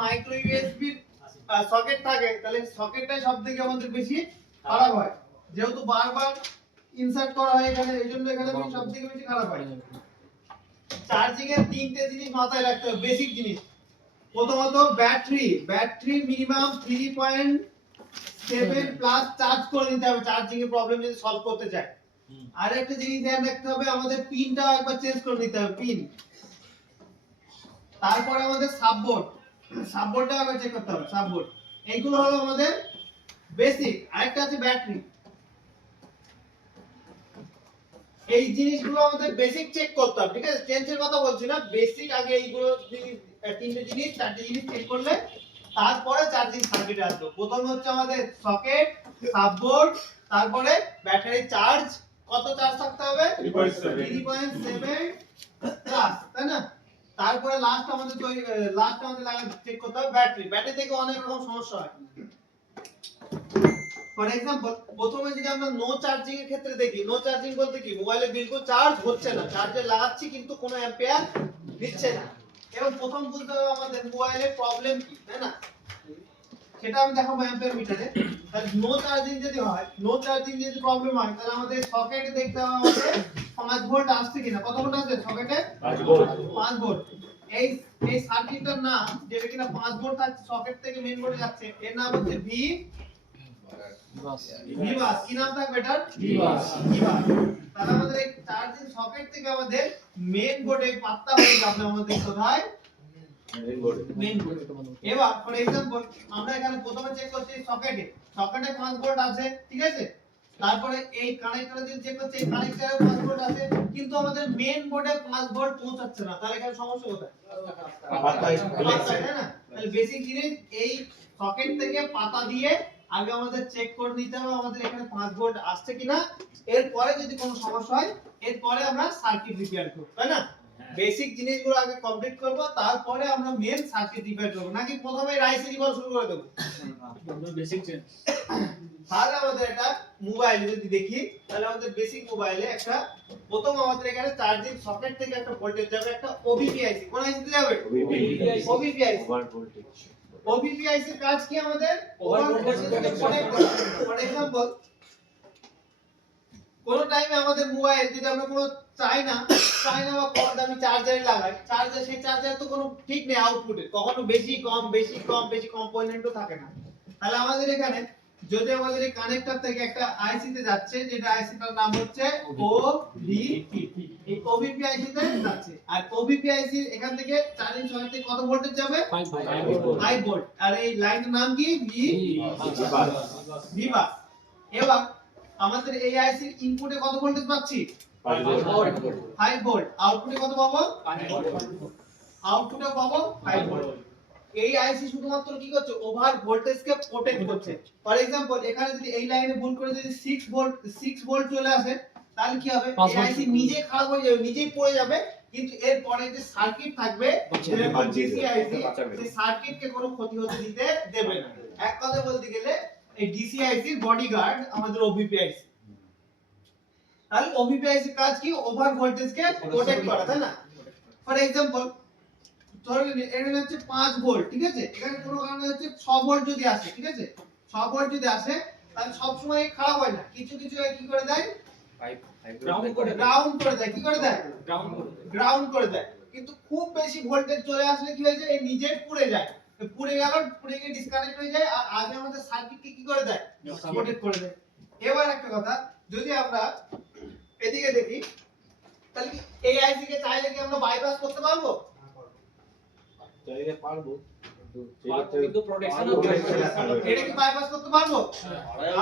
Micro USB socket থাকে তাহলে সকেটটাই সবথেকে আমাদের বেশি খারাপ হয়, যেহেতু বারবার ইনসার্ট করা হয় এখানে, এইজন্য এখানে সবথেকে বেশি খারাপ হয়। চার্জিং এর তিনটে জিনিস মাথায় রাখতে হবে, বেসিক জিনিস। প্রথমত ব্যাটারি মিনিমাম 3.7 প্লাস চার্জ করে নিতে হবে চার্জিং এর প্রবলেম যদি সলভ করতে চাই। আর একটা জিনিস ধ্যান রাখতে হবে, আমাদের পিনটাও একবার চেঞ্জ করে নিতে হবে, পিন। তারপরে আমাদের সাববোর্ডটাও একবার চেক করতে হবে, সাববোর্ড। এইগুলো হলো আমাদের বেসিক। আরেকটা আছে ব্যাটারি। এই জিনিসগুলো আমাদের বেসিক চেক করতে হবে, ঠিক আছে? চেঞ্জের কথা বলছি না, বেসিক আগে এইগুলো তিনটে জিনিস চারটে জিনিস চেক করলে তারপরে চার্জিং সার্কিটে আসবে। প্রথমে হচ্ছে আমাদের সকেট, সাববোর্ড, তারপরে ব্যাটারি চার্জ। কত চার্জ থাকতে হবে? 3.7 প্লাস, তাই না? তারপরে লাস্ট আমাদের চেক করতে হবে ব্যাটারি থেকে অনেক রকম সমস্যা হয়। ফর एग्जांपल প্রথমে যদি আমরা নো চার্জিং এর ক্ষেত্রে দেখি, নো চার্জিং বলতে কি, মোবাইলে বিলকুল চার্জ হচ্ছে না, চার্জে লাগাচ্ছি কিন্তু কোনো অ্যাম্পিয়ার দিচ্ছে না। এবং প্রথম বুঝতে হবে আমাদের মোবাইলের প্রবলেম কি, তাই না? সেটা আমি দেখাবো অ্যাম্পিয়ার মিটারে। তাহলে নো চার্জিং যদি প্রবলেম হয় তাহলে আমাদের সকেটে দেখতে হবে আমাদের 5 ভোল্ট আসছে কিনা। কত ভোল্ট আছে সকেটে? 5 ভোল্ট। এই সার্কিটটার নাম, যেটা কিনা 5 ভোল্ট আছে সকেট থেকে মেইন বোর্ডে যাচ্ছে, এর নাম হচ্ছে ভিবাস। কি নাম থাকবে এটার? ভিবাস। তাহলে আমাদের এই চার্জিং সকেট থেকে আমাদের মেইন বোর্ডে পাত্তা হয়ে যাবে আমাদের কোথায়? Main board. এবার ফর एग्जांपल আমরা এখানে প্রথমে চেক করছি সকেটে 5 ভোল্ট আছে, ঠিক আছে? তারপরে এই কানেক্টরে যদি চেক করছি, এই কানেক্টরে 5 ভোল্ট আছে, কিন্তু আমাদের মেইন বোর্ডে 5 ভোল্ট পৌঁছাচ্ছে না। তাহলে এখানে সমস্যা কোথায়? পাতায়, তাই না? তাহলে বেসিক জিনিস, এই সকেট থেকে পাতা দিয়ে আগে আমাদের চেক করে নিতে হবে আমাদের এখানে 5 ভোল্ট আসছে কিনা। এরপরে যদি কোনো সমস্যা হয়, এরপরে আমরা সার্কিট রিপেয়ার করব, তাই না? বেসিক জিনিসগুলো আগে কমপ্লিট করব, তারপরে আমরা মেইন সার্কিট রিপেয়ার করব, নাকি প্রথমে রাইস রিপেয়ার শুরু করে দেব? Basic change. তাহলে আমাদের এটা মোবাইলে যদি দেখি, তাহলে আমাদের বেসিক মোবাইলে একটা প্রথম আমাদের এখানে চার্জিং সকেট থেকে একটা ভোল্টেজ যাবে, একটা ওবিপিআইসি। কোন আইসিতে যাবে? ওবিপিআইসি। ওবিপিআইসি এর কাজ কি? আমাদের ওভার ভোল্টেজকে কানেক্ট করা। ফর एग्जांपल কোন টাইমে আমাদের মোবাইল যদি আমরা কোনো চাই না বা কম দামি চার্জারে লাগাই, সেই চার্জার তো কোনো ঠিক নেই আউটপুটে, কখনো বেশি কম বেশি কম্পোনেন্টও থাকে না। তাহলে আমাদের এখানে যদি আমাদের এই কানেক্টর থেকে একটা আইসি তে যাচ্ছে, যেটা আইসিটার নাম হচ্ছে ওভিপি, এই ওভিপি আইসি তে যাচ্ছে। আর ওভিপি আইসি এখান থেকে চার্জিং সকেট থেকে কত ভোল্টেজ যাবে? 5 ভোল্ট। আর এই লাইনের নাম কি? ভিবাস। এবার আমাদের এই আইসি ইনপুটে কত ভোল্টেজ পাচ্ছি? 5 ভোল্ট। আউটপুটে কত পাবো? 5 ভোল্ট। আউটপুটে পাবো 5 ভোল্ট। এই আইসি শুধুমাত্র কি করছে? ওভার ভোল্টেজকে প্রোটেক্ট করছে। ফর एग्जांपल এখানে যদি এই লাইনে ভুল করে যদি 6 ভোল্ট চলে আসে, তাহলে কি হবে? এই আইসি নিজেই খারাপ হয়ে যাবে, নিজেই পড়ে যাবে, কিন্তু এর পরে যে সার্কিট থাকবে, যেরকম ডিসি আইসি, সেই সার্কিটকে কোনো ক্ষতি হতে দিতে দেবে না। এক কথায় বলতে গেলে এই ডিসি আইসির বডিগার্ড আমাদের ওভিপি আইসি। তাহলে ওভিপি আইসির কাজ কি? ওভার ভোল্টেজকে প্রোটেক্ট করা, তাই না? ফর एग्जांपल ধরে নিন এখানে হচ্ছে 5 ভোল্ট, ঠিক আছে? এখানে কোনো কারণে হচ্ছে 6 ভোল্ট যদি আসে, ঠিক আছে? 6 ভোল্ট যদি আসে, তাহলে সব সময় খারাপ হয় না, কিছু কি করে দেয়? গ্রাউন্ড করে দেয়। কি করে দেয়? গ্রাউন্ড করে দেয়। কিন্তু খুব বেশি ভোল্টেজ চলে আসলে কি হয়ে যায়? এই নিজে পুড়ে যায়, পুড়ে গিয়ে ডিসকানেক্ট হয়ে যায়, আর আগে আমাদের সার্কিটকে কি করে দেয়? প্রোটেক্ট করে দেয়। এবার একটা কথা, যদি আমরা এদিকে দেখি, তাহলে কি এই আইসি কে চাইলে কি আমরা বাইপাস করতে পারবো? চাইলে পারবো, কিন্তু প্রোটেকশন এটা কি বাইপাস করতে পারবো?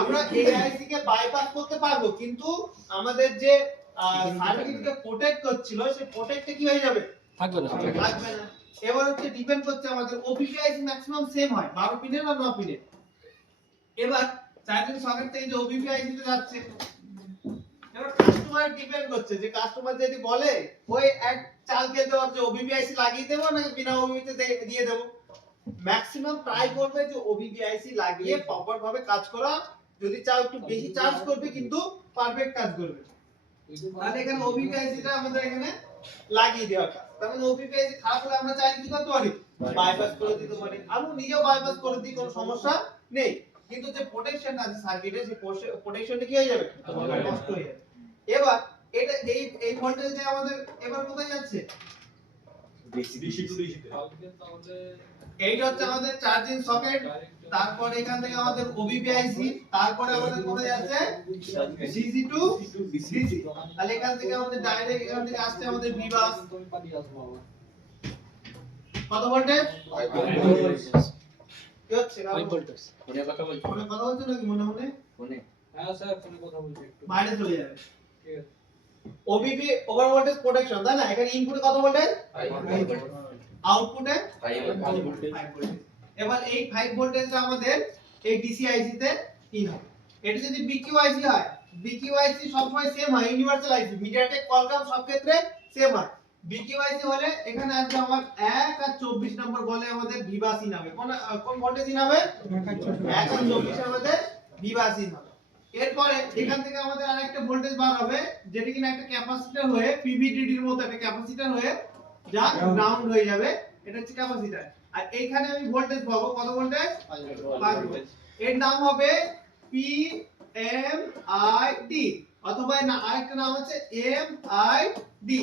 আমরা এই আইসি কে বাইপাস করতে পারবো, কিন্তু আমাদের যে সার্কিটকে প্রোটেক্ট করছিল, সেই প্রোটেক্টে কি হয়ে যাবে? থাকবে না। এবার হচ্ছে ডিপেন্ড করছে আমাদের ওপিপি আইসি ম্যাক্সিমাম সেম হয় 12 পিনের আর 9 পিনের। এবার চার্জিং সকেট থেকে যে ওপিপি আইসি তে যাচ্ছে, এবার কাস্টমার ডিপেন্ড করছে, যে কাস্টমার যদি বলে ওই এক চালকে দেওয়ার যে ওবিপি আইসি লাগিয়ে দেবো নাকি বিনা ওবিপি তে দিয়ে দেবো, ম্যাক্সিমাম ট্রাই করবে যে ওবিপি আইসি লাগিয়ে প্রপার ভাবে কাজ করা। যদি চাও একটু বেশি চার্জ করবে, কিন্তু পারফেক্ট কাজ করবে। তাহলে এখানে ওবিপি আইসিটা আমাদের এখানে লাগিয়ে দেওয়া কাজ। তার মানে ওবিপি আইসি খারাপ হলে আমরা চাইলে কি করতে পারি? বাইপাস করে দিতে পারি, আমি নিজেও বাইপাস করে দিই, কোনো সমস্যা নেই। কিন্তু যে প্রোটেকশন আছে সার্কিটে, সেই প্রোটেকশনটা কি হয়ে যাবে, নষ্ট হয়ে যাবে। এবার এটা এই ভোল্টেজটা আমাদের এবার কোথায় যাচ্ছে, ডিসি টু ডিসি তে। এইটা হচ্ছে আমাদের চার্জিং সকেট, তারপর এখান থেকে আমাদের ওবিপিআইসি, তারপরে আমাদের কোথায় যাচ্ছে ডিসি টু ডিসি। তাহলে এখান থেকে আমাদের ডাইরেক্ট এখান থেকে আসছে আমাদের বিবাস, কত ভোল্টেজ, কি হচ্ছে হাই ভোল্টেজ। ফোনে কথা বলছো নাকি মনে মনে, হ্যাঁ স্যার ফোনে কথা বলছি একটু। বাইরে চলে যাবে। ঠিক আছে। ওবিপি ওভার ভোল্টেজ প্রোটেকশন, তাই না? এখানে ইনপুটে কত ভোল্টেজ, আউটপুটে 5 ভোল্টেজ। এবার এই 5 ভোল্টেজটা আমাদের এই ডিসি আইসি তে ইন হবে। এটা যদি বিকিউআইসি হয়, বিকিউআইসি সবসময় সেম হয়, ইউনিভার্সাল আইসি, মিডিয়াটেক, কোয়ালকম সব ক্ষেত্রে সেম হয়। বিকিউআইসি হলে এখানে আসবে আমার 1 আর 24 নম্বর বলে আমাদের ভিবাস ইন হবে। কোন ভোল্টেজ ইন হবে, 1 আর 24 এর মধ্যে ভিবাস ইন হবে। এরপরে এখান থেকে আমাদের আরেকটা ভোল্টেজ বার হবে, যেটা কিনা একটা ক্যাপাসিটর হয়ে পিভিডিডি এর মতো একটা ক্যাপাসিটর হয়ে যা গ্রাউন্ড হয়ে যাবে, এটা হচ্ছে ক্যাপাসিটর। আর এইখানে আমি ভোল্টেজ পাবো, কত ভোল্টেজ, 5 ভোল্ট। এর নাম হবে পিএমআইডি, অথবা না আরেকটা নাম আছে এমআইডি,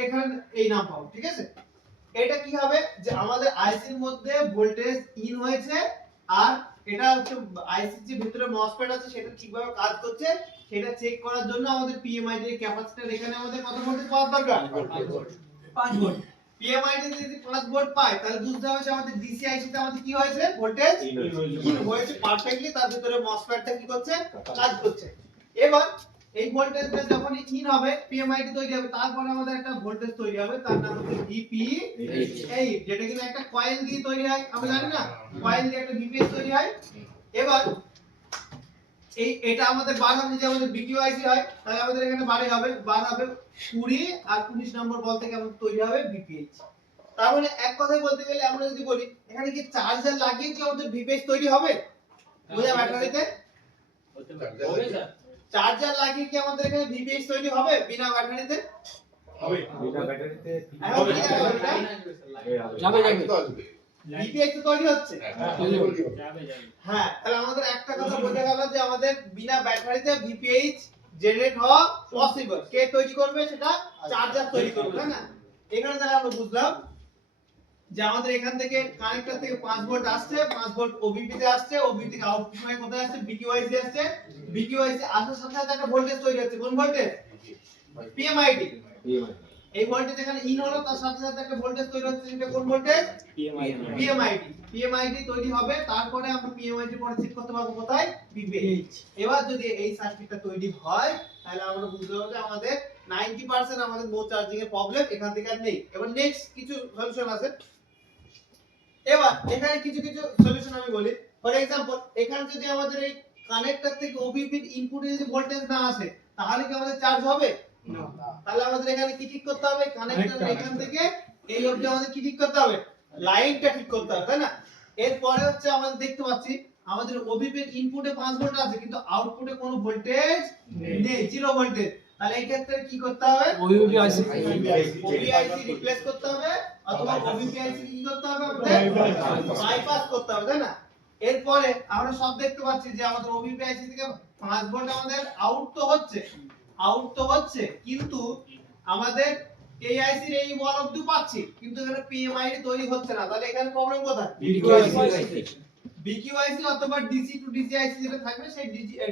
এখানে এই নাম পাবো, ঠিক আছে? এটা কি হবে, যে আমাদের আইসির মধ্যে ভোল্টেজ ইন হয়েছে, আর এটা হচ্ছে আইসির যে ভিতরে মসফেট আছে সেটা ঠিকভাবে কাজ করছে, সেটা চেক করার জন্য আমাদের পিএমআইডি এর ক্যাপাসিটর এখানে আমাদের কত ভোল্টেজ পাওয়ার দরকার, 5 ভোল্ট। পিএমআইডি যদি 5 ভোল্ট পাই, তাহলে বুঝতে হবে যে আমাদের ডিসি আইসি তে আমাদের কি হয়েছে, ভোল্টেজ ইন হয়েছে পারফেক্টলি, তার ভিতরে মসফেটটা কি করছে, কাজ করছে। এবার এই ভোল্টেজটা যখন ইন হবে, পিএমআইডি তৈরি হবে, তারপরে আমাদের একটা ভোল্টেজ তৈরি হবে, তার নাম হচ্ছে ভিপিএইচ, যেটা কিনা একটা কয়েল দিয়ে তৈরি হয়, আমরা জানি না, কয়েল দিয়ে একটা ভিপিএইচ তৈরি হয়। এবার এটা আমাদের বার হবে, যে আমাদের বিকিউআইসি হয়, তাহলে আমাদের এখানে বার হবে 20 আর 19 নম্বর বল থেকে আমাদের তৈরি হবে ভিপিএইচ। তার মানে এক কথায় বলতে গেলে আমরা যদি বলি, এখানে কি চার্জার লাগিয়ে কি আমাদের ভিপিএইচ তৈরি হবে, বুঝা ব্যাটারিতে, হবে স্যার। চার্জার লাগিয়ে কি আমাদের এখানে ভিপিএইচ তৈরি হবে বিনা ব্যাটারিতে, হবে। বিনা ব্যাটারিতে এখন কি দেখা যাবে না? যাবে যাবে। ভিপিএইচ তো তৈরি হচ্ছে, হ্যাঁ। তাহলে আমাদের একটা কথা বোঝা গেল যে আমাদের বিনা ব্যাটারিতে ভিপিএইচ জেনারেট হওয়া পসিবল। কে তৈরি করবে, সেটা চার্জার তৈরি করবে, তাই না? এখানে তাহলে আমরা বুঝলাম যে আমাদের এখান থেকে কানেক্টর থেকে 5 ভোল্ট আসছে, 5 ভোল্ট ওবিপি তে আসছে, ওবিপি থেকে আউটপুট হয়ে কোথায় আসছে, বিকিউআইসি আসছে, বিকিউআইসি আসার সাথে সাথে একটা ভোল্টেজ তৈরি হচ্ছে, কোন ভোল্টেজ, পিএমআইডি। এই ভোল্টেজ এখানে ইন হলো, তার সাথে সাথে একটা ভোল্টেজ তৈরি হচ্ছে, সেটা কোন ভোল্টেজ, পিএমআইডি। পিএমআইডি তৈরি হবে, তারপরে আমরা পিএমআইডি পরে চেক করতে পারবো কোথায়, ভিপিএইচ। এবার যদি এই সার্কিটটা তৈরি হয়, তাহলে আমরা বুঝতে পারবো যে আমাদের 90% আমাদের নো চার্জিং এর প্রবলেম এখান থেকে আর নেই। এবার নেক্সট কিছু সলিউশন আছে। এবার এখানে কিছু কিছু সলিউশন আমি বলি। ফর এক্সাম্পল, এখানে যদি আমাদের এই কানেক্টর থেকে ওবিপি এর ইনপুটে যদি ভোল্টেজ না আসে, তাহলে কি আমাদের চার্জ হবে না। তাহলে আমাদের এখানে কি ঠিক করতে হবে, কানেক্টর এখান থেকে এই অবধি আমাদের কি ঠিক করতে হবে, লাইনটা ঠিক করতে হবে, তাই না? এরপরে হচ্ছে আমাদের দেখতে পাচ্ছি আমাদের ওবিপি এর ইনপুটে 5 ভোল্ট আছে, কিন্তু আউটপুটে কোনো ভোল্টেজ নেই, 0 ভোল্টেজ। তাহলে এই ক্ষেত্রে কি করতে হবে, ওবিআইসি রিপ্লেস করতে হবে, অথবা ওবিপিআইসি কি করতে হবে, আমাদের বাইপাস করতে হবে, তাই না? এরপরে আমরা সব দেখতে পাচ্ছি যে আমাদের ওবিপিআইসি থেকে 5 ভোল্ট আমাদের আউট তো হচ্ছে, কিন্তু আমাদের এইআইসি এর এই বল অবধি পাচ্ছি, কিন্তু এখানে পিএমআইডি তৈরি হচ্ছে না। তাহলে এখানে প্রবলেম কোথায়, বিকিউআইসি অথবা ডিসি টু ডিসিআইসি যেটা থাকবে, সেই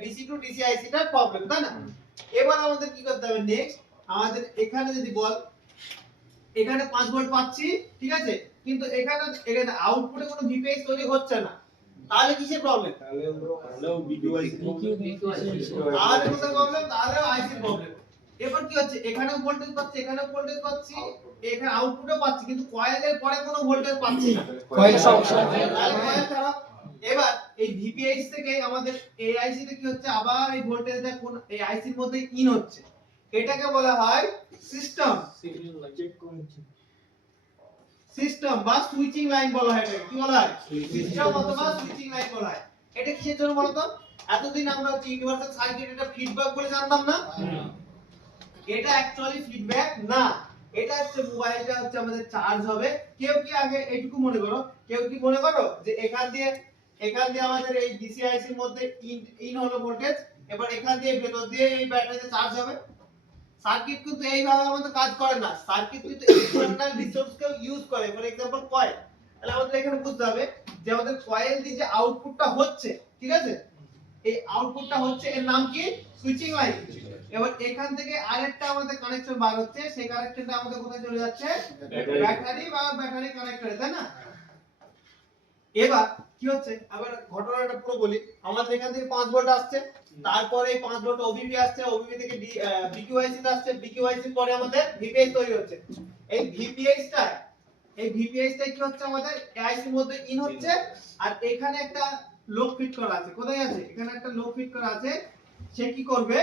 ডিসি টু ডিসিআইসি টার প্রবলেম, তাই না? এবার আমাদের কি করতে হবে, নেক্সট আমাদের এখানে যদি বল, এখানে 5 ভোল্ট পাচ্ছি, ঠিক আছে, কিন্তু এখানে আউটপুটে কোনো ভিপিএইচ তৈরি হচ্ছে না, তাহলে কিসের প্রবলেম, তাহলেও বিকিউআইসি আর কোথায় প্রবলেম, তাহলে আইসি প্রবলেম। এবার কি হচ্ছে, এখানেও ভোল্টেজ পাচ্ছি, এখানেও ভোল্টেজ পাচ্ছি, এখানে আউটপুটও পাচ্ছি, কিন্তু কয়েলের পরে কোনো ভোল্টেজ পাচ্ছি না, কয়েল সমস্যা। তাহলে কয়েল খারাপ। এবার এই ভিপিএইচ থেকে আমাদের এই আইসি তে কি হচ্ছে, আবার এই ভোল্টেজটা কোন এই আইসির মধ্যে ইন হচ্ছে, এটাকে বলা হয় সিস্টেম বা সুইচিং লাইন বলা হয়। এটাকে কি বলা হয়, সিস্টেম অথবা সুইচিং লাইন বলা হয়। এটা কিসের জন্য বলতো, এতদিন আমরা হচ্ছে ইউনিভার্সাল সার্কিট এটা ফিডব্যাক বলে জানতাম না, এটা অ্যাকচুয়ালি ফিডব্যাক না, এটা হচ্ছে মোবাইলটা হচ্ছে আমাদের চার্জ হবে। কেউ কি আগে এইটুকু মনে করো, কেউ কি মনে করো যে এখান দিয়ে আমাদের এই ডিসিআইসি এর মধ্যে ইন হলো ভোল্টেজ, এবার এখান দিয়ে ভেতর দিয়ে এই ব্যাটারিতে চার্জ হবে। সার্কিট কিন্তু এইভাবে আমাদের কাজ করে না, সার্কিট কিন্তু এক্সটার্নাল রিসোর্সকেও ইউজ করে। ফর এক্সাম্পল কয়েল, তাহলে আমাদের এখানে বুঝতে হবে যে আমাদের কয়েল দিয়ে যে আউটপুটটা হচ্ছে, ঠিক আছে, এই আউটপুটটা হচ্ছে, এর নাম কি? Switching line. এবার এখান থেকে আরেকটা আমাদের কানেকশন বার হচ্ছে, সেই কানেকশনটা আমাদের কোথায় চলে যাচ্ছে? ব্যাটারি বা ব্যাটারি কানেক্টরে, তাই না? এবার কি হচ্ছে, আবার ঘটনাটা পুরো বলি। আমাদের এখান থেকে 5 ভোল্ট আসছে, তারপরে এই 5 ভোল্ট ওবিপি আসছে, ওবিপি থেকে বিকিউআইসি তে আসছে, বিকিউআইসি পরে আমাদের ভিপিএস তৈরি হচ্ছে। এই ভিপিএসটা কি হচ্ছে, আমাদের আইসি এর মধ্যে ইন হচ্ছে, আর এখানে একটা লোক ফিট করা আছে। কোথায় আছে? এখানে একটা লোক ফিট করা আছে। সে কি করবে?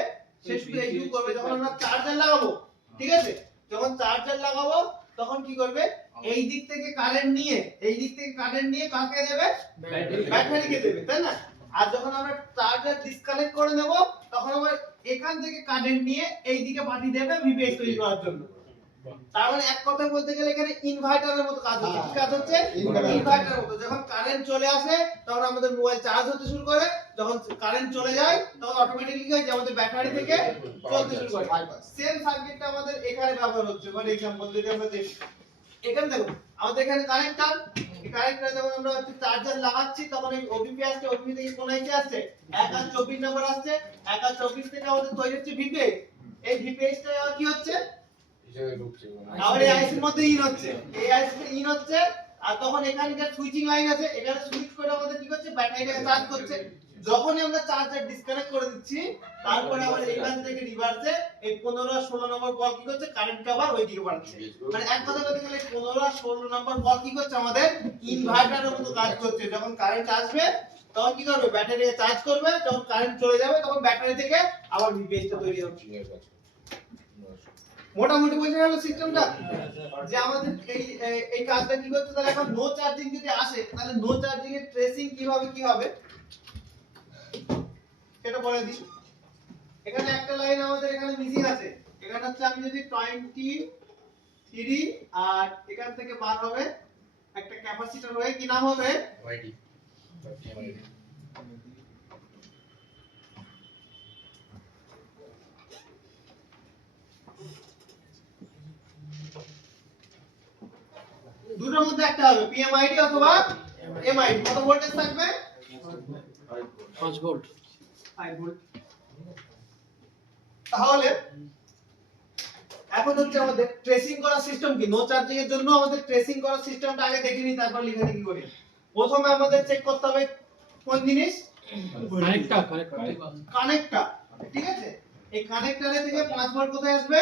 সে শুধু এইটুকু করবে, যখন আমরা চার্জার লাগাবো, ঠিক আছে, যখন চার্জার লাগাবো তখন কি করবে? এই দিক থেকে কারেন্ট নিয়ে কাকে দেবে? ব্যাটারিকে দেবে, তাই না? আর যখন আমরা চার্জার ডিসকানেক্ট করে নেব, তখন আবার এখান থেকে কারেন্ট নিয়ে এই দিকে পাঠিয়ে দেবে ভিপিএস তৈরি করার জন্য। তার মানে এক কথা বলতে গেলে এখানে ইনভার্টারের মতো কাজ হচ্ছে। কি কাজ হচ্ছে? ইনভার্টারের মতো। যখন কারেন্ট চলে আসে তখন আমাদের মোবাইল চার্জ হতে শুরু করে, যখন কারেন্ট চলে যায় তখন অটোমেটিক্যালি কি হয় যে আমাদের ব্যাটারি থেকে চলতে শুরু করে। সেম সার্কিটটা আমাদের এখানে ব্যবহার হচ্ছে। ফর এক্সাম্পল যদি আমরা দেখি, এখানে দেখো আমাদের এখানে কানেক্টর, এই কানেক্টরে যখন আমরা চার্জার লাগাচ্ছি তখন এই ওবিপি আসছে, ওবিপি থেকে কোন আইসি আসছে? 1 আর 24 নম্বর আসছে। 1 আর 24 থেকে আমাদের তৈরি হচ্ছে ভিপিএস। এই ভিপিএসটা কি হচ্ছে? আবার এই আইসির মধ্যে ইন হচ্ছে, এই আইসিতে ইন হচ্ছে, আর তখন এখানে যে সুইচিং লাইন আছে, এখানে সুইচ করে আমাদের কি করছে? ব্যাটারিটাকে চার্জ করছে। যখনই আমরা চার্জার ডিসকানেক্ট করে দিচ্ছি, তারপরে আবার এখান থেকে রিভার্সে এই 15 আর 16 নম্বর বল কি করছে? কারেন্টকে আবার ওইদিকে বাড়াচ্ছে। মানে এক কথা বলতে গেলে 15 আর 16 নম্বর বল কি করছে? আমাদের ইনভার্টারের মতো কাজ করছে। যখন কারেন্ট আসবে তখন কি করবে? ব্যাটারিকে চার্জ করবে, যখন কারেন্ট চলে যাবে তখন ব্যাটারি থেকে আবার ভিপিএসটা তৈরি হবে। মোটামুটি বোঝা গেল সিস্টেমটা, যে আমাদের এই কাজটা কি করতে। তাহলে এখন নো চার্জিং যদি আসে, তাহলে নো চার্জিং এর ট্রেসিং কিভাবে কি হবে সেটা বলে দিই। এখানে একটা লাইন আমাদের এখানে মিসিং আছে। এখানে হচ্ছে আমি যদি 23 আর এখান থেকে বার হবে একটা ক্যাপাসিটর হয়ে, কি নাম হবে? ওয়াইডি। দুটোর মধ্যে একটা হবে, পিএমআইডি অথবা এমআইডি। কত ভোল্টেজ থাকবে? 5 ভোল্ট। 5 ভোল্ট। তাহলে এখন হচ্ছে আমাদের ট্রেসিং করার সিস্টেম কি? নো চার্জিং এর জন্য আমাদের ট্রেসিং করার সিস্টেমটা আগে দেখে নিই, তারপর লিখে করি। প্রথমে আমাদের চেক করতে হবে কোন জিনিস? কানেক্টর, ঠিক আছে। এই কানেক্টরে থেকে 5 ভোল্ট কোথায় আসবে?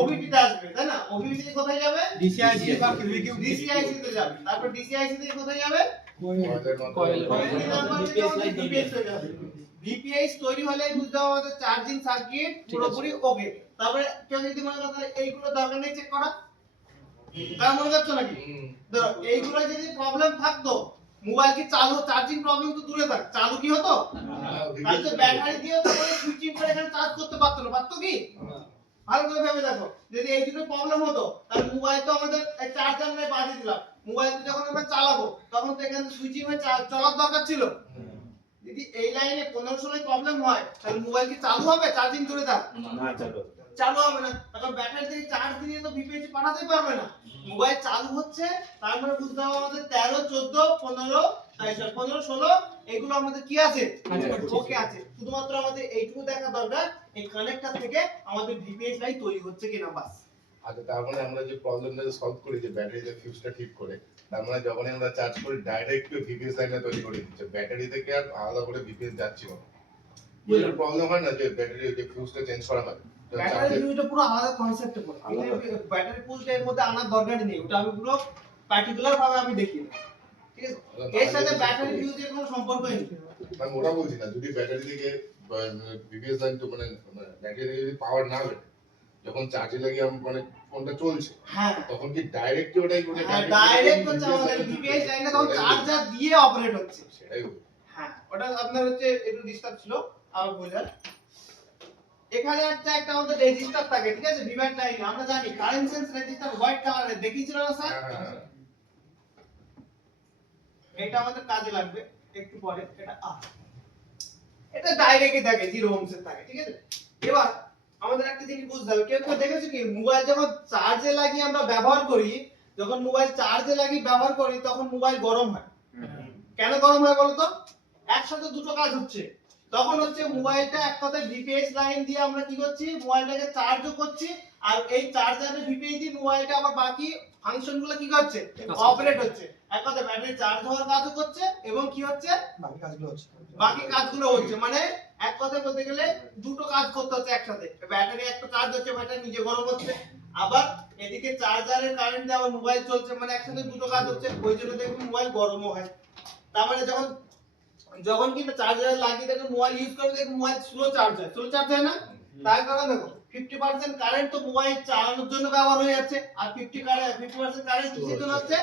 ওবিপি তে আসবে, তাই না? ওবিপি থেকে কোথায় যাবে? ডিসিআইসি বা ডিসিআইসি তে যাবে। তারপর ডিসিআইসি থেকে কোথায় যাবে? কয়েল। ভিপিএস হয়ে যাবে। ভিপিএস তৈরি হলে বুঝতে হবে আমাদের চার্জিং সার্কিট পুরোপুরি ওকে। তারপরে কেউ যদি মনে করে তাহলে এইগুলো দরকার নেই চেক করা, কারণ মনে করছো নাকি? ধরো এইগুলো যদি প্রবলেম থাকতো, মোবাইল কি চালু, চার্জিং প্রবলেম তো দূরে থাক, চালু কি হতো? তাহলে ব্যাটারি দিয়ে তারপরে সুইচিং করে এখানে চার্জ করতে পারতো না, পারতো কি? ভালো করে ভেবে দেখো, যদি এই দুটো প্রবলেম হতো তাহলে মোবাইল তো আমাদের চার্জার নিয়ে বাজিয়ে দিলাম, মোবাইল যখন আমরা চালাবো তখন তো এখানে সুইচিং হয়ে চলার দরকার ছিল। যদি এই লাইনে 15-16 প্রবলেম হয় তাহলে মোবাইল কি চালু হবে? চার্জিং দূরে থাক, না চালু হবে না। তখন ব্যাটারি থেকে চার্জ দিয়ে তো ভিপিএস পাঠাতে পারবে না। মোবাইল চালু হচ্ছে, তারপরে বুঝতে হবে আমাদের 13, 14, 15, 16 এগুলো আমাদের কি আছে? ওকে আছে। শুধুমাত্র আমাদের এইটুকু দেখা দরকার এই কানেক্টর থেকে আমাদের ভিপিএস লাইন তৈরি হচ্ছে কিনা, বাস। আচ্ছা, তার মানে আমরা যে প্রবলেমটা সলভ করি যে ব্যাটারিতে ফিউজটা ঠিক করে, তার মানে যখন আমরা চার্জ করি ডাইরেক্ট ভিপিএস লাইনটা তৈরি করে দিচ্ছে, ব্যাটারি থেকে আর আলাদা করে ভিপিএস যাচ্ছে না। এর প্রবলেম হয় না যে ব্যাটারি যে ফিউজটা চেঞ্জ করা হয়? ব্যাটারি ফিউজটা পুরো আলাদা কনসেপ্টে পড়ে। ব্যাটারি ফিউজটা এর মধ্যে আনার দরকারই নেই, ওটা আমি পুরো পার্টিকুলার ভাবে আমি দেখি, ঠিক আছে? এর সাথে ব্যাটারি ফিউজের কোনো সম্পর্কই নেই। আমি ওটা বলছি না, যদি ব্যাটারি থেকে ভিপিএস লাইন তো মানে ব্যাটারি থেকে যদি পাওয়ার না বের, যখন চার্জে লাগিয়ে মানে ফোনটা চলছে, হ্যাঁ তখন কি ডাইরেক্ট ওটাই করে? হ্যাঁ, ডাইরেক্ট হচ্ছে আমাদের ভিপিএস লাইনটা তখন চার্জার দিয়ে অপারেট হচ্ছে। সেটাই বলি। হ্যাঁ, ওটা আপনার হচ্ছে একটু ডিস্টার্ব ছিল আর বোঝার। এখানে একটা আমাদের রেজিস্টার থাকে, ঠিক আছে? ভিভ্যাট লাইনে আমরা জানি কারেন্ট সেন্স রেজিস্টার হোয়াইট কালারের, দেখিয়েছিল না স্যার? এটা আমাদের কাজে লাগবে একটু পরে। এটা ডাইরেক্টই থাকে 0 ওহমস এর থাকে, ঠিক আছে? এবার আমাদের একটা জিনিস বুঝতে হবে, কেউ দেখেছো কি মোবাইল যখন চার্জে লাগিয়ে আমরা ব্যবহার করি, যখন মোবাইল চার্জে লাগিয়ে ব্যবহার করি তখন মোবাইল গরম হয়। কেন গরম হয় বলো তো? একসাথে দুটো কাজ হচ্ছে। তখন হচ্ছে মোবাইলটা এক কথায় ভিপিএস লাইন দিয়ে আমরা কি করছি, মোবাইলটাকে চার্জও করছি, আর এই চার্জারের ভিপিএস দিয়ে মোবাইলটা আবার বাকি ফাংশনগুলো কি করছে, অপারেট হচ্ছে। এক কথায় ব্যাটারি চার্জ হওয়ার কাজও করছে এবং কি হচ্ছে, বাকি কাজগুলো হচ্ছে। মানে এক কথায় বলতে গেলে দুটো কাজ করতে হচ্ছে একসাথে। ব্যাটারি একটা চার্জ হচ্ছে, ব্যাটারি নিজে গরম হচ্ছে, আবার এদিকে চার্জারের কারেন্ট দিয়ে আবার মোবাইল চলছে, মানে একসাথে দুটো কাজ হচ্ছে। ওই জন্য দেখুন মোবাইল গরমও হয়। তার মানে যখন কিন্তু চার্জার লাগিয়ে দেখুন মোবাইল ইউজ করবে, দেখুন মোবাইল স্লো চার্জ হয় না? তার কারণ দেখো 50% কারেন্ট তো মোবাইল চালানোর জন্য ব্যবহার হয়ে যাচ্ছে, আর 50% কারেন্ট কিসের জন্য হচ্ছে,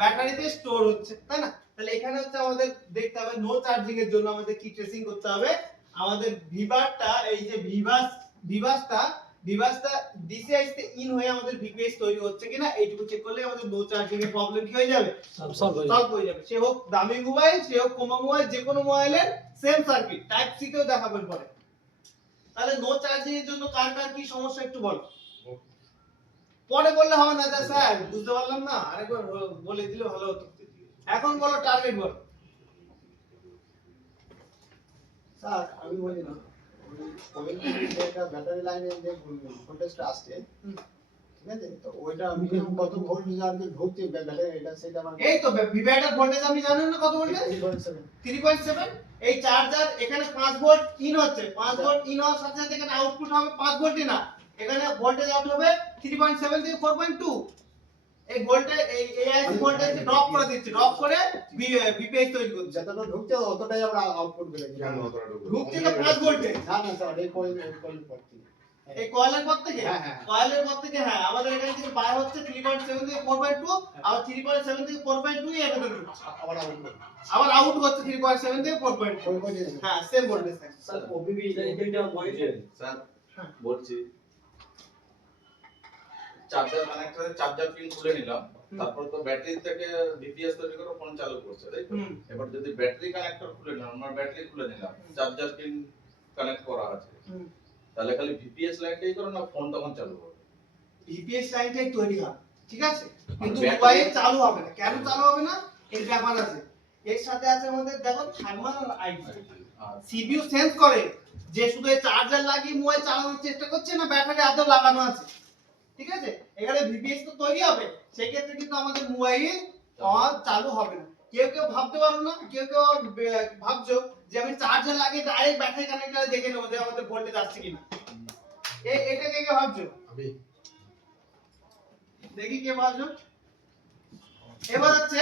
ব্যাটারিতে স্টোর হচ্ছে, তাই না? তাহলে এখানে হচ্ছে আমাদের দেখতে হবে নো চার্জিং এর জন্য আমাদের কি ট্রেসিং করতে হবে। আমাদের ভিভাসটা, এই যে ভিভাসটা ডিসিআইস তে ইন হয়ে আমাদের ভিপিএস তৈরি হচ্ছে কিনা এইটুকু চেক করলে আমাদের নো চার্জিং এর প্রবলেম কি হয়ে যাবে, সলভ হয়ে যাবে। সে হোক দামি মোবাইল, সে হোক কম মোবাইল, যে কোনো মোবাইলের সেম সার্কিট টাইপ সি তেও দেখাবেন পরে। তাহলে নো চার্জিং এর জন্য কার কি সমস্যা একটু বলো, পরে বললে হবে না। স্যার বুঝতে পারলাম না, আরেকবার বলে দিলে ভালো হতো। এখন বলো টার্গেট বলো। স্যার আমি বলি না, ওই একটা ব্যাটারি লাইনে যে ভোল্টেজটা আসছে, ঠিক আছে? তো ওইটা মিনিমাম কত ভোল্ট জানতে ঢুকছে ব্যাটারি, এটা সেটা মানে এই তো ভিভ্যাটের ভোল্টেজ আপনি জানেন না কত ভোল্টেজ? 3.7। এই চার্জার এখানে 5 ভোল্ট ইন হচ্ছে, 5 ভোল্ট ইন হওয়ার সাথে সাথে এখানে আউটপুট হবে 5 ভোল্টই না, এখানে ভোল্টেজ আউট হবে 3.7 থেকে 4.2। এই ভোল্টেজ এই আইসি ভোল্টেজ ড্রপ করে দিচ্ছে, ড্রপ করে ভিপিএস তৈরি করছে। যতটা ঢুকছে অতটাই আমরা আউটপুট পেয়ে যাচ্ছি। ঢুকছে তো 5 ভোল্টে। না না স্যার, এই কয়েল করতে এই কয়েলের পর থেকে, হ্যাঁ। কয়েলের পর থেকে, হ্যাঁ আমাদের এখানে থেকে বার হচ্ছে 3.7 থেকে 4.2, আর 3.7 থেকে 4.2 এর ভেতরে ঢুকছে, আবার আউট হচ্ছে 3.7 থেকে 4.2। হ্যাঁ সেম ভোল্টেজ থাকে। স্যার ওবিবি এইটা বলছেন স্যার বলছি চার্জার কানেক্টরে চার্জার পিন খুলে নিলাম, তারপর তো ব্যাটারি থেকে ভিপিএস তৈরি করে ফোন চালু করছে, তাই তো? এবার যদি ব্যাটারি কানেক্টর খুলে নিলাম, আমরা ব্যাটারি খুলে নিলাম, চার্জার পিন কানেক্ট করা আছে, তাহলে খালি ভিপিএস লাইনটাই করে না ফোন তখন চালু হবে? ভিপিএস লাইনটাই তৈরি হবে, ঠিক আছে, কিন্তু মোবাইল চালু হবে না। কেন চালু হবে না এর ব্যাপার আছে। এর সাথে আছে আমাদের দেখো থার্মাল আইডি, সিপিইউ সেন্স করে যে শুধু এই চার্জার লাগিয়ে মোবাইল চালানোর চেষ্টা করছে না ব্যাটারি আদৌ লাগানো আছে, ঠিক আছে? এখানে ভিপিএস তো তৈরি হবে, সেই ক্ষেত্রে কিন্তু আমাদের মোবাইল চালু হবে না। কেউ ভাবতে পারো না, কেউ ভাবছো যে আমি চার্জার লাগিয়ে ডাইরেক্ট ব্যাটারি কানেক্টরে দেখে নেবো যে আমাদের ভোল্টেজ আসছে কিনা। এটা কে ভাবছো? আমি দেখি কে ভাবছো। এবার হচ্ছে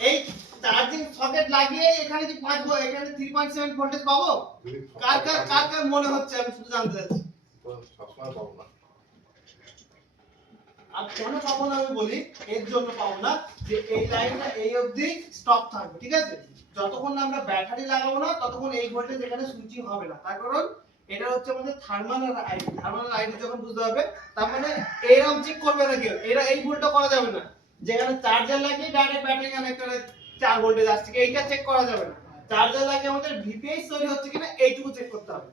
এই চার্জিং সকেট লাগিয়ে এখানে কি 5 ভোল্ট, এখানে 3.7 ভোল্টেজ পাবো? কার মনে হচ্ছে, আমি শুধু জানতে চাচ্ছি। সবসময় পাবো না। আর কেন পাবো না আমি বলি, এর জন্য পাবো না যে এই লাইনটা এই অবধি স্টপ থাকবে, ঠিক আছে? যতক্ষণ না আমরা ব্যাটারি লাগাবো না ততক্ষণ এই ভোল্টেজ এখানে সুইচিং হবে না। তার কারণ এটা হচ্ছে আমাদের থার্মাল আইডি যখন বুঝতে হবে, তার মানে এরকম চেক করবে না কেউ, এরা এই ভুলটা করা যাবে না যেখানে চার্জার লাগিয়ে ডাইরেক্ট ব্যাটারি কানেক্টরে 4 ভোল্টেজ আসছে, এইটা চেক করা যাবে না। চার্জার লাগিয়ে আমাদের ভিপিএস তৈরি হচ্ছে কিনা এইটুকু চেক করতে হবে।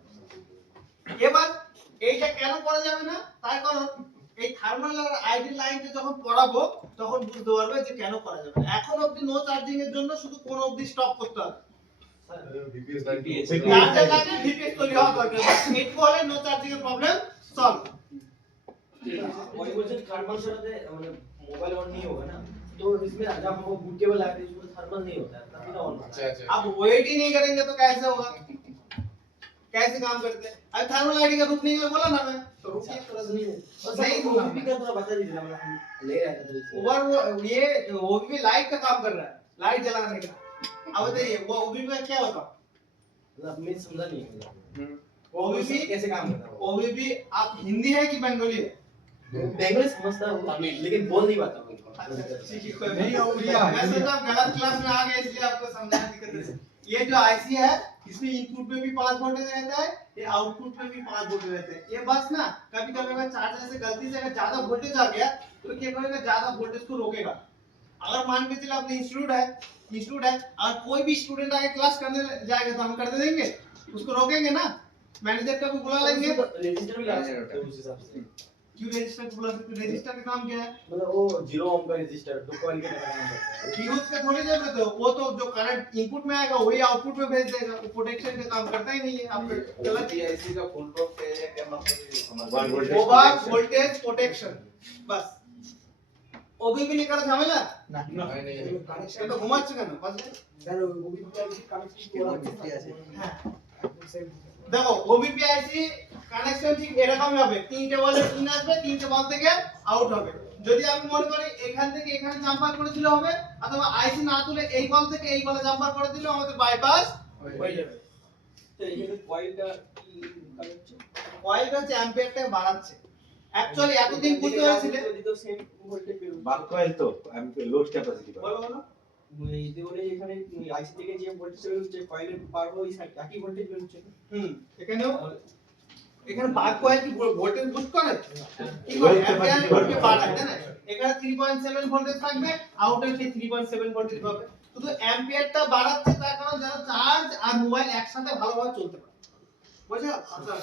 এবার এইটা কেন করা যাবে না, তার কারণ এই থার্মাল আর আইডি লাইনটা যখন পড়াবো তখন বুঝতে পারবে যে কেন করা যাবে না। এখন অবধি নো চার্জিং এর জন্য শুধু কোন অবধি স্টপ করতে হবে, ভিপিএস লাইন चार्जर लगे ভিপিএস তৈরি হওয়া দরকার। এইটুকু হলে নো চার্জিং এর প্রবলেম সলভ। वही बोलते थर्मल से मतलब मोबाइल ऑन नहीं होगा ना, तो इसमें जब हमको बूट केबल लगा है इसमें थर्मल नहीं होता है, तभी ना ऑन होता है। अच्छा अब वेट ही नहीं करेंगे तो कैसे होगा, कैसे काम करते हैं? अब थर्मल आईडी का रुकने के लिए बोला ना मैं, तो रुकिए थोड़ा सा। नहीं और नहीं सही होगा। ओबीबी का थोड़ा बता दीजिए ना, मतलब हम ले रहे थे तो इसलिए। ओवर ये ओबीबी लाइट का काम कर रहा है, लाइट जलाने का। अब बताइए वो ओबीबी का क्या होगा? मतलब मैं समझा नहीं मतलब ओबीबी कैसे काम करता है वो। ओबीबी आप हिंदी है कि बंगाली है? बंगाली समझता हूँ लेकिन बोल नहीं पाता हूँ। ठीक है, कोई नहीं। मैं सोचा आप गलत क्लास में आ गए इसलिए आपको समझाने की दिक्कत है। ये जो आईसी है इसमें इनपुट में भी 5 वोल्टेज रहता है, ये आउटपुट में भी 5 वोल्टेज रहते हैं। ये बस ना कभी कभी अगर चार्जर से गलती से अगर ज्यादा वोल्टेज आ गया तो क्या करेगा, ज्यादा वोल्टेज को रोकेगा। अगर मान के चलो अपने इंस्टीट्यूट है और कोई भी स्टूडेंट आके क्लास करने जाएगा तो हम कर देंगे, उसको रोकेंगे ना, मैनेजर का भी बुला लेंगे। रजिस्टर भी लगा सकते हो उस हिसाब से। क्यों रजिस्टर को बुला सकते? रजिस्टर का काम क्या है? मतलब वो 0 ओम का रजिस्टर 2 कॉइल के तरह काम करता है। फ्यूज का थोड़ी जरूरत है, वो तो जो करंट इनपुट में आएगा वही आउटपुट में भेज देगा, वो प्रोटेक्शन का काम करता ही नहीं है। आप गलत OVPIC का फुल फॉर्म क्या है, क्या मतलब है समझ ओवर वोल्टेज प्रोटेक्शन, बस। ओबीपी नहीं करा झमेला नहीं तो ঘুমাচ্ছে কেন পাশে? হ্যাঁ দেখো ওবিপিআইসি কানেকশন ঠিক এরকমই হবে, তিনটে বলে ইন আসবে, তিনটে বল থেকে আউট হবে। যদি আমি মনে করি এখান থেকে এখানে জাম্পার করে দিলে হবে, অথবা আইসি না তুলে এই বল থেকে এই বলে জাম্পার করে দিলে আমাদের বাইপাস হয়ে যাবে। তো এখানে কয়েলটা কি কানেকশন? কয়েলটা হচ্ছে অ্যাম্পিয়ারটাকে বাড়াচ্ছে। অ্যাকচুয়ালি এতদিন বুঝতে পেরেছিলে, যদি তো সেম ভোল্টেজ বের হবে। বাক কয়েল তো আমি লোড ক্যাপাসিটি বলো বলো এই দেওয়ালে এখানে আইসি থেকে যে ভোল্টেজ বের হচ্ছে কয়েলের পার ওই সাইড একই ভোল্টেজ বের হচ্ছে। এখানেও এখানে বাক কয়েল কি ভোল্টেজ বুস্ট করে? কি করে? অ্যাম্পিয়ারকে বাড়ায়, তাই না? এখানে 3.7 ভোল্টেজ থাকবে, আউটে সেই 3.7 ভোল্টেজ পাবে। শুধু অ্যাম্পিয়ারটা বাড়াচ্ছে তার কারণ যেন চার্জ আর মোবাইল একসাথে ভালোভাবে চলতে পারে। বুঝছো? আচ্ছা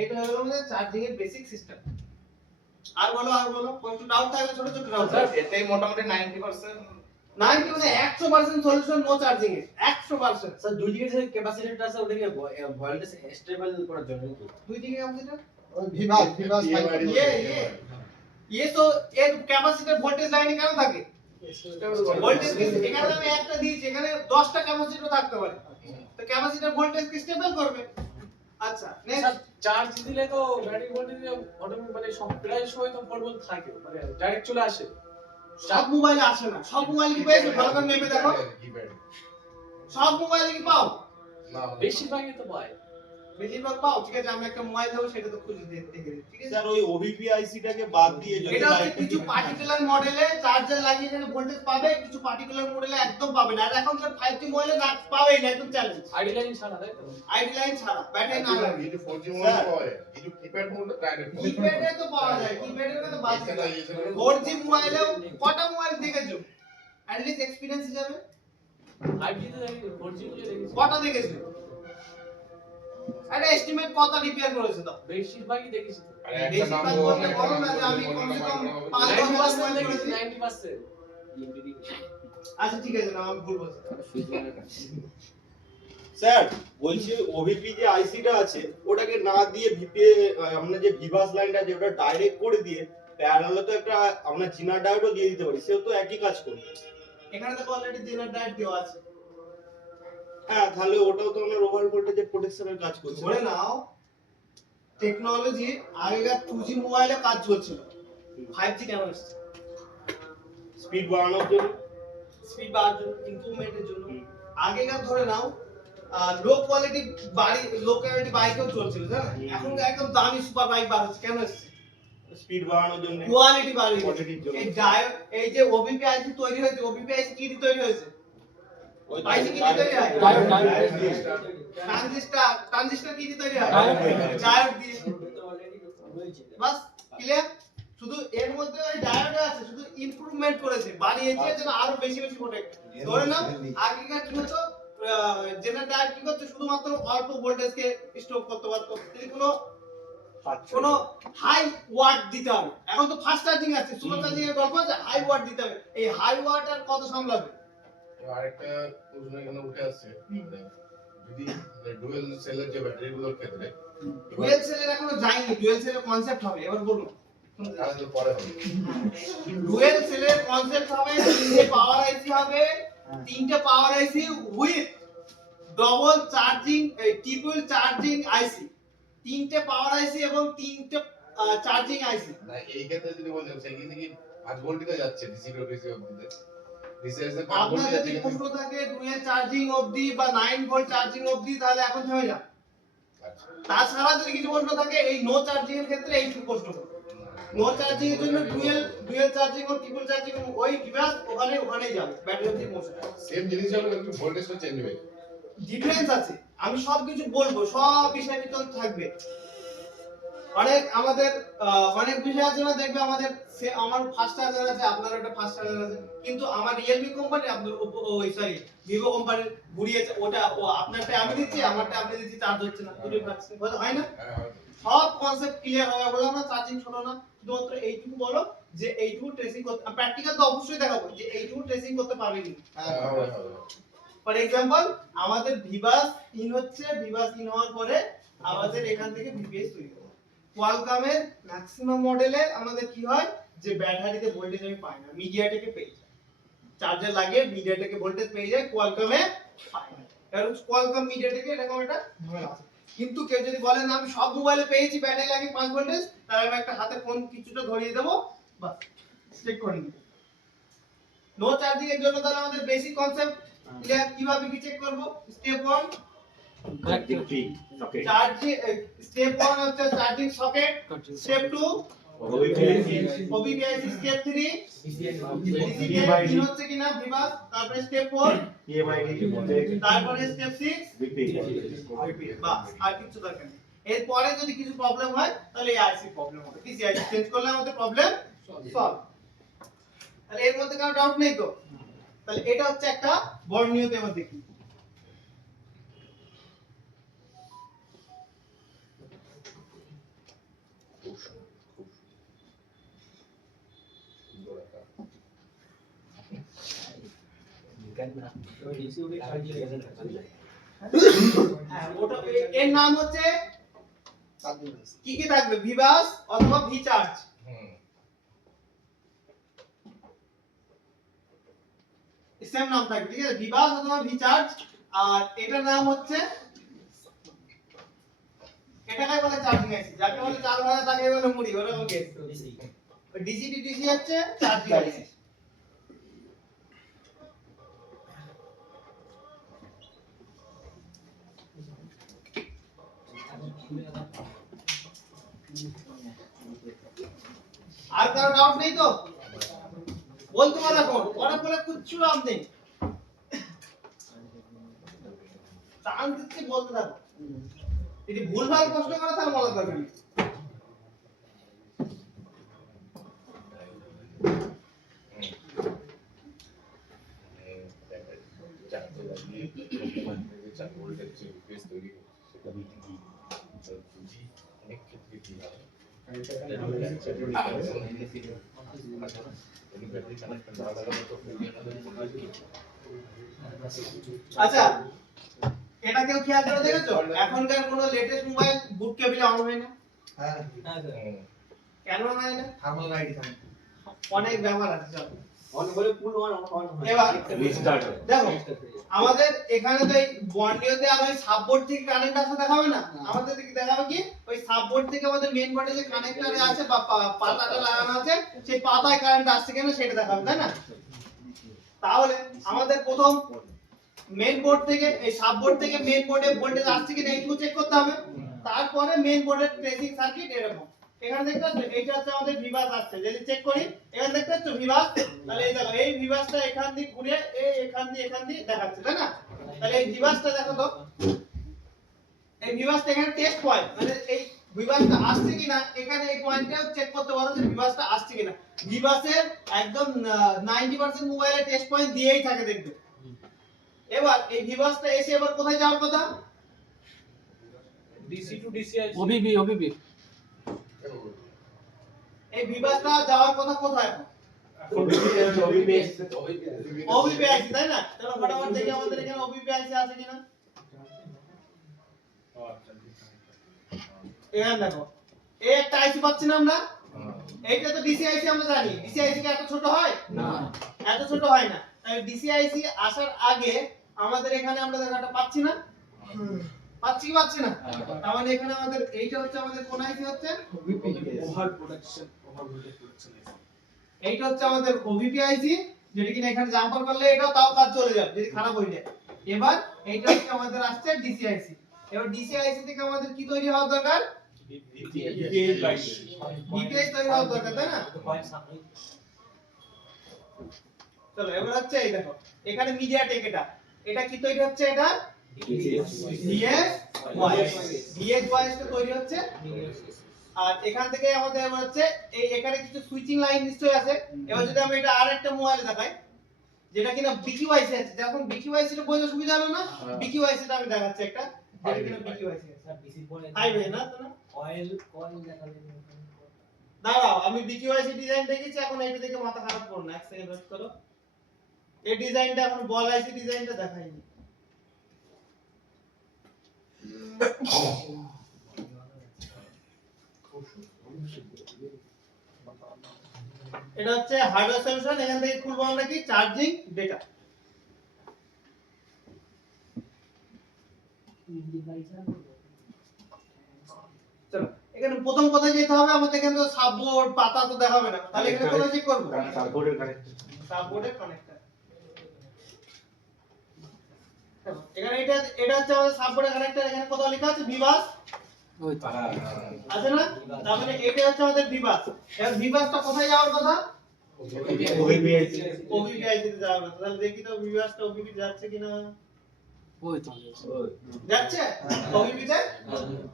এটা হলো আমাদের চার্জিং এর বেসিক সিস্টেম। আর বলো কোন ডাউট থাকলে ছোট ছোট ডাউট। স্যার এটাই মোটামুটি 90% 90 মানে 100% সলিউশন নো চার্জিং এ 100%। স্যার দুই দিকে যে ক্যাপাসিটরটা আছে ওটাকে ভোল্টেজ স্টেবল করার জন্য কি? দুই দিকে ক্যাপাসিটর ওই ভিভাস ये तो एक ক্যাপাসিটর ভোল্টেজ লাইনে কেন থাকে? ভোল্টেজ এখানে আমি একটা দিয়েছি, এখানে 10টা ক্যাপাসিটর থাকতে পারে, তো ক্যাপাসিটর ভোল্টেজ কি স্টেবল করবে। আচ্ছা নেক্সট, চার্জ দিলে তো ব্যাটারি ভোল্টেজ অটোমেটিক মানে সব প্রায় সময় তো ভোল্ট থাকে, মানে ডাইরেক্ট চলে আসে। সব মোবাইলে আসে না, সব মোবাইল কি পেয়েছো? ভালো করে নেমে দেখো, সব মোবাইলে কি পাও? বেশিরভাগই তো পায়। বেশিরভাগ পাও, ঠিক আছে আমি একটা মোবাইল দেবো, সেটা তো খুঁজে দেখে দিই, ঠিক আছে। স্যার ওই ওবিপিআইসি টাকে বাদ দিয়ে যদি এটা হচ্ছে কিছু পার্টিকুলার মডেলে চার্জার লাগিয়ে এখানে ভোল্টেজ পাবে, কিছু পার্টিকুলার মডেলে একদম পাবে না। আর এখনকার 5G মোবাইলে না পাবেই না, একদম চ্যালেঞ্জ। আইডি লাইন ছাড়া তাই তো? আইডি লাইন ছাড়া, ব্যাটারি না লাগে। ये जो 4G मोबाइल पावर है ये जो कीपैड मोड डायरेक्ट কিপ্যাডে তো পাওয়া যায়, কিপ্যাডের তো বাদ দিতে হয়। 4G মোবাইলে কটা মোবাইল দেখেছো অ্যাট লিস্ট এক্সপেরিয়েন্স হিসাবে? আইডি তো দেখি 4G বলে দেখেছি। কটা দেখেছো? একটা এস্টিমেট কত রিপেয়ার করেছে দাও? বেশিরভাগই দেখেছি তো। বেশিরভাগ বলতে বলো না যে আমি কমসে কম 5-10 মোবাইল করেছি। 90%। আচ্ছা ঠিক আছে, না আমি ভুল বলছি। স্যার বলছি ওভিপি যে আইসিটা আছে ওটাকে না দিয়ে ভিপিএ আমরা যে ভিভাস লাইনটা যে ওটা ডাইরেক্ট করে দিয়ে প্যারালালে তো একটা আমরা জিনার ডায়োডও দিয়ে দিতে পারি, সেও তো একই কাজ করবে। এখানে তো অলরেডি জেনার ডায়েট দেওয়া আছে। হ্যাঁ তাহলে ওটাও তো আমরা ওভার ভোল্টেজের প্রোটেকশনের কাজ করছে। ধরে নাও টেকনোলজি আগেকার 2G মোবাইলে কাজ করছিল, 5G কেন এসেছে? স্পিড বাড়ানোর জন্য। স্পিড বাড়ার জন্য, ইমপ্রুভমেন্টের জন্য। আগেকার ধরে নাও লো কোয়ালিটি বাইকও চলছিল, জানো? এখন একদম দামি সুপার বাইক বার হচ্ছে, কেন এসেছে? স্পিড বাড়ানোর জন্য, কোয়ালিটি বাড়িয়ে কোয়ালিটির জন্য। এই ডায়োড, এই যে ওবিপিআইসি তৈরি হয়েছে, ওবিপিআইসি কি দিয়ে তৈরি হয়েছে? ওই আইসি কি দিয়ে তৈরি হয়? ট্রানজিস্টর কি দিয়ে তৈরি হয়? ডায়োড দিয়ে। বাস ক্লিয়ার। শুধু এর মধ্যে ওই ডায়োড আছে, শুধু ইমপ্রুভমেন্ট করেছে, বাড়িয়েছে যেন আরো বেশি বেশি প্রোটেক্ট। ধরে নাও আগেকার কি হতো, জেনারেল ডায়োড কি করছে, শুধুমাত্র অল্প ভোল্টেজকে স্টপ করতে পারতো, যদি কোনো হাই ওয়াট দিতে হবে। এখন তো ফাস্ট চার্জিং আছে, স্লো চার্জিং এর গল্প আছে, হাই ওয়াট দিতে হবে। এই হাই ওয়াট আর কত সামলাবে? আরেকটা প্রশ্ন এখানে উঠে আসছে, যদি ডুয়েল সেলের যে ব্যাটারিগুলোর ক্ষেত্রে ডুয়েল সেলের এখনো যায়নি, ডুয়েল সেলের কনসেপ্ট হবে, এবার বলুন। তাহলে পরে হবে ডুয়েল সেলের কনসেপ্ট হবে, তিনটে পাওয়ার আইসি হবে, তিনটে power IC with double charging, triple charging IC, তিনটে পাওয়ার আইসি এবং তিনটে চার্জিং আইসি। না এই ক্ষেত্রে যদি বলেন সেই ক্ষেত্রে কি 5 ভোল্টে যাচ্ছে ডিসি টু ডিসি অবধি ডিসিএসে 5 আপনার ভোল্টে যদি যাচ্ছে প্রশ্ন থাকে ডুয়েল চার্জিং অবধি বা 9 ভোল্ট চার্জিং অবধি, তাহলে এখন থেমে যান। তাছাড়া যদি কিছু প্রশ্ন থাকে এই নো চার্জিং এর ক্ষেত্রে এই কি প্রশ্ন করুন। নো চার্জিং এর জন্য ডুয়েল চার্জিং ও ট্রিপল চার্জিং ওই ডিভাইস ওখানেই যাবে, ব্যাটারি দিয়ে মোশন। সেম জিনিস হলো কিন্তু ভোল্টেজটা চেঞ্জ হয়ে ডিফারেন্স আছে, আমি সবকিছু বলবো, সব বিষয় ভিতর থাকবে। অনেক আমাদের অনেক বিষয় আছে না, দেখবে আমাদের আমার ফার্স্ট চার্জার আছে, আপনার একটা ফার্স্ট চার্জার আছে, কিন্তু আমার রিয়েলমি কোম্পানি আপনার ওই সরি ভিভো কোম্পানির ঘুরিয়েছে, ওটা ও আপনারটা আমি দিচ্ছি, আমারটা আপনি দিচ্ছি, চার্জ হচ্ছে না, দুটোই পাচ্ছে, হয় না? সব কনসেপ্ট ক্লিয়ার হবে, বললাম না চার্জিং ছোট না, শুধুমাত্র এইটুকু বলো যে এইটুকু ট্রেসিং করতে, প্র্যাকটিক্যাল তো অবশ্যই দেখাবো যে এইটুকু ট্রেসিং করতে পারবে কি। ফর এক্সাম্পল আমাদের ভিভাস ইন হচ্ছে, ভিভাস ইন হওয়ার পরে আমাদের এখান থেকে ভিপিএস তৈরি হবে। কোয়ালকমের ম্যাক্সিমাম মডেলে আমাদের কি হয় যে ব্যাটারিতে ভোল্টেজ আমি পাই না, মিডিয়াটেকে পেয়ে যাই, চার্জার লাগিয়ে মিডিয়াটেকে ভোল্টেজ পেয়ে যায়, কোয়ালকমে পাই না, কারণ কোয়ালকম মিডিয়াটেকে এরকম একটা ঝামেলা আছে। কিন্তু কেউ যদি বলে না আমি সব মোবাইলে পেয়েছি ব্যাটারি লাগিয়ে 5 ভোল্টেজ, তাহলে আমি একটা হাতে ফোন কিছুটা ধরিয়ে দেবো, বাস চেক করে নিব। নো চার্জিং এর জন্য তাহলে আমাদের বেসিক কনসেপ্ট ক্লিয়ার, কিভাবে কি চেক করব। স্টেপ 1 চার্জিং, স্টেপ 1 হচ্ছে charging socket, step 2 OBBIC, step 3 DCI হচ্ছে কিনা ভিভাস, তারপরে স্টেপ 4 তারপরে স্টেপ 6 বাস, আর কিছু দরকার নেই। এরপরে যদি কিছু প্রবলেম হয় তাহলে এই আইসি প্রবলেম হবে, DCI চেঞ্জ করলে আমাদের প্রবলেম সলভ। তাহলে এর মধ্যে কোনো ডাউট নেই তো? তাহলে এটা হচ্ছে একটা বর্ণনীয়তে আমরা দেখি। হ্যাঁ, ওটা এর নাম হচ্ছে কি কি থাকবে, ভিভাস অথবা ভি চার্জ, সেম নাম থাকবে, ঠিক আছে, ভিভাস অথবা ভি চার্জ। আর এটার নাম হচ্ছে, এটাকে বলে চার্জিং আইসি, যাকে বলে চাল ভাজা তাকে বলে মুড়ি, ওরকম কেস। ডিসি ডিসি হচ্ছে চার্জিং আইসি। আর কারো ডাউট নেই তো? বলতে পারো এখন, অনেক বলে কিচ্ছু লাভ নেই, চান্স দিচ্ছি বলতে থাকো, যদি ভুলভাল প্রশ্ন করে তাহলে বলার দরকার নেই। আচ্ছা, এটা কেউ খেয়াল করে দেখেছো এখনকার কোন latest mobile boot cable on হয় না? হ্যাঁ কেন অন হয় না? থার্মাল লাইট থাকে, অনেক ব্যবহার আছে, চলো অন করে ফুল অন অন হয়। এবার দেখো আমাদের এখানে তো এই বর্ণীয়তে আর ওই সাববোর্ড থেকে কানেক্ট আসা দেখাবে না, আমাদের দিকে দেখাবে কি ওই সাববোর্ড থেকে আমাদের মেইন বোর্ডে যে কানেক্টরে আছে বা পাতাটা লাগানো আছে সেই পাতায় কারেন্ট আসছে কিনা সেটা দেখাবে, তাই না? তাহলে আমাদের প্রথম মেইন বোর্ড থেকে এই সাববোর্ড থেকে মেইন বোর্ডে ভোল্টেজ আসছে কিনা এইটুকু চেক করতে হবে। তারপরে মেইন বোর্ডের ট্রেসিং সার্কিট এরকম, এখানে দেখতে পাচ্ছ এইটা হচ্ছে আমাদের ভিভাস আসছে, যদি চেক করি এখানে দেখতে পাচ্ছ ভিভাস, তাহলে এই দেখো এই ভিভাসটা এখান দিয়ে ঘুরে এই এখান দিয়ে দেখাচ্ছে, তাই না? তাহলে এই ভিভাসটা দেখো তো, এই ভিভাসটা এখানে টেস্ট পয়েন্ট, মানে এই ভিভাসটা আসছে কিনা এখানে এই পয়েন্টটাও চেক করতে পারো যে ভিভাসটা আসছে কিনা। ভিভাসের একদম 90% মোবাইলে টেস্ট পয়েন্ট দিয়েই থাকে দেখবে। এবার এই ভিভাসটা এসে এবার কোথায় যাওয়ার কথা? ডিসি টু ডিসিআই ওবিবি এই ভিভাসটা যাওয়ার কথা কোথায়? OBBIC, তাই না? চলো ফটাফট দেখি আমাদের এখানে OBBIC আছে কিনা। এখানে দেখো এই একটা আইসি পাচ্ছি না আমরা, এইটা তো ডিসিআইসি, আমরা জানি ডিসিআইসি কি এত ছোট হয় না, এত ছোট হয় না। তাই ডিসিআইসি আসার আগে আমাদের এখানে আমরা দেখাটা পাচ্ছি না, পাচ্ছি কি পাচ্ছি না? তার মানে এখানে আমাদের এইটা হচ্ছে আমাদের কোন আইসি হচ্ছে over production, over voltage production. এইটা হচ্ছে আমাদের ওভিপি আইসি, যেটা কিনা এখানে জাম্পার করলে এটাও তাও কাজ চলে যাবে যদি খারাপ হয়ে যায়। এবার এইটা হচ্ছে আমাদের আসছে ডিসিআইসি। এবার ডিসিআইসি থেকে আমাদের কি তৈরি হওয়া দরকার? ভিপিএস তৈরি হওয়া দরকার, তাই না? চলো এবার হচ্ছে এই দেখো এখানে মিডিয়াটেক, এটা কি তৈরি হচ্ছে? এটা DHY তৈরি হচ্ছে। আর এখান থেকে আমাদের এবার হচ্ছে এই এখানে কিছু সুইচিং লাইন নিশ্চয়ই আছে। এবার যদি আমি এটা আরেকটা মোবাইলে দেখাই যেটা কিনা BQIC আছে, যখন BQIC টা বোঝা সুবিধা হলো না, BQIC টা আমি দেখাচ্ছি একটা যেটা কিনা BQIC আছে। স্যার বিসি বলে হাইওয়ে না তো না, অয়েল দেখালেন দাঁড়াও আমি BQIC ডিজাইন দেখেছি, এখন এইটা দেখে মাথা খারাপ করো না, এক সেকেন্ড ওয়েট করো। এই ডিজাইনটা এখন বল আইসি ডিজাইনটা দেখাইনি। এটা হচ্ছে হার্ডওয়্যার সলিউশন, এখান থেকে খুলবো আমরা কি চার্জিং ডেটা। চলো এখানে প্রথম কথা যেতে হবে আমাদের, এখানে তো সাববোর্ড পাতা তো দেখাবে না, তাহলে এখানে কোথায় চেক করব? সাববোর্ডের কানেক্টর। সাববোর্ডের কানেক্টর। এখানে এটা হচ্ছে আমাদের সাববোর্ডের কানেক্টর, এখানে কোথাও লেখা আছে বিবাস আছে না, তার মানে এটা হচ্ছে আমাদের বিবাস। এবার বিবাসটা কোথায় যাওয়ার কথা? OBPIC OBPIC তে যাওয়ার কথা। তাহলে দেখি তো বিবাসটা OBP যাচ্ছে কিনা। ওই তো যাচ্ছে OBP তে।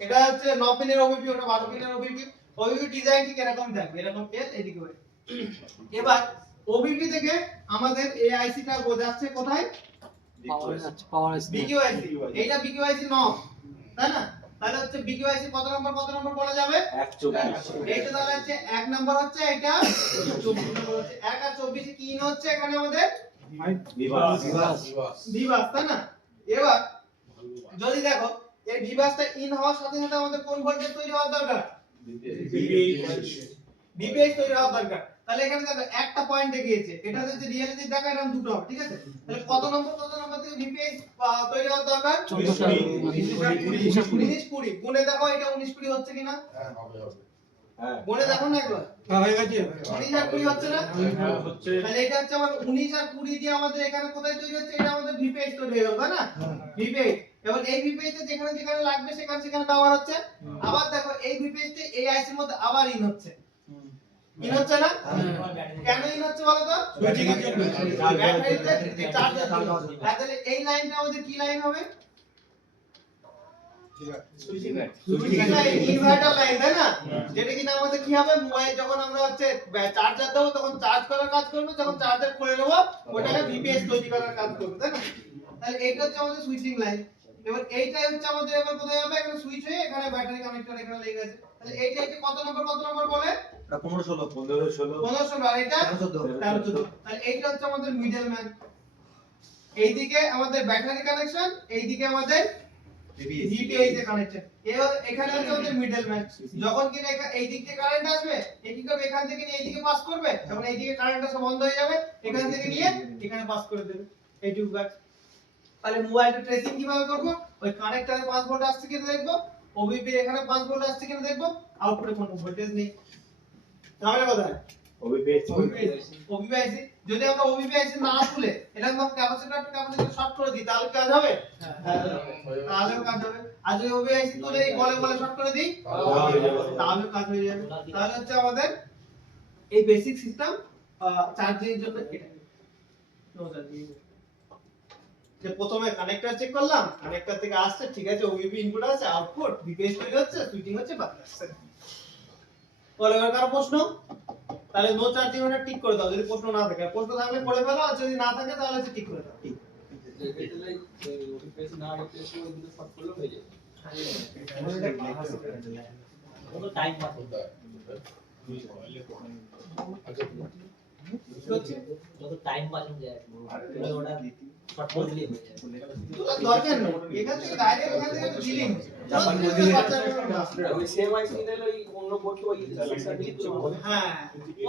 এটা হচ্ছে 9 পিনের OBP, ওটা 12 পিনের OBP। OBP ডিজাইন ঠিক এরকম থাকবে, এরকম এল এদিকে হয়। এবার OBP থেকে আমাদের এই আইসিটা যাচ্ছে কোথায়? পাওয়ার BQIC। এইটা BQIC 9, তাই না? তাহলে হচ্ছে BQIC কত নম্বর বলা যাবে? 124 এইটা তাহলে হচ্ছে 1 নাম্বার হচ্ছে এটা, 24 নম্বর হচ্ছে 1 আর 24 কি ইন হচ্ছে এখানে আমাদের বিভাস বিভাস, তাই না? এবার যদি দেখো এই বিভাসটা ইন হওয়ার সাথে সাথে আমাদের কোন ভোল্টেজ তৈরি হওয়া দরকার? VPH তৈরি হওয়া দরকার। তাহলে এখানে দেখো একটা পয়েন্ট দেখিয়েছে, এটা হচ্ছে রিয়েলিটি দেখা এরকম দুটো হবে, ঠিক আছে? তাহলে কত নম্বর থেকে VPH তৈরি হওয়া দরকার? 19-20 গুণে দেখো এটা 19-20 হচ্ছে কিনা, হ্যাঁ হবে হবে হ্যাঁ গুণে দেখো না একবার। হয়ে গেছে 19 আর 20 হচ্ছে না? হচ্ছে তাহলে এটা হচ্ছে আমাদের 19 আর 20 দিয়ে আমাদের এখানে কোথায় তৈরি হচ্ছে? এটা আমাদের VPH তৈরি হয়ে গেল, তাই না? VPH। এবার এই VPH তে যেখানে যেখানে লাগবে সেখানে ব্যবহার হচ্ছে। আবার দেখো এই VPH তে এই আইসির মধ্যে আবার ইন হচ্ছে। ইন হচ্ছে না? কেন ইন হচ্ছে বলো তো? সুইচিং এর জন্য। ব্যাটারিতে এই চার্জার তাহলে এই লাইনটা আমাদের কি লাইন হবে? ইনভার্টার লাইন, তাই না? যেটা কিনা আমাদের কি হবে, মোবাইল যখন আমরা হচ্ছে চার্জার দেবো তখন চার্জ করার কাজ করবে, যখন চার্জার খুলে নেবো ওটাকে VPH তৈরি করার কাজ করবে, তাই না? তাহলে এইটা হচ্ছে আমাদের সুইচিং লাইন। এবার এইটাই হচ্ছে আমাদের এবার কোথায় যাবে? এখানে সুইচ হয়ে এখানে ব্যাটারি কানেক্টর এখানে লেগে গেছে। তাহলে এইটা কত নম্বর বলে? 15-16 আর এটা 13-14। তাহলে এইটা হচ্ছে আমাদের মিডলম্যান। এইদিকে আমাদের ব্যাটারি কানেকশন, এইদিকে আমাদের VPH এর কানেকশন। এখানে হচ্ছে আমাদের মিডলম্যান। যখন কিনা এই দিক থেকে কারেন্ট আসবে, এই কি করবে? এখান থেকে নিয়ে এইদিকে পাস করবে, তখন এইদিকে কারেন্ট আসা বন্ধ হয়ে যাবে, এখান থেকে নিয়ে এখানে পাস করে দেবে। এইটুকু কাজ। তাহলে মোবাইলটা ট্রেসিং কিভাবে করব? ওই কানেক্টরে 5 ভোল্ট আসছে কিনা দেখব, OBP এর এখানে 5 ভোল্ট আসছে কিনা দেখব, আউটপুটে কোনো ভোল্টেজ নেই। তাহলে কোথায়? OBPIC OBPIC। যদি আমরা OBPIC না খুলে এরকম ক্যাপাসিটর শর্ট করে দিই তাহলে কাজ হবে? তাহলেও কাজ হবে। আর যদি OBPIC তুলে এই বলে শর্ট করে দিই তাহলেও কাজ হয়ে যাবে। তাহলে হচ্ছে আমাদের এই বেসিক সিস্টেম চার্জিং এর জন্য এটা। No charging. যে প্রথমে কানেক্টর চেক করলাম, কানেক্টর থেকে আসছে ঠিক আছে, OBP ইনপুট আছে, আউটপুট VPH তৈরি হচ্ছে, সুইচিং হচ্ছে, বাকি আসছে। বলে কারো প্রশ্ন? তাহলে নো চার্জিং ওটা ঠিক করে দাও, যদি প্রশ্ন না থাকে। প্রশ্ন থাকলে পড়ে ফেলো, আর যদি না থাকে তাহলে হচ্ছে ঠিক করে দাও। ঠিক তো টাইম পাস হচ্ছে যত টাইম পাস হয়ে যায় ওটা শর্ট করে দিলে হয়ে যায়। দরকার নেই, এখান থেকে ডাইরেক্ট ওখান থেকে দিলিং ওই সেম আইসি দিলে ওই অন্য বোর্ড তো ওই সেকশন দিয়ে তো হবে। হ্যাঁ,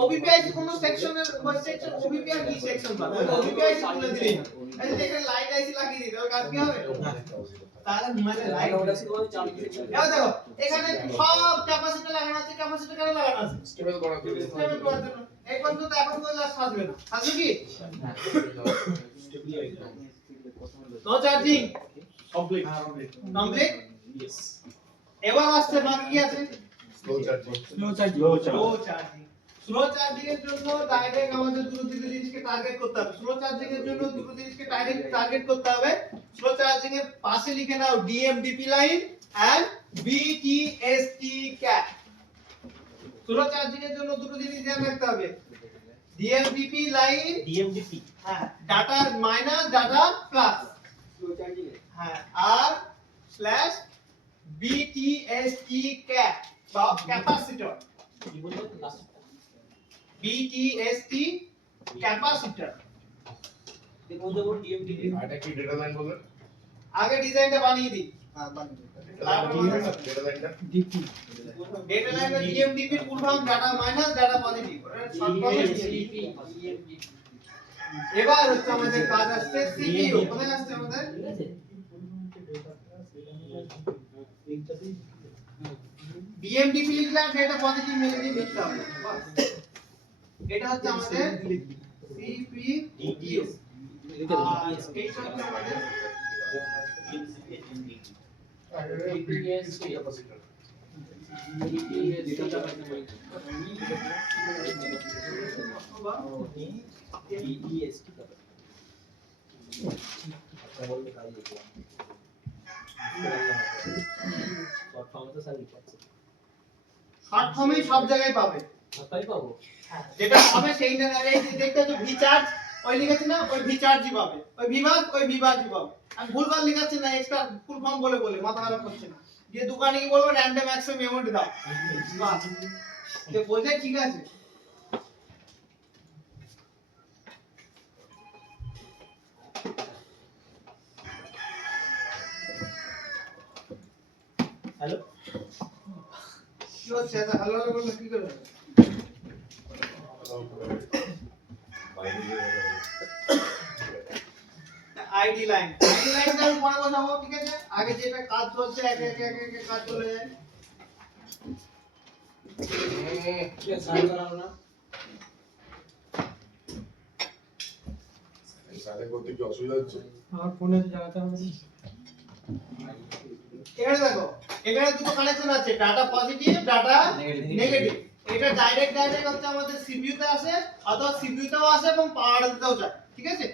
OBPIC কোন সেকশনের সেকশন OBP আর কি সেকশন পাবে, OBPIC তুলে দিলেই এই যে এখানে লাইট আইসি লাগিয়ে দিতে হবে, কাজ কি হবে? তাহলে মানে লাইট ওটা শুধু চার্জ সেকশন। এবার দেখো এখানে সব ক্যাপাসিটর লাগানো আছে, ক্যাপাসিটর কেন লাগানো আছে? স্টেবল করার জন্য স্টেবল করার জন্য। এই পর্যন্ত এখন বললে আর সাজবে না, সাজবে কি? No charging complete. কমপ্লিট। এবার আসছে বাকি কি আছে? Slow charging slow charging. Slow charging এর জন্য ডাইরেক্ট আমাদের দুটো জিনিসকে টার্গেট করতে হবে। স্লো চার্জিং এর জন্য দুটো জিনিসকে ডাইরেক্ট টার্গেট করতে হবে। স্লো চার্জিং এর পাশে লিখে নাও DMDP line and BTST cap. Slow charging এর জন্য দুটো জিনিস ধ্যান রাখতে হবে, DMDP লাইন, ডিএমডিপি হ্যাঁ, ডাটা মাইনাস ডাটা প্লাস, হ্যাঁ, আর স্ল্যাশ BTST ক্যাপ বা ক্যাপাসিটর, কি বলবো লাস্ট BTST ক্যাপাসিটর। দেখুন দেখো ডিএমডিপি এটা কি ডেটা লাইন বললেন? আগে ডিজাইনটা বানিয়ে দিই, হ্যাঁ বানিয়ে দিতে। ডেটা লাইনটা ডেটা লাইনের DMDP এর full form data minus data positive, ওটা শর্ট ফর্ম ডিএমডিপি এবার হচ্ছে আমাদের কাজ আসছে CPU, কোথায় আসছে আমাদের DMDP লিখলে আর ডেটা পজিটিভ মিলে দিয়ে লিখতে হবে, বাস। এটা হচ্ছে আমাদের CPU, আর এইটা হচ্ছে আমাদের ক্যাপাসিটর। ডিএসটি বলতে কাজ লিখলাম শর্ট ফর্ম তো স্যার লিখছে শর্ট ফর্মে সব জায়গায় পাবে, সবটাই পাবো যেটা হবে সেইটা এই যে দেখতে তো ভি চার্জ ওই লিখেছি না, ওই ভি চার্জই পাবে, ওই বিভাগ ওই বিভাগই পাবে। আর ভুলভাল লিখাচ্ছি না, এক্সট্রা ফুল ফর্ম বলে বলে মাথা খারাপ করছে না, যে দোকানে কি বলবো র্যান্ডম অ্যাক্সেস মেমরি দাও, বাস, যে বলছে ঠিক আছে। হ্যালো কি হচ্ছে এটা হ্যালো হ্যালো বললে কি করবে? আইডি লাইনটা আমি পরে বোঝাবো, ঠিক আছে? আগে যেটা কাজ চলছে একে একে একে একে কাজ চলে যায়। সাথে করতে কি অসুবিধা হচ্ছে? এখানে দেখো, এখানে দুটো কানেকশন আছে, ডাটা পজিটিভ ডাটা নেগেটিভ। এটা ডাইরেক্ট হচ্ছে আমাদের সিপিইউ তে আসে, অথবা সিপিইউ তেও আসে এবং পাওয়ার দিতেও যায়, ঠিক আছে?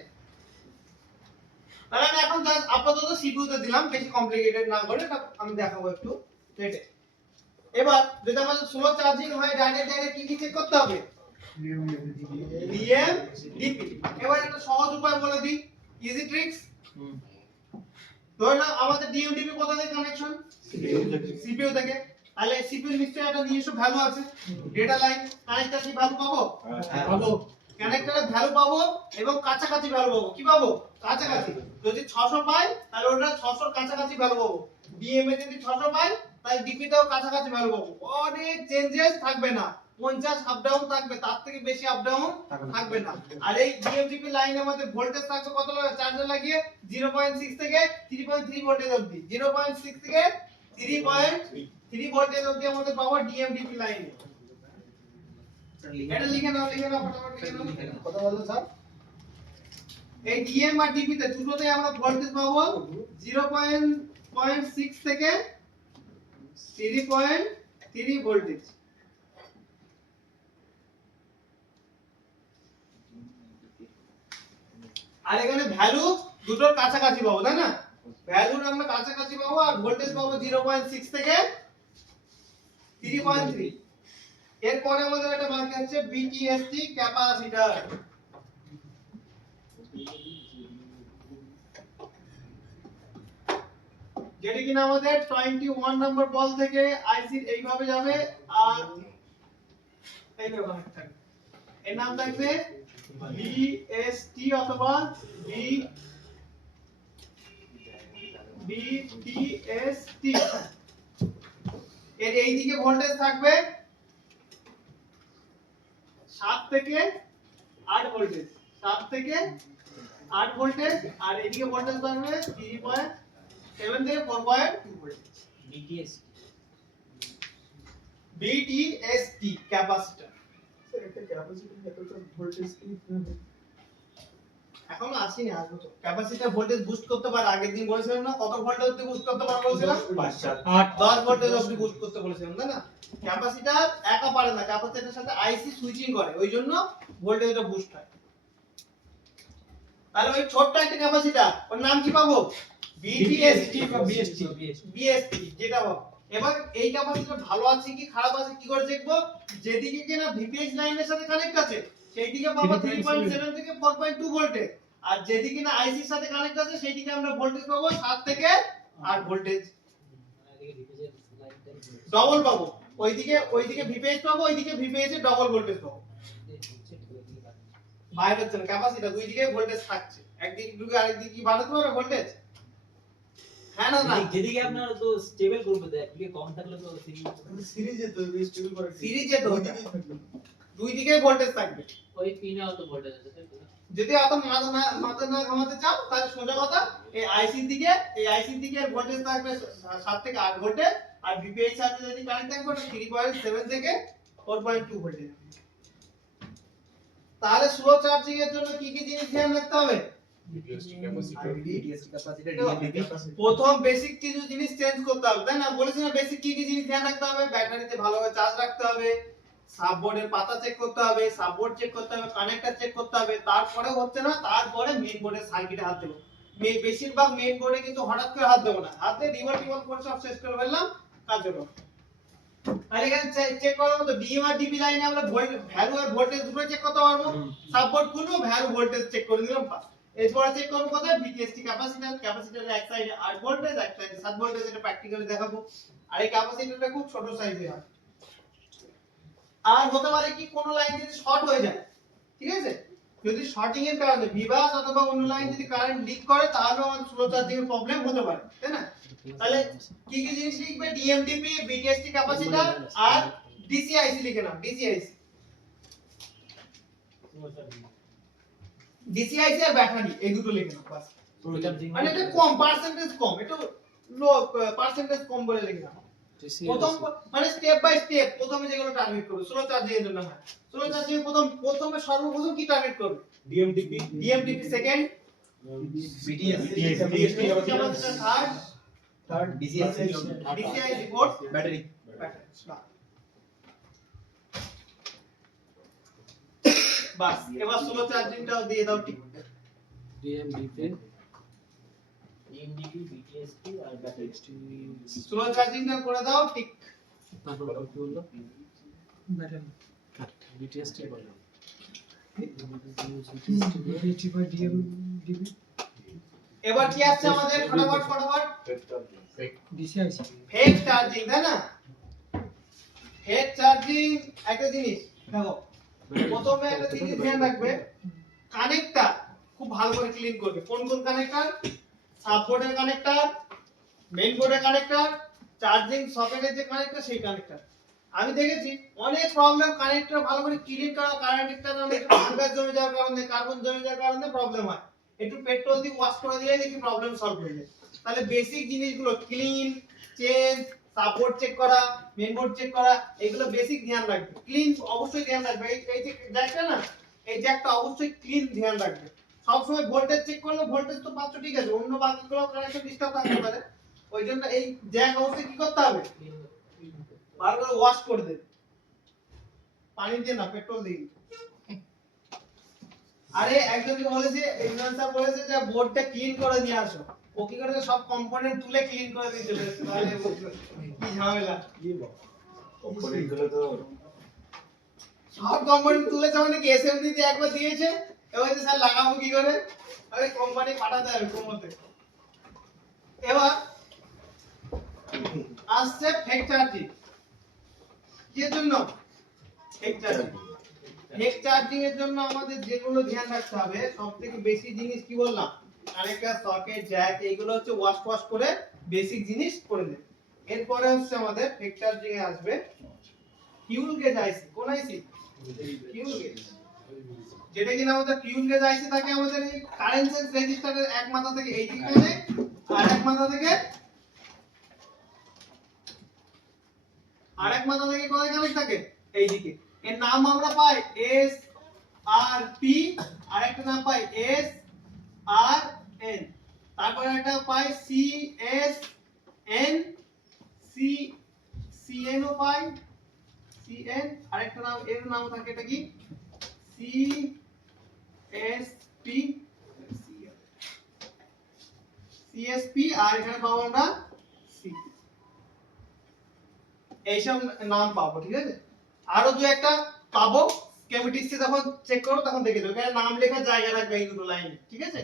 তাহলে আমি এখন জাস্ট আপাতত সিপিইউ তে দিলাম, বেশি কমপ্লিকেটেড না করে এটা আমি দেখাবো একটু রেটে। এবার যদি আমাদের স্লো চার্জিং হয় ডাইরেক্ট কি কি চেক করতে হবে? DMDP। এবার একটা সহজ উপায় বলে দিই, ইজি ট্রিক্স। ধরে নাও আমাদের DMDP কোথা থেকে কানেকশন? CPU থেকে। তাহলে CPU নিশ্চয়ই একটা নিজস্ব ভ্যালু আছে, ডেটা লাইন কানেক্টর কি ভ্যালু পাবো? পাবো। কানেক্টরের ভ্যালু পাবো এবং কাছাকাছি ভ্যালু পাবো। কি পাবো? কাছাকাছি। যদি 600 পাই তাহলে ওটা 600 এর কাছাকাছি ভ্যালু পাবো। DM এ যদি 600 পাই তাহলে DP তেও কাছাকাছি ভ্যালু পাবো। অনেক চেঞ্জেস থাকবে না, 50 আপ ডাউন থাকবে, তার থেকে বেশি আপ ডাউন থাকবে না। আর এই DMDP লাইনের মধ্যে ভোল্টেজ থাকবে কত চার্জার লাগিয়ে 0.6 থেকে 3.3 ভোল্টেজ অবধি, 0.6 থেকে 3.3 ভোল্টেজ অবধি আমাদের পাবো DMDP লাইনে। এটা লিখে নাও ফটাফট লিখে নাও। কথা বললেন স্যার? এই DM আর DP তে দুটোতেই আমরা ভোল্টেজ পাবো 0.6 থেকে 3.3 ভোল্টেজ। আর এখানে ভ্যালু দুটোর কাছাকাছি পাবো, তাই না? ভ্যালুর আমরা কাছাকাছি পাবো আর ভোল্টেজ পাবো 0.6 থেকে 3.3। এরপরে আমাদের একটা বাকি আছে BTST ক্যাপাসিটর। যেটা কিনা আমাদের 21 নম্বর বল থেকে আইসি এইভাবে যাবে আর এইভাবে কানেক্ট থাকবে। এর নাম থাকবে BST অথবা BTST। এর এইদিকে ভোল্টেজ থাকবে 7 থেকে 8 ভোল্টেজ, 7 থেকে 8 ভোল্টেজ, আর এদিকে ভোল্টেজ থাকবে 3.7 থেকে 4.2 ভোল্টেজ। BTST capacitor. এখনো আসেনি, আসবে তো। ক্যাপাসিটর ভোল্টেজ বুস্ট করতে পারে, আগের দিন বলেছিলাম না কত ভোল্টেজ অবধি বুস্ট করতে পারে বলেছিলাম? 10 ভোল্টেজ অবধি বুস্ট করতে বলেছিলাম, তাই না? ক্যাপাসিটর একা পারে না, ক্যাপাসিটরের সাথে আইসি সুইচিং করে, ওই জন্য ভোল্টেজটা বুস্ট হয়। তাহলে ওই ছোট্ট একটা ক্যাপাসিটর, ওর নাম কি পাবো? বিটিএসটি বা বিএসটি যেটা হোক। এবার এই ক্যাপাসিটর ভালো আছে কি খারাপ আছে কি করে দেখবো? যেদিকে কিনা ভিপিএস লাইনের সাথে কানেক্ট আছে সেই দিকে পাবো 3.7 থেকে 4.2 ভোল্টেজ, আর যেদিকে না আইসির সাথে কানেক্ট আছে সেই দিকে আমরা ভোল্টেজ পাবো 7 থেকে 8 ভোল্টেজ ডবল পাবো। ওইদিকে ভিপিএস পাবো, ওইদিকে ভিপিএস এর ডবল ভোল্টেজ পাবো। বাইরে হচ্ছে না, ক্যাপাসিটর দুই দিকে ভোল্টেজ থাকছে, একদিকে ঢুকে আরেকদিকে কি বাড়াতে পারবে ভোল্টেজ? হ্যাঁ না না, যেদিকে আপনার তো স্টেবল করবে তো একদিকে কম থাকলে তো সিরিজে তো স্টেবল করে সিরিজে তো ওটা দুই দিকে ভোল্টেজ থাকবে। ওই পিনে অত ভোল্টেজ আছে তাই তো? যদি অত মাথা না ঘামাতে চাও তাহলে সোজা কথা এই আইসির দিকে ভোল্টেজ থাকবে 7 থেকে 8 ভোল্টেজ, আর ভিপিএস সাথে যদি কানেক্ট থাকবে ওটা 3.7 থেকে 4.2 ভোল্টেজ। তাহলে স্লো চার্জিং এর জন্য কি কি জিনিস ধ্যান রাখতে হবে? প্রথম বেসিক কিছু জিনিস চেঞ্জ করতে হবে, তাই না? বলেছি না বেসিক কি কি জিনিস ধ্যান রাখতে হবে? ব্যাটারিতে ভালোভাবে চার্জ রাখতে হবে, সাববোর্ডের পাতা চেক করতে হবে, সাববোর্ড চেক করতে হবে, কানেক্টর চেক করতে হবে। তারপরে হচ্ছে না, তারপরে মেইন বোর্ডের সার্কিটে হাত দেবো। বেশিরভাগ মেইন বোর্ডে কিন্তু হঠাৎ করে হাত দেবো না, হাত দিয়ে রিভলভ করে সব শেষ করে ফেললাম, কাজ হলো। তাহলে এখানে চেক করার মতো ডিএম আর ডিপি লাইনে আমরা ভ্যালু আর ভোল্টেজ দুটো চেক করতে পারবো। সাববোর্ড খুলবো, ভ্যালু ভোল্টেজ চেক করে দিলাম, পাস। এরপর চেক করব কোথায়? ভিটিএসটি ক্যাপাসিটরের এক সাইডে 8 ভোল্টেজ, এক সাইডে 7 ভোল্টেজ, এটা প্র্যাকটিক্যালি দেখাবো। আর এই ক্যাপাসিটরটা খুব ছোট সাইজের হয়। আর হতে পারে কি কোন লাইন যদি শর্ট হয়ে যায়, ঠিক আছে? যদি শর্টিং এর কারণে ভিভাস অথবা অন্য লাইন যদি কারেন্ট লিক করে তাহলেও আমাদের স্লো চার্জিং এর প্রবলেম হতে পারে, তাই না? তাহলে কি কি জিনিস লিখবে? ডিএমটিপি, বিটিএসটি ক্যাপাসিটর আর ডিসিআইসি লিখে নাও। ডিসিআইসি আর ব্যাটারি এই দুটো লিখে নাও, বাস। মানে এটা কম পার্সেন্টেজ, কম এটা লো পার্সেন্টেজ কম বলে লিখে নাও। প্রথম মানে স্টেপ বাই স্টেপ প্রথমে যেগুলো টার্গেট করবে স্লো চার্জিং এর জন্য। হ্যাঁ, স্লো চার্জিং এর প্রথমে সর্বপ্রথম কি টার্গেট করবে? DMTP second, BTST capacitor third, DCIC fourth, battery. বাস, এবার স্লো চার্জিংটাও দিয়ে দাও ঠিক। ডিএমডিপি বিটিএসটি আর ব্যাটারি স্লো চার্জিংটা করে দাও ঠিক। তারপর কি বললো? ব্যাটারি বিটিএসটি বলে বিটিএসটি বাই ডিএমডিপি। এবার কি আসছে আমাদের? ফটাফট ডিসিআইসি ফেক চার্জিং, তাই না? ফেক চার্জিং একটা জিনিস দেখো, প্রথমে একটা জিনিস ধ্যান রাখবে, কানেক্টর খুব ভালো করে ক্লিন করবে। কোন কানেক্টর? সাববোর্ডের কানেক্টর, মেইন বোর্ডের কানেক্টর, চার্জিং সকেটের যে কানেক্টর সেই কানেক্টর। আমি দেখেছি অনেক প্রবলেম কানেক্টর ভালো করে ক্লিন করা, কানেক্টরের মধ্যে ফাঙ্গাস জমে যাওয়ার কারণে, কার্বন জমে যাওয়ার কারণে প্রবলেম হয়। একটু পেট্রোল দিয়ে ওয়াশ করে দিলে দেখি প্রবলেম সলভ হয়ে যায়। তাহলে বেসিক জিনিসগুলো ক্লিন, চেঞ্জ, সাববোর্ড চেক করা, মেইন বোর্ড চেক করা, এগুলো বেসিক ধ্যান রাখবে। ক্লিন অবশ্যই ধ্যান রাখবে। এই যে জ্যাকটা না, এই জ্যাকটা অবশ্যই ক্লিন ধ্যান রাখবে। সব সময় ভোল্টেজ চেক করলে ভোল্টেজ তো পাচ্ছ ঠিক আছে, অন্য বাকিগুলো কানেকশন ডিস্টার্ব থাকতে পারে। ওই জন্য এই জ্যাক অবশ্যই কি করতে হবে? ভালো করে ওয়াশ করে দেবে, পানি দিয়ে না, পেট্রোল দিয়ে। আরে একজনকে বলেছে, ইমরান স্যার বলেছে যে বোর্ডটা ক্লিন করে নিয়ে আসো। ও কি করেছে? সব কম্পোনেন্ট তুলে ক্লিন করে দিয়ে চলে এসেছে। তাহলে কি ঝামেলা! সব কোম্পানি তুলেছে মানে কি এসএমডি তে একবার দিয়েছে, এবার যে স্যার লাগাবো কি করে? আরে কোম্পানি পাঠাতে হবে কোমতে। এবার আসছে ফেক চার্জিং। কিসের জন্য? Fake charging. ফেক চার্জিং এর জন্য আমাদের যেগুলো ধ্যান রাখতে হবে, সবথেকে বেশি জিনিস কি বললাম? কানেক্টর, সকেট, জ্যাক, এইগুলো হচ্ছে ওয়াশ করে বেসিক জিনিস করে দেবে। এরপরে হচ্ছে আমাদের ফেক চার্জিং এ আসবে ফিউল গেজ আইসি। কোন আইসি? Fuel gauge. যেটা কিনা আমাদের ফিউল গেজ আইসি থাকে আমাদের এই কারেন্ট সেন্স রেজিস্টারের এক মাথা থেকে এই দিকে কানেক্ট, আর এক মাথা থেকে কোথায় কানেক্ট থাকে? এই দিকে। এর নাম আমরা পাই এস আর পি, আর একটা নাম পাই এস আর এন, তারপর একটা পাই C S N, C N ও পাই সি এন, আর একটা নাম এর নাম থাকে, এটা কি? সি এস পি, সিএসপি আর এখানে পাবো আমরা সি, এইসব নাম পাবো, ঠিক আছে। আরো দু একটা পাবো, কেমিস্ট্রি যখন চেক করো তখন দেখে দেবো, এখানে নাম লেখার জায়গা রাখবে এই দুটো লাইনে, ঠিক আছে।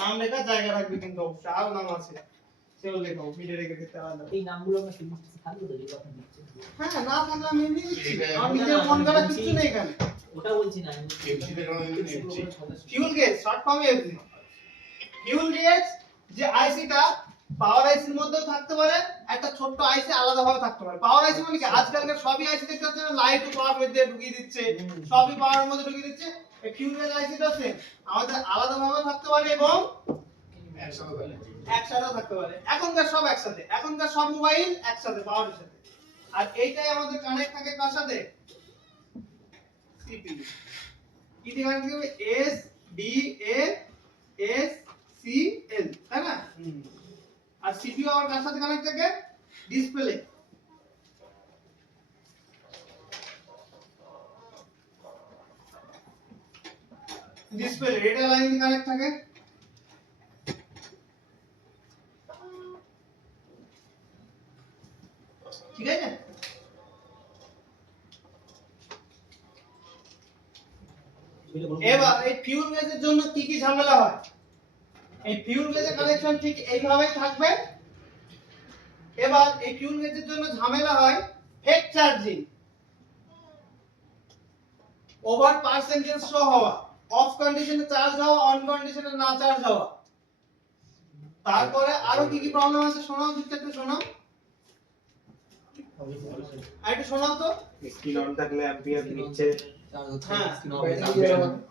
নাম লেখার জায়গা রাখবে কিন্তু অবশ্যই, আরো নাম আছে সেগুলো লেখাও, মিডে রেখে দিতে আলাদা। এই নামগুলো আমরা কেমিস্ট্রি থাকবে তো যেগুলো আপনি দিচ্ছেন? হ্যাঁ, না থাকলে আমি এমনি দিচ্ছি, আমার নিজের মন গড়া কিছু নেই এখানে। ওটা বলছি না আমি। কেমিস্ট্রিতে কেন দিচ্ছি? ফিউল গেজ, শর্ট ফর্মে এফজি। ফিউল গেজ যে আইসিটা পাওয়ার আইসির মধ্যেও থাকতে পারে, একটা ছোট্ট আইসি আলাদাভাবে থাকতে পারে। পাওয়ার আইসি মানে কি, আজকালকার সবই আইসি দেখতে পাচ্ছেন লাইট ও পাওয়ার মধ্যে ঢুকিয়ে দিচ্ছে, সবই পাওয়ারের মধ্যে ঢুকিয়ে দিচ্ছে। এই ফিউল গেজ আইসিটা সেম, আমাদের আলাদাভাবে থাকতে পারে এবং একসাথেও থাকতে পারে। এখনকার সব একসাথে, এখনকার সব মোবাইল একসাথে পাওয়ারের সাথে। আর এইটাই আমাদের কানেক্ট থাকে কার সাথে, সিপিইউ। কি দিয়ে কানেক্ট থাকবে, S D A S C L, তাই না? আর সিপিইউ আবার কার সাথে কানেক্ট থাকে, ডিসপ্লে। ডিসপ্লে এটা লাইন কানেক্ট থাকে। ঠিক আছে। এবার এই ফিউল গেজের জন্য কি কি ঝামেলা হয়, এই ফিউল গেজের কানেকশন ঠিক এইভাবেই থাকবে। এবার এই ফিউল গেজের জন্য ঝামেলা হয় fake charging, over percentage show হওয়া, অফ কন্ডিশনে চার্জ হওয়া, অন কন্ডিশনে না চার্জ হওয়া। তারপরে আরো কি কি প্রবলেম আছে শোনাও, দিকটা একটু শোনাও, আর একটু শোনাও তো। স্ক্রিন অন থাকলে অ্যাম্পিয়ার নিচ্ছে, হ্যাঁ,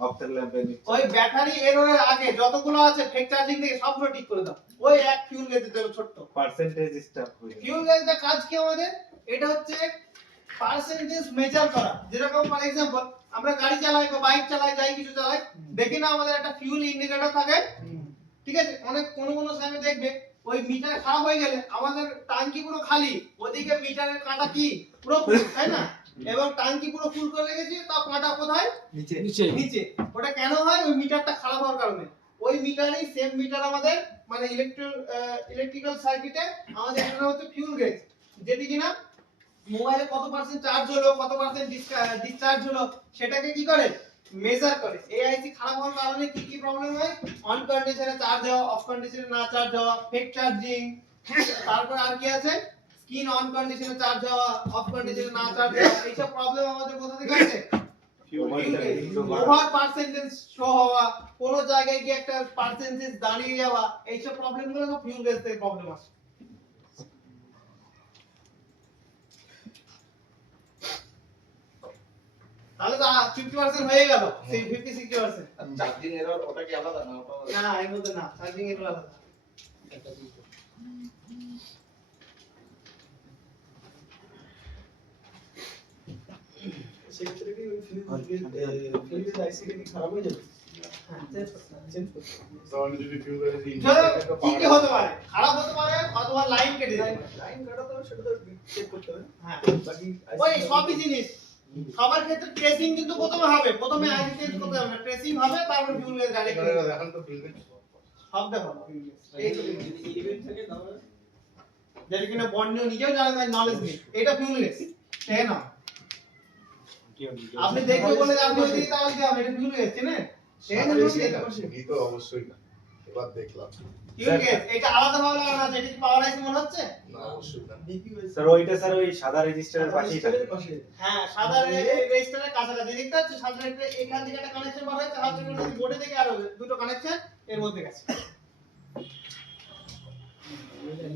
অফ থাকলে অ্যাম্পিয়ার নিচ্ছে। ওই ব্যাটারি এররের আগে যতগুলো আছে ফেক চার্জিং থেকে সবগুলো ঠিক করে দাও। ওই এক ফিউল গেজের জন্য ছোট্ট পার্সেন্টেজ স্টাফ হয়ে যায়। ফিউল গেজটা কাজ কি আমাদের, এটা হচ্ছে পার্সেন্টেজ মেজার করা। যেরকম ফর এক্সাম্পল আমরা গাড়ি চালাই বা বাইক চালাই, যাই কিছু চালাই, দেখি না আমাদের একটা ফিউল ইন্ডিকেটর থাকে, ঠিক আছে। অনেক কোন সময় দেখবে ওই মিটার খারাপ হয়ে গেলে আমাদের ট্যাঙ্কি পুরো খালি, ওদিকে মিটারের কাঁটা কি পুরো ফুল, তাই না? এবং ট্যাঙ্কি পুরো ফুল করে রেখেছি, তাও কাঁটা কোথায়, নিচে নিচে। ওটা কেন হয়, ওই মিটারটা খারাপ হওয়ার কারণে। ওই মিটারই সেম মিটার আমাদের মানে ইলেকট্রিক্যাল সার্কিটে আমাদের এটা হচ্ছে ফিউল গেজ, যেটি কিনা মোবাইলে কত পার্সেন্ট চার্জ হলো, কত পার্সেন্ট ডিসচার্জ হলো সেটাকে কি করে, মেজার করে। এই আইসি খারাপ হওয়ার কারণে কি কি প্রবলেম হয়, অন কন্ডিশনে চার্জ হওয়া, অফ কন্ডিশনে না চার্জ হওয়া, ফেক চার্জিং। তারপর আর কি আছে, স্ক্রিন অন কন্ডিশনে চার্জ হওয়া, অফ কন্ডিশনে না চার্জ হওয়া। এইসব প্রবলেম আমাদের কোথা থেকে আসে, ওভার পার্সেন্টেজ শো হওয়া, কোন জায়গায় গিয়ে একটা পার্সেন্টেজ দাঁড়িয়ে যাওয়া, এইসব প্রবলেমগুলো সব ফিউল গেজ থেকে প্রবলেম আসে। তাহলে তো 50% হয়ে গেল, সেই 50-60%। চার্জিং এরর ওটা কি আলাদা না, ওটা না, এর মধ্যে না, চার্জিং এর আলাদা। সেক্ষেত্রে কি ওই ফিউজ আইসি কি খারাপ হয়ে যাবে? হ্যাঁ, চেঞ্জ করতে হবে। তাহলে যদি ফিউজ আছে ধরো কি কি হতে পারে, খারাপ হতে পারে অথবা লাইন কেটে যায়। লাইন কাটা তো সেটা তো চেক করতে হবে। হ্যাঁ, বাকি ওই সবই জিনিস সবার ক্ষেত্রে ট্রেসিং কিন্তু প্রথমে হবে, প্রথমে আইসি চেঞ্জ করতে হবে না, ট্রেসিং হবে তারপর ফিউল গেজ ডাইরেক্ট এখন তো ফিউজ সব দেখো ফিউল গেজ। এই তো যদি ইভেন্ট থাকে তাহলে যেটা কিনা বন্ড নিজেও জানে না, নলেজ নেই, এটা ফিউল গেজ, ঠিক না? আপনি দেখবে বলে আপনি ওই দিকে তাহলে কি হবে, এটা ফিউল গেজ, চেনেন? সেই জন্য এই তো অবশ্যই না, এবার দেখলাম ফিউল গেজ এটা আলাদা ভাবে লাগানো আছে, এটা কি পাওয়ার আইসি মনে হচ্ছে? না অবশ্যই না। ডিপি স্যার ওইটা স্যার ওই সাদা রেজিস্টারের পাশেই থাকে। পাশে হ্যাঁ, সাদা রেজিস্টারের কাছাকাছি দেখতে পাচ্ছ, সাদা রেজিস্টার এখান থেকে একটা কানেকশন বার হয়েছে, হাত থেকে বোর্ডে থেকে আরো দুটো কানেকশন এর মধ্যে গেছে।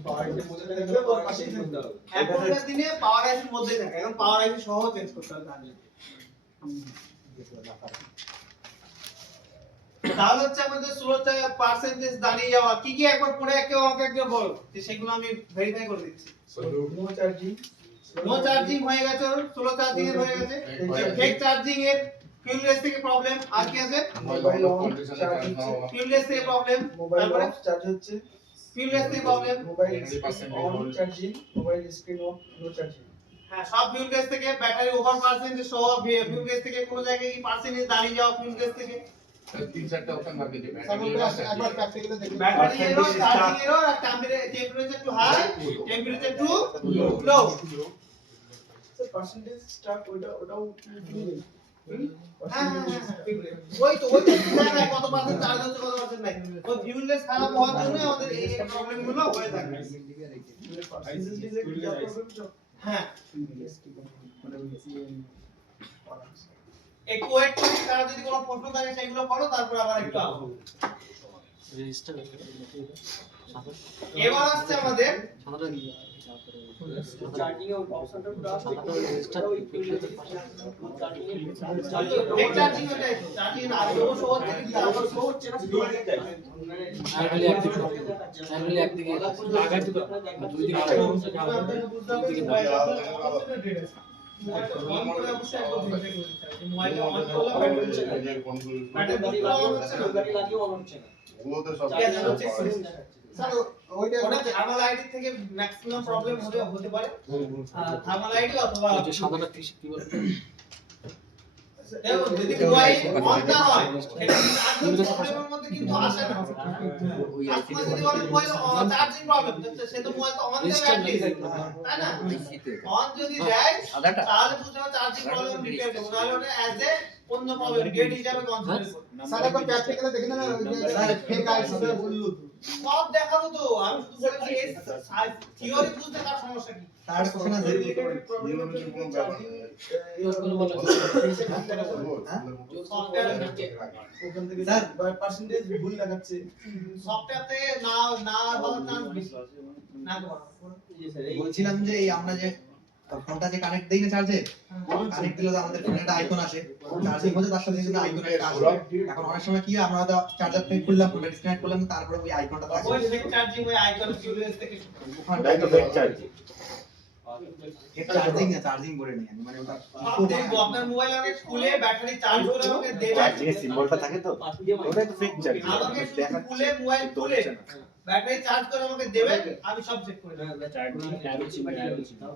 পাওয়ার যে মধ্যে থাকবে ওর পাশেই থাকবে। এখনকার দিনে পাওয়ার আইসির মধ্যে থাকে, এখন পাওয়ার আইসি সহ চেঞ্জ করতে হবে তাহলে। তাহলে হচ্ছে আমাদের 16টা পার্সেন্টেজ দাঁড়িয়ে যাওয়া কি কি একবার পড়ে কেউ আমাকে একবার বল, যে সেগুলো আমি ভেরিফাই করে দিচ্ছি। নো চার্জিং, নো চার্জিং হয়ে গেছে, 16 চার্জিং এর হয়ে গেছে, ফেক চার্জিং এর, ফিউল গেজ থেকে প্রবলেম, আর কি আছে, মোবাইল অন চার্জ হচ্ছে, ফিউল গেজ থেকে প্রবলেম, মোবাইল তারপরে অফ চার্জ হচ্ছে, ফিউল গেজ থেকে problem. Mobile on charging, mobile screen off no charging. হ্যাঁ, সব ফিউল গেজ থেকে ব্যাটারি ওভার পার্সেন্টেজ সহ, ফিউল গেজ থেকে কোন জায়গায় কি পার্সেন্টেজ দাঁড়িয়ে যাওয়া, ফিউল গেজ থেকে তিন চারটা অপশন থাকে যে স্যার ব্যাটারি ওটা একবার প্র্যাকটিক্যালি দেখুন। ব্যাটারি এরর, চার্জিং এরর আর temperature too high, temperature too low. Sir percentage start ওটাও ফিলিং হ্যাঁ ওই তো দেখায় কত পার্সেন্ট চার্জ হচ্ছে কত পার্সেন্ট নাই। ওই ফিউলেস খারাপ হওয়ার জন্য আমাদের এই প্রবলেমগুলো হয়ে থাকে। হ্যাঁ একটু ওয়েট করুন, তারা যদি কোনো প্রশ্ন থাকে সেগুলো করো, তারপর আবার একটু আসবো। এবার আসছে আমাদের চার্জিং এর অপশনটা এক চার্জিং ওটাই তো, চার্জিং আগে অবশ্য হচ্ছে কিন্তু আবার স্লো হচ্ছে না, স্লো হয়ে যায়। অন করে অবশ্যই একবার দেখে নিতে হবে যে মোবাইলটা অন করলে ব্যাটারি লাগিয়ে অন হচ্ছে না। ওগুলো তো সব স্যার ওইটা ওটা থার্মাল আইডি থেকে ম্যাক্সিমাম প্রবলেম হতে পারে। থার্মাল আইডি অথবা সাদাটা কি বলে দেখো যদি মোবাইল অন না হয় সেটা চার্জিং প্রবলেমের মধ্যে কিন্তু আসে না। কাস্টমার যদি বলে মোবাইল চার্জিং প্রবলেম, সে তো মোবাইল তো অন দেবে অ্যাটলিস্ট, তাই না? অন যদি দেয় তাহলে বুঝতে হবে চার্জিং প্রবলেম রিপেয়ার করতে, নাহলে ওটা অ্যাজ এ অন্য প্রবলেম ডেট হিসাবে কনসিডার করবে। স্যার একবার প্র্যাকটিক্যালি দেখেন না ওই যে ফেক আইসিটা বললো তো সব দেখাবো তো, আমি শুধু বলেছি এই থিওরি বুঝতে কার সমস্যা কি। তার কোশ্চেন আছে ওখান থেকে স্যার পার্সেন্টেজ ভুল দেখাচ্ছে সফটওয়্যারতে না না হওয়ার চান্স বেশি না তো। বলছিলাম যে এই আমরা যে ফোনটা যে কানেক্ট দেই না চার্জে, কানেক্ট দিলে তো আমাদের ফোনে একটা আইকন আসে, চার্জিং হচ্ছে তার সাথে সাথে আইকন একটা আসে। এখন অনেক সময় কি হয়, আমরা হয়তো চার্জার প্লেট খুললাম, ফোনটা ডিসকানেক্ট করলাম, তারপরে ওই আইকনটা থাকে ওই সেক চার্জিং ওই আইকন কিউএস থেকে তাই তো ফেক চার্জিং। চার্জিং না, চার্জিং করে নেই আমি, মানে ওটা দেখো আপনার মোবাইল আগে খুলে ব্যাটারি চার্জ করে আমাকে দেবে, চার্জিং এর সিম্বলটা থাকে তো, ওটাই তো ফেক চার্জিং। আমাকে শুধু খুলে মোবাইল খুলে ব্যাটারি চার্জ করে আমাকে দেবে, আমি সব চেক করে দেব।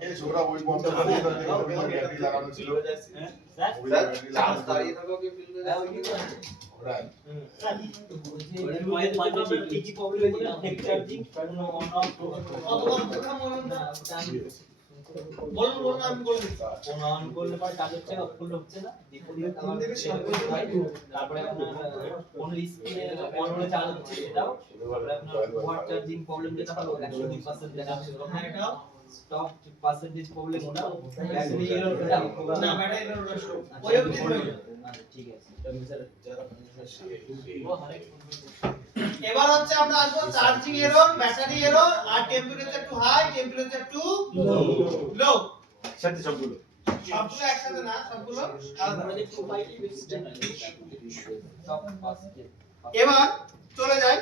এই সোরা ওই বন্ধ করে দিতে ব্যাটারি লাগানো ছিল চার্জ দাঁড়িয়ে থাকো কি ফিল করে ওরা অথবা কথা বলুন না, বলুন আমি বলে দিচ্ছি। তারপরে আপনার কোন স্ক্রিনে অন হলে চার্জ হচ্ছে সেটাও, তারপরে আপনার ওভার চার্জিং প্রবলেম যেটা হলো 102% দেখাচ্ছে, হ্যাঁ এটাও স্টপ পার্সেন্টেজ প্রবলেম ওটা, ব্যাটারি এরর ওটা না ব্যাটারি এরর ওই অবধি হয়ে আচ্ছা ঠিক আছে। এবার হচ্ছে আমরা আসবো চার্জিং এরর, ব্যাটারি এরর আর temperature too high, temperature too low. একসাথে সবগুলো। সবগুলো একসাথে না, সবগুলো আলাদা। এবার চলে যাই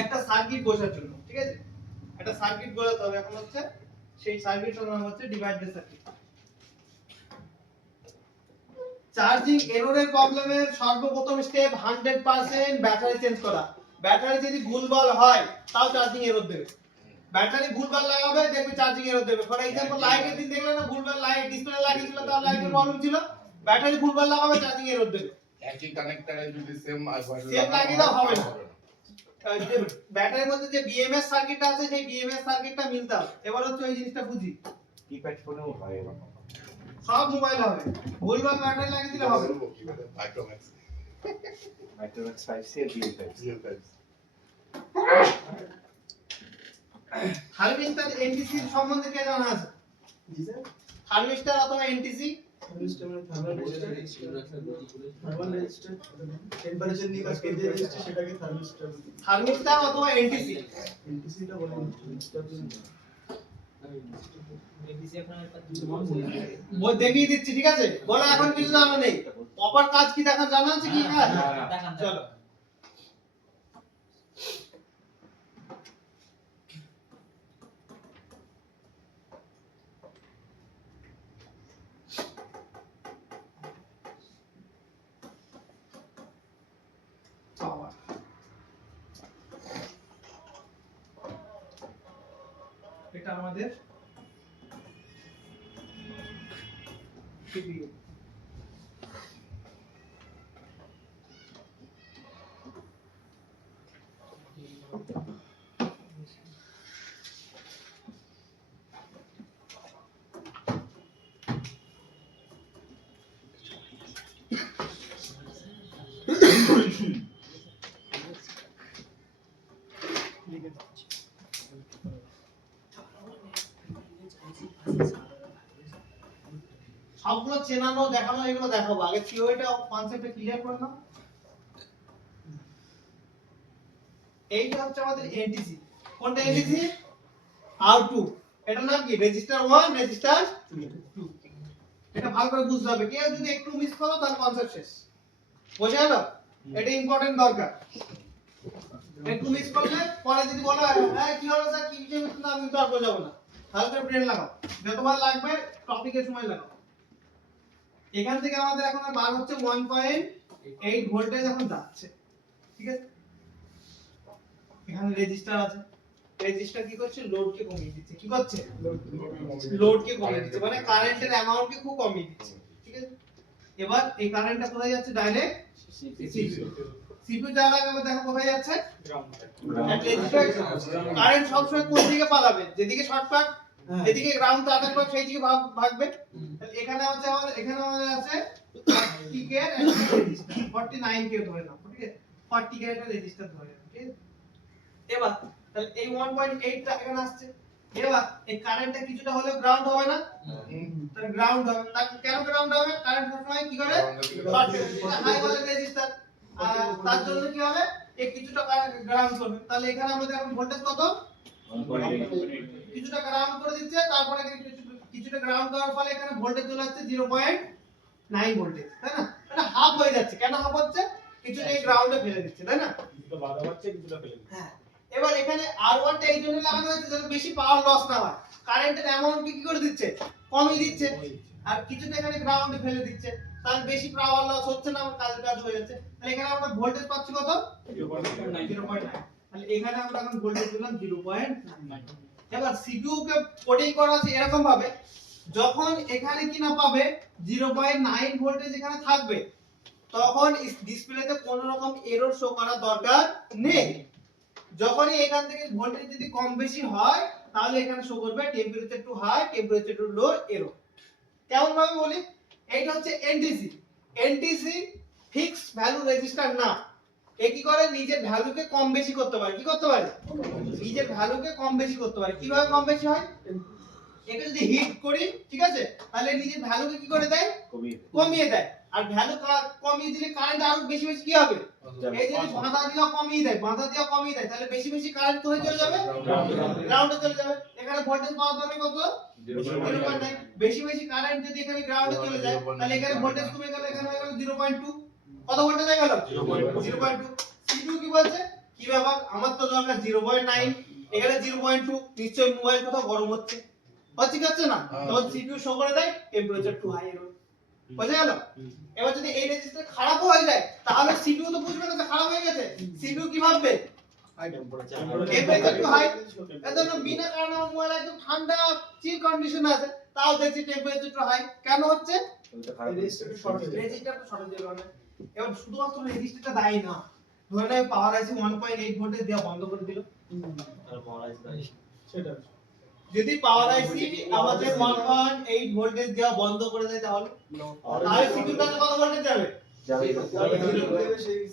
একটা সার্কিট বোঝার জন্য, ঠিক আছে? একটা সার্কিট বোঝাতে হবে, এখন হচ্ছে সেই সার্কিটটার নাম হচ্ছে ডিভাইডার সার্কিট। চার্জিং এররের প্রবলেমের সর্বপ্রথম স্টেপ 100% ব্যাটারি চেঞ্জ করা। ব্যাটারি যদি ভুলভাল হয় তাও চার্জিং এরর দেবে। ব্যাটারি ভুলভাল লাগাবে দেখবে চার্জিং এরর দেবে। ফর এক্সাম্পল লাইটের দিন দেখলে না ভুলভাল লাইট ডিসপ্লে লাগিয়েছিল, তার লাইটের প্রবলেম ছিল, ব্যাটারি ভুলভাল লাগাবে চার্জিং এরর দেবে। একই কানেক্টরে যদি সেম লাগিয়ে দাও হবে না। ব্যাটারির মধ্যে যে বিএমএস সার্কিটটা আছে সেই বিএমএস সার্কিটটা মিলতে হবে। এবার হচ্ছে এই জিনিসটা বুঝি, কিপ্যাড ফোনেও হয় এরকম। সব মোবাইল হবে, ভুলভাল ব্যাটারি লাগিয়ে দিলে হবে না। মাইক্রোম্যাক্স মাইক্রোম্যাক্স 5C আর BL5। থার্মিস্টার এনটিসি সম্বন্ধে কে জানা আছে? জি স্যার থার্মিস্টার অথবা এনটিসি থার্মাল রেজিস্টার টেম্পারেচার নিয়ে কাজ করে যে রেজিস্টার সেটাকে থার্মিস্টার বলি। থার্মিস্টার অথবা এনটিসি এনটিসিটা বলে বই দেখিয়ে দিচ্ছি, ঠিক আছে? বলো এখন কিছু জানা নেই, প্রপার কাজ কি দেখা জানা আছে কি কাজ? চলো এটা আমাদের CPU। সবগুলো চেনানো দেখানো এগুলো দেখাবো, আগে থিওরিটা কনসেপ্টটা ক্লিয়ার করে নাও। এইটা হচ্ছে আমাদের এনটিসি। কোনটা এনটিসি? R2। এটার নাম কি? Register 1 register 2। এটা ভালো করে বুঝতে হবে, কেউ যদি একটু মিস করো তাহলে কনসেপ্ট শেষ। বোঝা গেল? এটা ইম্পর্টেন্ট দরকার। একটু মিস করলে পরে যদি বলো হ্যাঁ কি হলো স্যার কি বিষয় বুঝতে না, আমি তো আর বোঝাবো না। ভালো করে ব্রেন লাগাও, যতবার লাগবে টপিকের সময় লাগাও। এখান থেকে আমাদের এখন আর বার হচ্ছে 1.8 ভোল্টেজ এখন যাচ্ছে, ঠিক আছে? এখানে রেজিস্টার আছে, রেজিস্টার কি করছে? লোডকে কমিয়ে দিচ্ছে। কি করছে? লোডকে কমিয়ে দিচ্ছে, মানে কারেন্টের অ্যামাউন্টকে খুব কমিয়ে দিচ্ছে, ঠিক আছে? এবার এই কারেন্টটা কোথায় যাচ্ছে? Direct CPU. সিপিইউ যাওয়ার আগে আমরা দেখো কোথায় যাচ্ছে? কারেন্ট সবসময় কোন দিকে পালাবে? যেদিকে শর্টকাট, যেদিকে গ্রাউন্ড টার্গেট করে সেই দিকে ভাগবে। তাহলে এখানে আছে আমাদের আছে 40 কে একটা রেজিস্টার, 49 কে ধরে নাও, ঠিক আছে? 40 কে একটা রেজিস্টার ধরে নাও, ঠিক আছে? এবার তাহলে এই 1.8 টা এখানে আসছে। এবার এই কারেন্টটা কিছুটা হলেও গ্রাউন্ড হবে না? তাহলে গ্রাউন্ড হবে। তার কেন গ্রাউন্ড হবে? কারেন্ট সবসময় কি করে? Short circuit. High voltage resistor, আর তার জন্য কি হবে? এই কিছুটা গ্রাউন্ড করবে। তাহলে এখানে আমাদের এখন ভোল্টেজ কত? 1.8। কিছুটা গ্রাউন্ড করে দিচ্ছে, তারপরে কিছুটা গ্রাউন্ড করার ফলে এখানে ভোল্টেজ চলে আসছে 0.9 ভোল্টেজ, তাই না? এটা হাফ হয়ে যাচ্ছে। কেন হাফ হচ্ছে? কিছুটা এই গ্রাউন্ডে ফেলে দিচ্ছে, তাই না? কিছুটা বাধা পাচ্ছে, কিছুটা ফেলে দিচ্ছে। হ্যাঁ। এবার এখানে R1 টা এই জন্য লাগানো হয়েছে যাতে বেশি পাওয়ার লস না হয়। কারেন্টের অ্যামাউন্ট কি করে দিচ্ছে? কমিয়ে দিচ্ছে। আর কিছুটা এখানে গ্রাউন্ডে ফেলে দিচ্ছে, তাহলে বেশি পাওয়ার লস হচ্ছে না, আমার কাজ হয়ে যাচ্ছে। তাহলে এখানে আমরা ভোল্টেজ পাচ্ছি কত? 0.9। তাহলে এখানে আমরা এখন ভোল্টেজ দিলাম 0.9। এবার সিপিইউ কে কোডিং করা আছে এরকম ভাবে, যখন এখানে কি না পাবে 0.9 ভোল্টেজ এখানে থাকবে, তখন ডিসপ্লেতে কোনো রকম এরর শো করার দরকার নেই। যখনই এখান থেকে ভোল্টেজ যদি কম বেশি হয়, তাহলে এখানে শো করবে temperature too high, temperature too low, error. কেমন ভাবে বলি? এইটা হচ্ছে NTC. NTC fix value resistor না। এ কি করে? নিজের ভ্যালুকে কম বেশি করতে পারে। কি করতে পারে? নিজের ভ্যালুকে কম বেশি করতে পারে। কিভাবে কম বেশি হয়? এটা যদি হিট করি, ঠিক আছে, তাহলে নিজের ভ্যালুকে কি করে দেয়? কমিয়ে দেয়। আর ভ্যালু কমিয়ে দিলে কারেন্ট আরো বেশি বেশি কি হবে? এই যে বাধা দিয়েও কমিয়ে দেয়, বাধা দিয়েও কমিয়ে দেয়, তাহলে বেশি বেশি কারেন্ট কোথায় চলে যাবে? গ্রাউন্ডে চলে যাবে। এখানে ভোল্টেজ পাওয়ার দরকার কত? 0.9। বেশি বেশি কারেন্ট যদি এখানে গ্রাউন্ডে চলে যায়, তাহলে এখানে ভোল্টেজ কমে গেল, এখানে হয়ে গেল 0.2। কত ভোল্টেজ হয়ে গেল? 0.2। সিপিইউ কি বলছে? কি ব্যাপার, আমার তো দরকার 0.9, এখানে 0.2, নিশ্চয়ই মোবাইল কোথাও গরম হচ্ছে, ঠিক আছে না? তখন সিপিইউ শো করে দেয় টেম্পারেচার টু হাই, এরর। বুঝা গেল? এবার যদি এই রেজিস্টার খারাপ হয়ে যায়, তাহলে সিপিইউ তো বুঝবে না যে খারাপ হয়ে গেছে। সিপিইউ কি ভাববে? Temperature too high. এজন্য বিনা কারণে মোবাইল একদম ঠান্ডা চিল কন্ডিশন আছে, তাও দেখছি টেম্পারেচার টু হাই। কেন হচ্ছে? রেজিস্টারটা শর্টেজের কারণে। এবার শুধুমাত্র রেজিস্টারটা দায়ী না, ধরে নাও পাওয়ার আইসি 1.8 ভোল্টেজ দেওয়া বন্ধ করে দিল, সেটা যদি পাওয়ার আইসি আমাদের 1.8 ভোল্টেজ দেওয়া বন্ধ করে দেয়, তাহলে সিপিইউ কাছে কত ভোল্টেজ যাবে?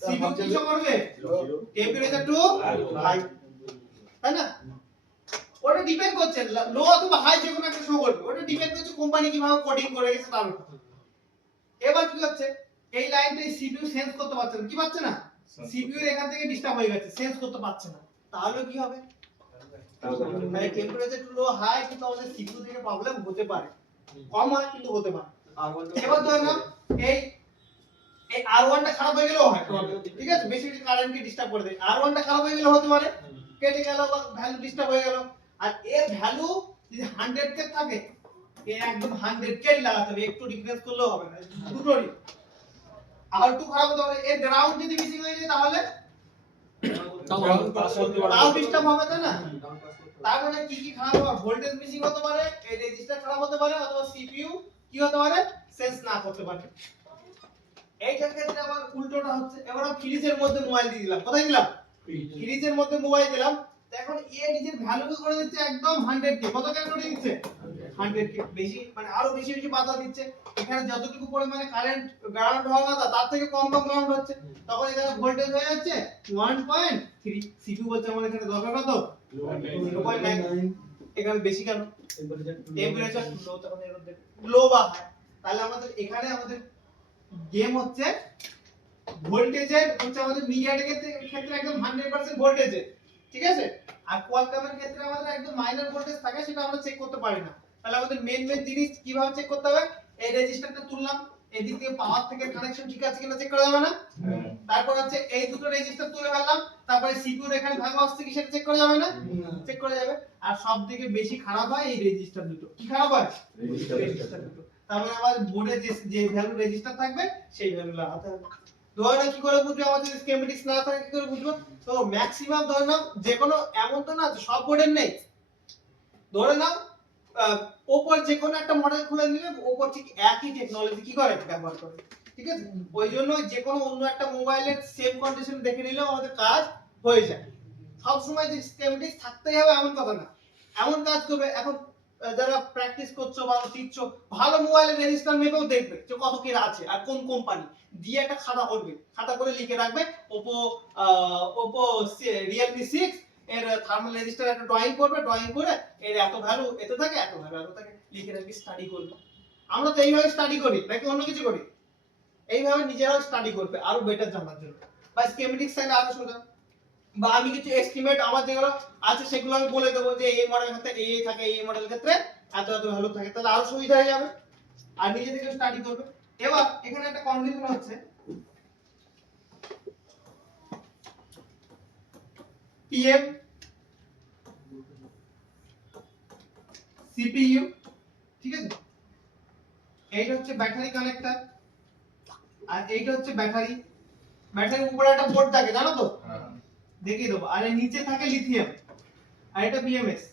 সিপিইউ কি শো করবে? টেম্পারেচার টু হাই, তাই না? ওটা ডিপেন্ড করছে লো অথবা হাই, যে কোনো একটা শো করবে। ওটা ডিপেন্ড করছে কোম্পানি কিভাবে কোডিং করে গেছে তার উপর। এবার কি হচ্ছে? এই লাইনটাই সিপিইউ সেন্স করতে পারছে না। কি পাচ্ছে না? সিপিইউ এখান থেকে ডিস্টার্ব হয়ে গেছে, সেন্স করতে পারছে না। তাহলে কি হবে? মানে টেম্পারেচার টু লো হাই কিন্তু আমাদের সিপিইউ থেকে প্রবলেম হতে পারে, কম হয় কিন্তু হতে পারে। এবার ধরে নাও এই R1 টা খারাপ হয়ে গেলেও হয়, ঠিক আছে? বেশি বেশি কারেন্টকে ডিস্টার্ব করে দেয়। R1 টা খারাপ হয়ে গেলে হতে পারে, কেটে গেল বা ভ্যালু ডিস্টার্ব হয়ে গেল। আর এর ভ্যালু যদি 100 কে থাকে, এর একদম 100 কে লাগাতে হবে, একটু ডিফারেন্স করলেও হবে না, দুটোরই। R2 খারাপ হতে পারে, এর গ্রাউন্ড যদি মিসিং হয়ে যায়, তাহলে তাও ডিস্টার্ব হবে, তাই না? তার মানে কি কি খারাপ হবে? ভোল্টেজ মিসিং হতে পারে, এই রেজিস্টার খারাপ হতে পারে, অথবা সিপিইউ কি হতে পারে? সেন্স না করতে পারে। এইটার ক্ষেত্রে আবার উল্টোটা হচ্ছে। এবার ফ্রিজের মধ্যে মোবাইল দিয়ে দিলাম, কোথায় দিলাম? সিরিজের মধ্যে মোবাইল দিলাম, এখন এ নিজের ভ্যালু করে দিচ্ছে একদম 100k। কত কেন করে দিচ্ছে 100k, বেশি মানে আরো বেশি বেশি বাধা দিচ্ছে। এখানে যতটুকু পরিমাণে কারেন্ট গ্রাউন্ড হওয়ার কথা তার থেকে কম গ্রাউন্ড হচ্ছে, তখন এখানে ভোল্টেজ হয়ে যাচ্ছে 1.3। সিপি বলছে আমার এখানে দরকার কত 0.9। এখানে বেশি কেন টেম্পারেচার লো, তখন এর মধ্যে লো বা হাই। তাহলে আমাদের এখানে আমাদের গেম হচ্ছে ভোল্টেজের হচ্ছে আমাদের মিডিয়াটেকের ক্ষেত্রে একদম 100% ভোল্টেজের, ঠিক আছে। আর কোয়ালকমের ক্ষেত্রে আমাদের একদম মাইনর ভোল্টেজ থাকে, সেটা আমরা চেক করতে পারি না। তাহলে আমাদের মেন জিনিস কিভাবে চেক করতে হবে, এই রেজিস্টারটা তুললাম, এদিক থেকে পাওয়ার থেকে কানেকশন ঠিক আছে কিনা চেক করা যাবে না। তারপর হচ্ছে এই দুটো রেজিস্টার তুলে ফেললাম, তারপরে সিপিইউর এখানে ভ্যালু আসছে কি সেটা চেক করা যাবে না, চেক করা যাবে। আর সবথেকে বেশি খারাপ হয় এই রেজিস্টার দুটো। কি খারাপ হয় রেজিস্টার দুটো। তারপরে আমাদের বোর্ডে যে ভ্যালু রেজিস্টার থাকবে সেই ভ্যালু লাগাতে হবে। ধরে নাও কি করে বুঝবো আমাদের স্কিমেটিক্স না থাকে কি করে বুঝবো, তো ম্যাক্সিমাম ধরে নাও যে কোনো, এমন তো না যে সব বোর্ডের নেই, ধরে নাও ওপর যে কোনো একটা মডেল খুলে নিলে ওপর ঠিক একই টেকনোলজি কি করে ব্যবহার করে, ঠিক আছে। ওই জন্য যে কোনো অন্য একটা মোবাইলের সেম কন্ডিশন দেখে নিলেও আমাদের কাজ হয়ে যায়। সব সময় যে স্কিমেটিক্স থাকতেই হবে এমন কথা না, এমন কাজ করবে। এখন যারা প্র্যাকটিস করছো বা শিখছো, ভালো মোবাইলের রেজিস্টার মেপেও দেখবে যে কত কি আছে আর কোন কোম্পানি দিয়ে একটা খাতা করবে, খাতা করে লিখে রাখবে ওপো রিয়েলমি 6 এর থার্মাল রেজিস্টার একটা ড্রয়িং করবে, ড্রয়িং করে এর এত ভ্যালু এত থাকে, এত ভ্যালু এত থাকে, লিখে রাখবে, স্টাডি করবে। আমরা তো এইভাবে স্টাডি করি নাকি অন্য কিছু করি? এইভাবে নিজেরাও স্টাডি করবে আরো বেটার জানার জন্য, বা স্কিমেটিক্স চাইলে আরো সোজা, বা আমি কিছু এস্টিমেট আমার যেগুলো আছে সেগুলো আমি বলে দেবো যে এই মডেলের ক্ষেত্রে এই থাকে, এই মডেলের ক্ষেত্রে এত এত ভ্যালু থাকে, তাহলে আরো সুবিধা হয়ে যাবে আর নিজে থেকে স্টাডি করবে। এবার এখানে একটা কন্ডিশন হচ্ছে PM CPU, ঠিক আছে। এইটা হচ্ছে ব্যাটারি কানেক্টর আর এইটা হচ্ছে ব্যাটারি। ব্যাটারির উপরে একটা বোর্ড থাকে জানো তো, দেখিয়ে দেবো। আর এর নিচে থাকে লিথিয়াম, আর এটা BMS।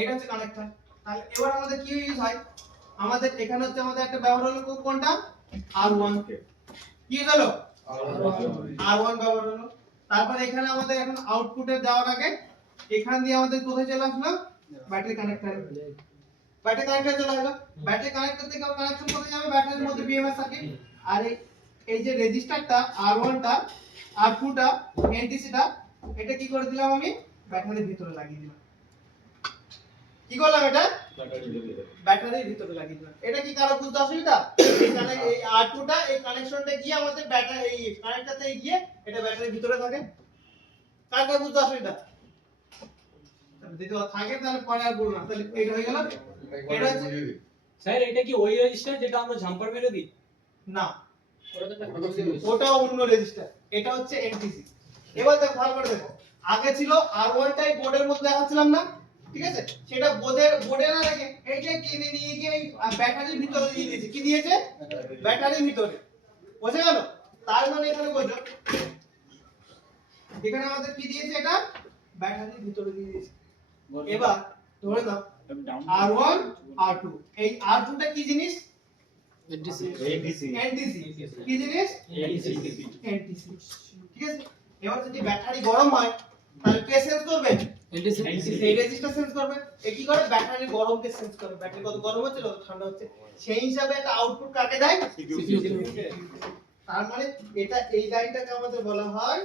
এটা হচ্ছে কানেক্টর। তাহলে এবার আমাদের কি ইউজ হয়, আমাদের এখানে হচ্ছে আমাদের একটা ব্যবহার হলো কোনটা R1, কি হলো R1 ব্যবহার হলো। তারপর এখানে আমাদের এখন আউটপুটে যাওয়ার আগে এখান দিয়ে আমাদের কোথায় চলে আসলো ব্যাটারি কানেক্টর, ব্যাটারি কানেক্টর চলে আসলো। ব্যাটারি কানেক্টর থেকে কানেকশন কোথায় যাবে, ব্যাটারির মধ্যে BMS সার্কিট। আর এই যে রেজিস্টারটা R1 টা R2 টা NTC টা, এটা কি করে দিলাম আমি ব্যাটারির ভিতরে লাগিয়ে দিলাম। কি করলাম, এটা ব্যাটারির ভিতরে লাগিয়ে দিলাম। এটা কি কারো বুঝতে অসুবিধা? এখানে এই R2 টা এই কানেকশনটা গিয়ে আমাদের ব্যাটারি এই কানেক্টরতে গিয়ে এটা ব্যাটারির ভিতরে থাকে। কার কার বুঝতে অসুবিধা? যদি থাকে তাহলে পরে আর বলবো না। তাহলে এটা হয়ে গেল। এটা হচ্ছে স্যার এটা কি ওই রেজিস্টার যেটা আমরা জাম্পার মেরে দিই? না, ওটা অন্য রেজিস্টার, এটা হচ্ছে NTC। এবার দেখো ভালো করে দেখো, আগে ছিল R1 টাই বোর্ডের মধ্যে দেখাচ্ছিলাম না, ঠিক আছে। সেটা বোর্ডে না রেখে এইটা কিনে নিয়ে গিয়ে ব্যাটারির ভিতরে দিয়ে দিয়েছে। কি দিয়েছে? ব্যাটারির ভিতরে। বুঝে গেল? তার মানে এখানে বোঝো, এখানে আমাদের কি দিয়েছে, এটা ব্যাটারির ভিতরে দিয়ে দিয়েছে। এবার ধরে নাও R1 R2, এই R2 টা কি জিনিস? NTC। কি জিনিস? NTC, ঠিক আছে। এবার যদি ব্যাটারি গরম হয় তাহলে কে সেন্স করবে? NTC। এই রেজিস্টার সেন্স করবে। এ কি করে? ব্যাটারি গরমকে সেন্স করে, ব্যাটারি কত গরম হচ্ছে কত ঠান্ডা হচ্ছে, সেই হিসাবে একটা আউটপুট কাকে দেয়? CPU। তার মানে এটা এই লাইনটাকে আমাদের বলা হয়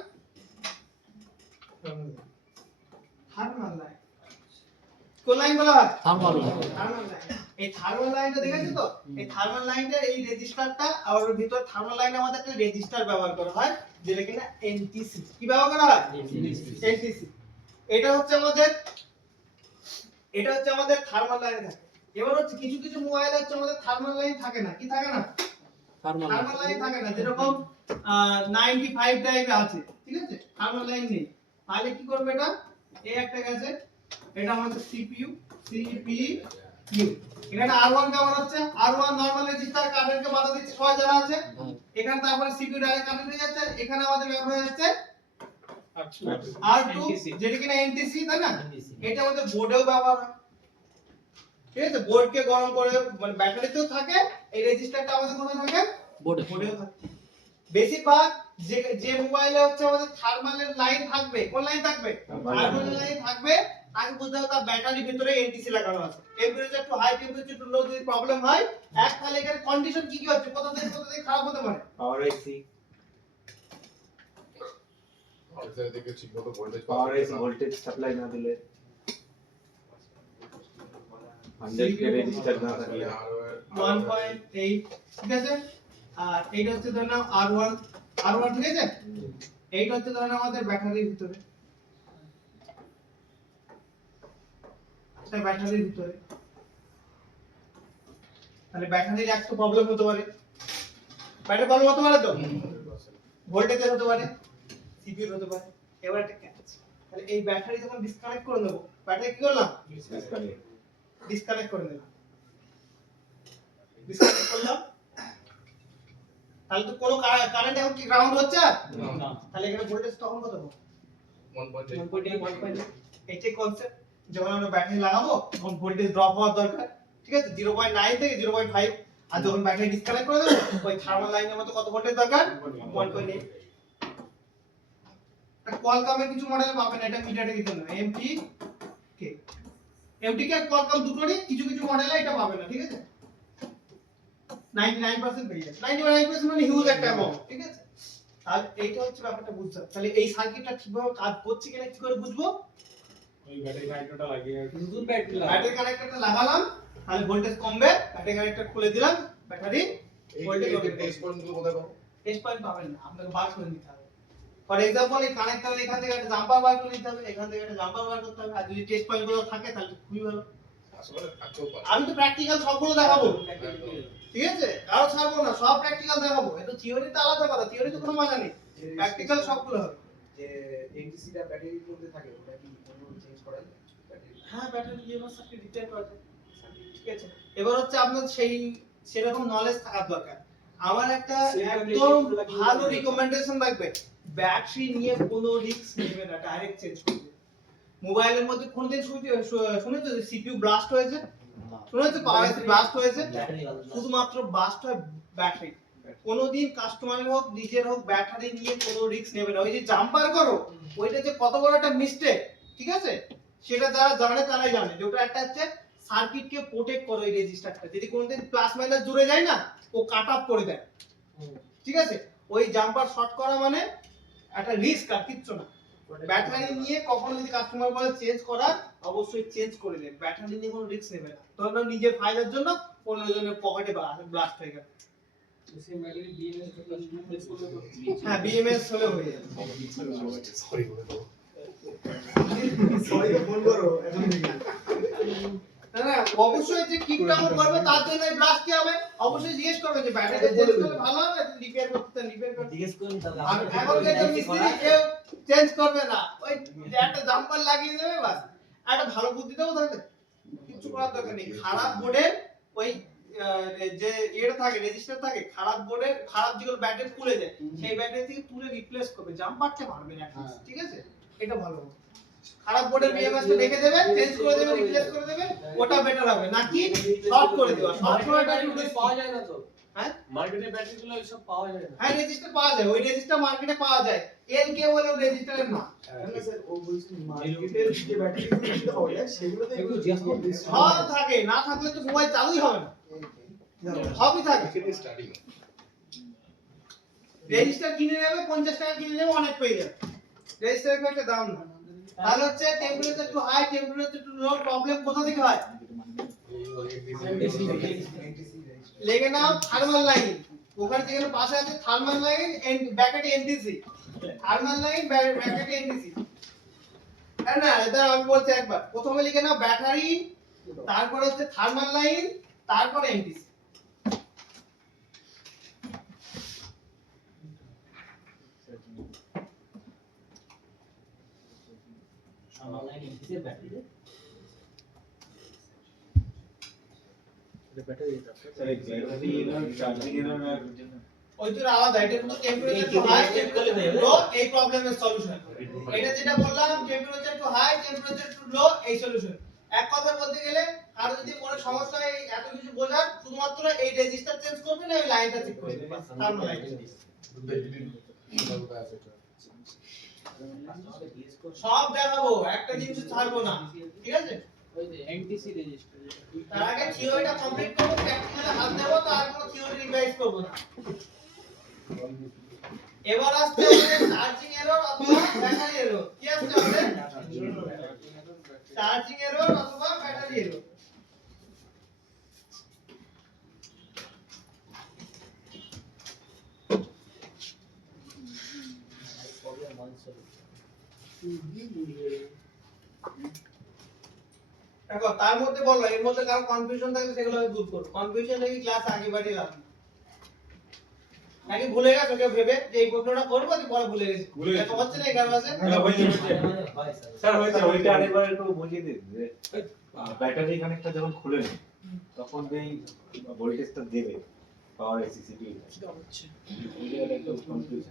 থার্মাল লাইন। কোন লাইন বলা হয়? Thermal line. এই থার্মাল লাইনটা দেখেছো তো, এই থার্মাল লাইনটা এই রেজিস্টারটা আর ওর ভিতর থার্মাল লাইনে আমাদের একটা রেজিস্টার ব্যবহার করা হয় যেটা কিনা NTC। কি ব্যবহার করা হয়? NTC। এটা হচ্ছে আমাদের থার্মাল লাইনে থাকে। এবার হচ্ছে কিছু কিছু মোবাইল হচ্ছে আমাদের থার্মাল লাইন থাকে না। কি থাকে না? থার্মাল লাইন থাকে না, যেরকম 95 টাইপে আছে, ঠিক আছে, থার্মাল লাইন নেই। তাহলে কি করবে, এটা এই একটা গেছে, এটা আমাদের CPU। এখানে R1 ব্যবহার হচ্ছে, R1 নরমাল রেজিস্টার কারেন্টকে বাধা দিচ্ছে, সবাই জানা আছে। এখানে তারপরে CPU ডাইরেক্ট কারেন্ট হয়ে যাচ্ছে। এখানে আমাদের ব্যবহার হয়ে যাচ্ছে R2 যেটা কিনা NTC, তাই না? এটা আমাদের বোর্ডেও ব্যবহার হয়, ঠিক আছে। বোর্ডকে গরম করে মানে ব্যাটারিতেও থাকে, এই রেজিস্টারটা আমাদের কোথায় থাকে? বোর্ডেও থাকে। বেশিরভাগ যে যে মোবাইলে হচ্ছে আমাদের থার্মালের লাইন থাকবে, কোন লাইন থাকবে? থার্মালের লাইন থাকবে। আগে বুঝতে হবে তার ব্যাটারির ভিতরে এনটিসি লাগানো আছে। Temperature too high, temperature too low যদি প্রবলেম হয়, এক তাহলে এখানে কন্ডিশন কি কি হচ্ছে, কোথা থেকে খারাপ হতে পারে? পাওয়ার আইসি, অফিসার দিকে ঠিকমতো ভোল্টেজ পাওয়ার আইসি ভোল্টেজ সাপ্লাই না দিলে, 100 কে রেজিস্টার না থাকলে, 1.8 ঠিক আছে। আর এইটা হচ্ছে ধরে নাও R1 ঠিক আছে। এইটা হচ্ছে ধরে নাও আমাদের ব্যাটারির ভিতরে, এটা ব্যাটারির ভিতরে। তাহলে ব্যাটারির একটা প্রবলেম হতে পারে, ব্যাটারি প্রবলেম হতে পারে তো, ভোল্টেজের হতে পারে, সিপিইউর হতে পারে। এবার একটা ক্যাচ, তাহলে এই ব্যাটারি যখন ডিসকানেক্ট করে দেব, ব্যাটারি কি করলাম? ডিসকানেক্ট করে দিলাম। ডিসকানেক্ট করলাম, তাহলে তো কোনো কারেন্ট এখন কি গ্রাউন্ড হচ্ছে না, তাহলে এখানে ভোল্টেজ তখন কত হবে? 1.8 এইটাই কনসেপ্ট। যখন আমরা ব্যাটারি লাগাবো তখন ভোল্টেজ ড্রপ হওয়ার দরকার, ঠিক আছে, 0.9 থেকে 0.5। আর যখন ব্যাটারি ডিসকানেক্ট করে দেব, ওই থার্মাল লাইনের মতো কত ভোল্টেজ দরকার? 1.8। কোয়ালকমের কিছু মডেল পাবেন, এটা মিটারে দিতে না, MTK আর কোয়ালকম দুটোরই কিছু কিছু মডেলে এটা পাবেন না, ঠিক আছে। 99% পেয়ে যাবে, 99% মানে হিউজ একটা অ্যামাউন্ট, ঠিক আছে। আর এইটা হচ্ছে ব্যাপারটা বুঝতে হবে। তাহলে এই সার্কিটটা ঠিকভাবে কাজ করছে কিনা কি করে বুঝবো? ওই ব্যাটারি কানেক্টরটা লাগিয়ে নতুন ব্যাটারি ব্যাটারি কানেক্টরটা লাগালাম, তাহলে ভোল্টেজ কমবে, ব্যাটারি কানেক্টর খুলে দিলাম, ব্যাটারি ভোল্টেজ টেস্ট পয়েন্টগুলো কোথায় পাবো? টেস্ট পয়েন্ট পাবেন না, আপনাকে বার করে নিতে হবে। ফর এক্সাম্পল এই কানেক্টর এখান থেকে একটা জাম্পার বার করে নিতে হবে, এখান থেকে একটা জাম্পার বার করতে হবে। আর যদি টেস্ট পয়েন্টগুলো থাকে তাহলে খুবই ভালো। আসলে থাকতেও পারে। আমি তো প্র্যাকটিক্যাল সবগুলো দেখাবো, ঠিক আছে, কারো ছাড়বো না, সব প্র্যাকটিক্যাল দেখাবো। এটা থিওরি তো আলাদা কথা, থিওরি তো কোনো মজা নেই, প্র্যাকটিক্যাল সবগুলো হবে। যে এনটিসিটা ব্যাটারির মধ্যে থাকে ওটা কি কোনো চেঞ্জ করা যায়? হ্যাঁ, ব্যাটারি ইএমএস সার্কিট রিপেয়ার করা যায়, ঠিক আছে। এবার হচ্ছে আপনার সেই সেরকম নলেজ থাকার দরকার। আমার একটা একদম ভালো রিকমেন্ডেশন রাখবে, ব্যাটারি নিয়ে কোনো রিস্ক নেবে না, ডাইরেক্ট চেঞ্জ করবে। মোবাইলের মধ্যে কোনদিন শুনেছো যে সিপিইউ ব্লাস্ট হয়েছে? শুনেছো পাওয়ার আইসি ব্লাস্ট হয়েছে? শুধুমাত্র ব্লাস্ট হয় ব্যাটারি। কোনোদিন কাস্টমারের হোক নিজের হোক ব্যাটারি নিয়ে কোনো রিস্ক নেবে না। ওই যে জাম্পার করো, ওইটা যে কত বড় একটা মিস্টেক, ঠিক আছে, সেটা যারা জানে তারাই জানে যে ওটা একটা হচ্ছে সার্কিটকে প্রোটেক্ট করে। ওই রেজিস্টারটা যদি কোনোদিন প্লাস মাইনাস জুড়ে যায় না, ও কাট অফ করে দেয়, ঠিক আছে। ওই জাম্পার শর্ট করা মানে একটা রিস্ক, আর কিচ্ছু না। ব্যাটারি নিয়ে কখনো যদি কাস্টমার বলে চেঞ্জ করার, অবশ্যই চেঞ্জ করে দেন। ব্যাটারি নিয়ে কোনো রিস্ক নেবে না। ধরুন নিজের ফায়দার জন্য অন্যজনের পকেটে ব্লাস্ট হয়ে গেল, সেই ব্যাটারি বিএমএস প্লেস করলে তো হ্যাঁ বিএমএস হলে হয়ে যাবে। সরি বলে দেবো। সরি তো ফোন করো এখন থেকে। না না, অবশ্যই যে কিক ডাউন করবে তার জন্য এই ব্লাস্ট কি হবে, অবশ্যই জিজ্ঞেস করবে যে ব্যাটারি চেঞ্জ করলে ভালো হবে, রিপেয়ার করতে রিপেয়ার করতে জিজ্ঞেস করুন তাহলে আর এখন যে মিস্ত্রি কেউ চেঞ্জ করবে না, ওই যে একটা জাম্পার লাগিয়ে দেবে বাস। একটা ভালো বুদ্ধি দেবো তাহলে, কিছু করার দরকার নেই। খারাপ বোর্ডের ওই যে এটা থাকে, রেজিস্টার থাকে, খারাপ বোর্ডের খারাপ যেগুলো ব্যাটারি খুলে যায়, সেই ব্যাটারি থেকে তুলে রিপ্লেস করবে, জাম্পারটা মারবে না, ঠিক আছে। এটা ভালো হবে। খারাপ বোর্ডের বিএমএস টা রেখে দেবে, চেঞ্জ করে দেবে, রিপ্লেস করে দেবে, ওটা বেটার হবে নাকি শর্ট করে দেওয়া। শর্ট করে ব্যাটারিগুলো পাওয়া যায় না তো, হ্যাঁ মার্কেটে ব্যাটারিগুলো সব পাওয়া যায় না। হ্যাঁ রেজিস্টার পাওয়া যায়, ওই রেজিস্টার মার্কেটে পাওয়া যায়। এলকে বলে রেজিস্টারের নাম। না স্যার, ও বলছে মার্কেটের যে ব্যাটারিগুলো পাওয়া যায় সেগুলোতে একটু সব থাকে, না থাকলে তো মোবাইল চালুই হবে না, সবই থাকে। সেটা স্টার্টিং। রেজিস্টার কিনে নেবে, 50 টাকা কিনে নেবে, অনেক পেয়ে যাবে। রেজিস্টারের একটা দাম না। তাহলে হচ্ছে temperature too high, temperature too low problem কোথা থেকে হয়? লেগে নাও থার্মাল লাইন, ওখানে যেখানে পাশে আছে থার্মাল লাইন ব্র্যাকেটে এনটিসি, থার্মাল লাইন ব্র্যাকেটে এনটিসি। না এটা আমি বলছি একবার, প্রথমে লিখে নাও ব্যাটারি, তারপরে হচ্ছে থার্মাল লাইন, তারপরে এনটিসি। অনলাইন এনটিসি ব্যাটারি ওইটা আলাদা, এটা কিন্তু temperature too high, temperature too low, এই প্রবলেমের সলিউশন। এটা যেটা বললাম temperature too high, temperature too low, এই সলিউশন। এক কথা বলতে গেলে আর যদি কোনো সমস্যা হয় এত কিছু বোঝার, শুধুমাত্র এই রেজিস্টার চেঞ্জ করবেন, এই লাইনটা চেক করবেন, থার্মাল লাইন। সব দেখাবো, একটা জিনিস ছাড়বো না, ঠিক আছে? এনটিসি রেজিস্টার তার আগে থিওরিটা কমপ্লিট করব, প্র্যাকটিক্যালে হাত দেবো, তার কোনো থিওরি রিভাইজ করব না। এবার আসছে আমাদের চার্জিং এরর অথবা ব্যাটারি এরর। কি আসছে আমাদের? চার্জিং এরর অথবা ব্যাটারি এরর। দেখো তার মধ্যে বলো, এর মধ্যে কারো কনফিউশন থাকলে সেগুলো আমি দূর করব। কনফিউশন নেই, ক্লাস আগে বাড়িয়ে লাভ নেই। নাকি ভুলে গেছো কেউ ভেবে যে এই প্রশ্নটা করবো, তুই পরে ভুলে গেছিস? এটা হচ্ছে না 11 মাসে? স্যার হয়েছে, ওইটা আরেকবার একটু বুঝিয়ে দিন যে ব্যাটারি কানেক্টটা যখন খুলে নেয় তখন এই ভোল্টেজটা দেবে পাওয়ার এসিসিবি হচ্ছে এটা একটু কনফিউজ।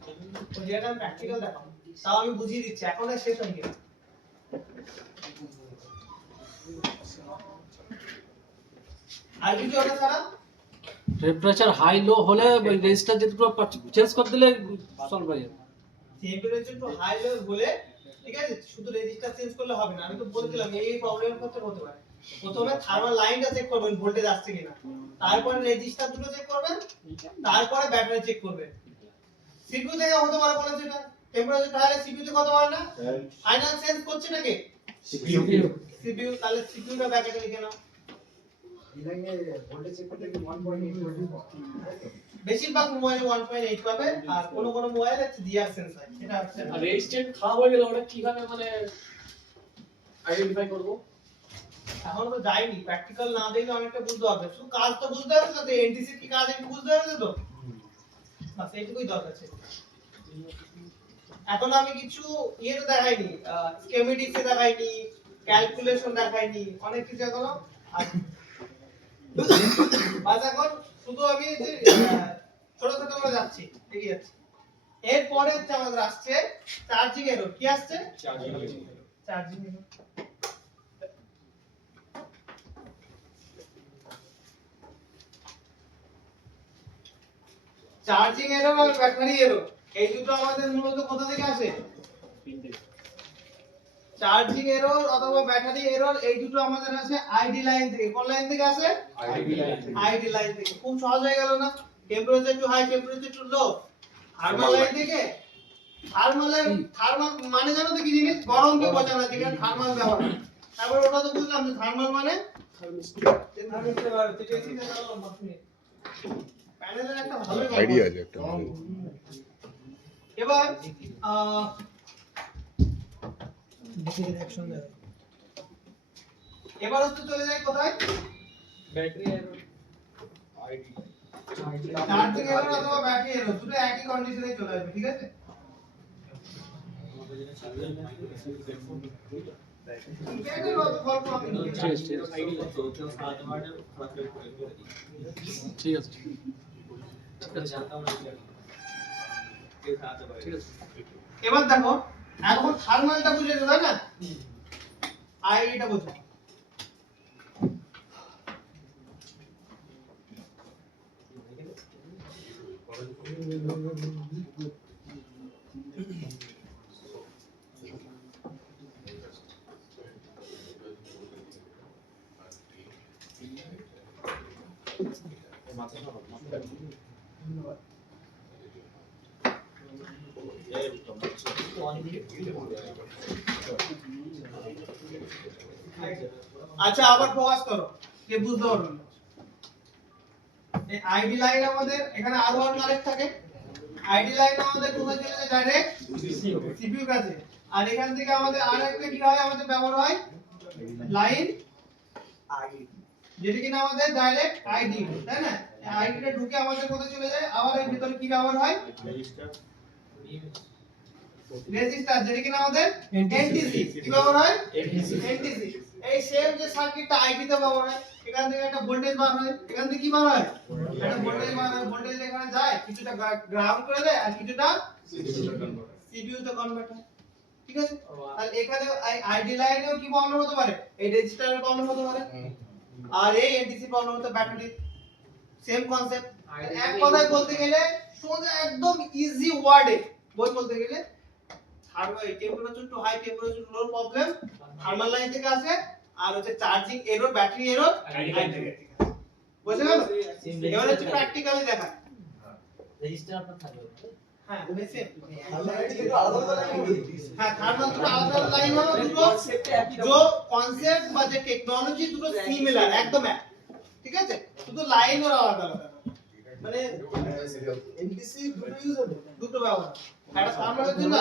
ওই যেটা আমি প্র্যাকটিক্যাল দেখাবো, তাও আমি বুঝিয়ে দিচ্ছি, এখন আর শেষ হয়নি। আর কিছু ওটা ছাড়া টেম্পারেচার হাই লো হলে ওই রেজিস্টার যদি পুরো চেঞ্জ করে দিলে সলভ হয়ে যাবে। টেম্পারেচার একটু হাই লেভেল বলে, ঠিক আছে, শুধু রেজিস্টার চেঞ্জ করলে হবে না। আমি তো বলছিলাম এই প্রবলেমের ক্ষেত্রে হতে পারে। প্রথমে থার্মাল লাইনটা চেক করবেন ভোল্টেজ আসছে কিনা, তারপরে রেজিস্টার দুটো চেক করবেন, তারপরে ব্যাটারি চেক করবেন। সিপিইউ থেকে হতে পারে বলে যেটা টেম্পারেচার হাই হলে সিপিইউ তে কত পারে না, ফাইনাল চেঞ্জ করছে নাকি সিপিইউ, তাহলে সিপিইউটা ব্যাটারি লিখে নাও। ভোল্টেজ চেক করতে কি 1.8 বেশিরভাগ মোবাইলে 1.8 পাবে, আর কোন কোন মোবাইলে ডিআর সেন্সর, এটা আছে। আর রেজিস্ট্যান্ট খারাপ হয়ে গেলে ওটা কিভাবে মানে আইডেন্টিফাই করব? এখন তো যাইনি, প্র্যাকটিক্যাল না দেখলে অনেকটা বুঝতে হবে। শুধু কাজ তো বুঝতে হবে তো, এনটিসি কি কাজ একটু বুঝতে হবে তো, বাস এইটুকুই দরকার ছিল। এখন আমি কিছু ইয়ে তো দেখাইনি, স্কেমেটিক্স এ দেখাইনি, ক্যালকুলেশন দেখাইনি, অনেক কিছু এখনো আছে। বাস এখন শুধু আমি যে ছোট ছোট করে যাচ্ছি, এগিয়ে যাচ্ছি। এরপরে হচ্ছে আমাদের আসছে চার্জিং এরর। কি আসছে? Charging error. চার্জিং এরর আর ব্যাটারি এরর, এই দুটো আমাদের মূলত কোথা থেকে আসে? চার্জিং এরর অথবা ব্যাটারি এরর, এই দুটো আমাদের আসে আইডি লাইন থেকে। কোন লাইন থেকে আসে? আইডি লাইন থেকে। খুব সহজ হয়ে গেল না? Temperature too high, temperature too low, thermal line থেকে। থার্মাল মানে জানো তো কি জিনিস? গরমকে বোঝানো, যেখানে থার্মাল ব্যবহার হয়। তারপর ওটা তো বুঝলাম যে থার্মাল মানে প্যানেলের একটা ভালো আইডিয়া আছে একটা। এবার এবার হচ্ছে চলে যাই কোথায়? ব্যাটারি এরর চার্জিং এরর অথবা ব্যাটারি এরর, দুটো একই কন্ডিশনে চলে আসবে, ঠিক আছে? ঠিক আছে এবার দেখো, এখন থার্মালটা বুঝেছো তাই না? আইডিটা বুঝো। আচ্ছা আবার ফোকাস করো, কে বুঝতে পারবে না। এই আইডি লাইন আমাদের এখানে R1 কানেক্ট থাকে, আইডি লাইন আমাদের কোথায় চলে যায়? ডাইরেক্ট সিপিইউ কাছে। আর এখান থেকে আমাদের আরেকটা কি হয়, আমাদের ব্যবহার হয় লাইন আইডি, যেটা কিনা আমাদের ডাইরেক্ট আইডি, তাই না? এই আইডিটা ঢুকে আমাদের কোথায় চলে যায়? আবার এর ভিতরে কি ব্যবহার হয়? রেজিস্টার, যেটা কিনা আমাদের এনটিসি। কি ব্যবহার হয়? এনটিসি। এই সেম যে সার্কিটটা আইডি তে ব্যবহার হয়, এখান থেকে একটা ভোল্টেজ বার হয়, এখান থেকে কি বার হয়? একটা ভোল্টেজ বার হয়। ভোল্টেজ এখানে যায়, কিছুটা গ্রাউন্ড করে দেয়, আর কিছুটা সিপিইউ তে কনভার্ট হয়, ঠিক আছে? তাহলে এখানে আইডি লাইনেও কি প্রবলেম হতে পারে? এই রেজিস্টারের প্রবলেম হতে পারে, আর এই এনটিসি প্রবলেম হতে ব্যাটারি। Same concept. এক কথায় বলতে গেলে সোজা একদম ইজি ওয়ার্ডে বলতে গেলে টেম্পারেচার টু হাই টেম্পারেচার লো প্রবলেম থার্মাল লাইন থেকে আসে, আর হচ্ছে charging error battery error ID line থেকে বুঝে গেল। এবার হচ্ছে প্র্যাকটিক্যালি দেখা। রেজিস্টার আপনার থাকবে হ্যাঁ বেশি হ্যাঁ থার্মাল তো আলাদা লাইন হলো দুটো जो কনসেপ্ট বা যে টেকনোলজি দুটো সিমিলার একদম এক, ঠিক আছে, শুধু লাইন ওর আলাদা আলাদা, মানে এনটিসি দুটো ইউজ হবে, দুটো ব্যবহার একটা থার্মালের জন্য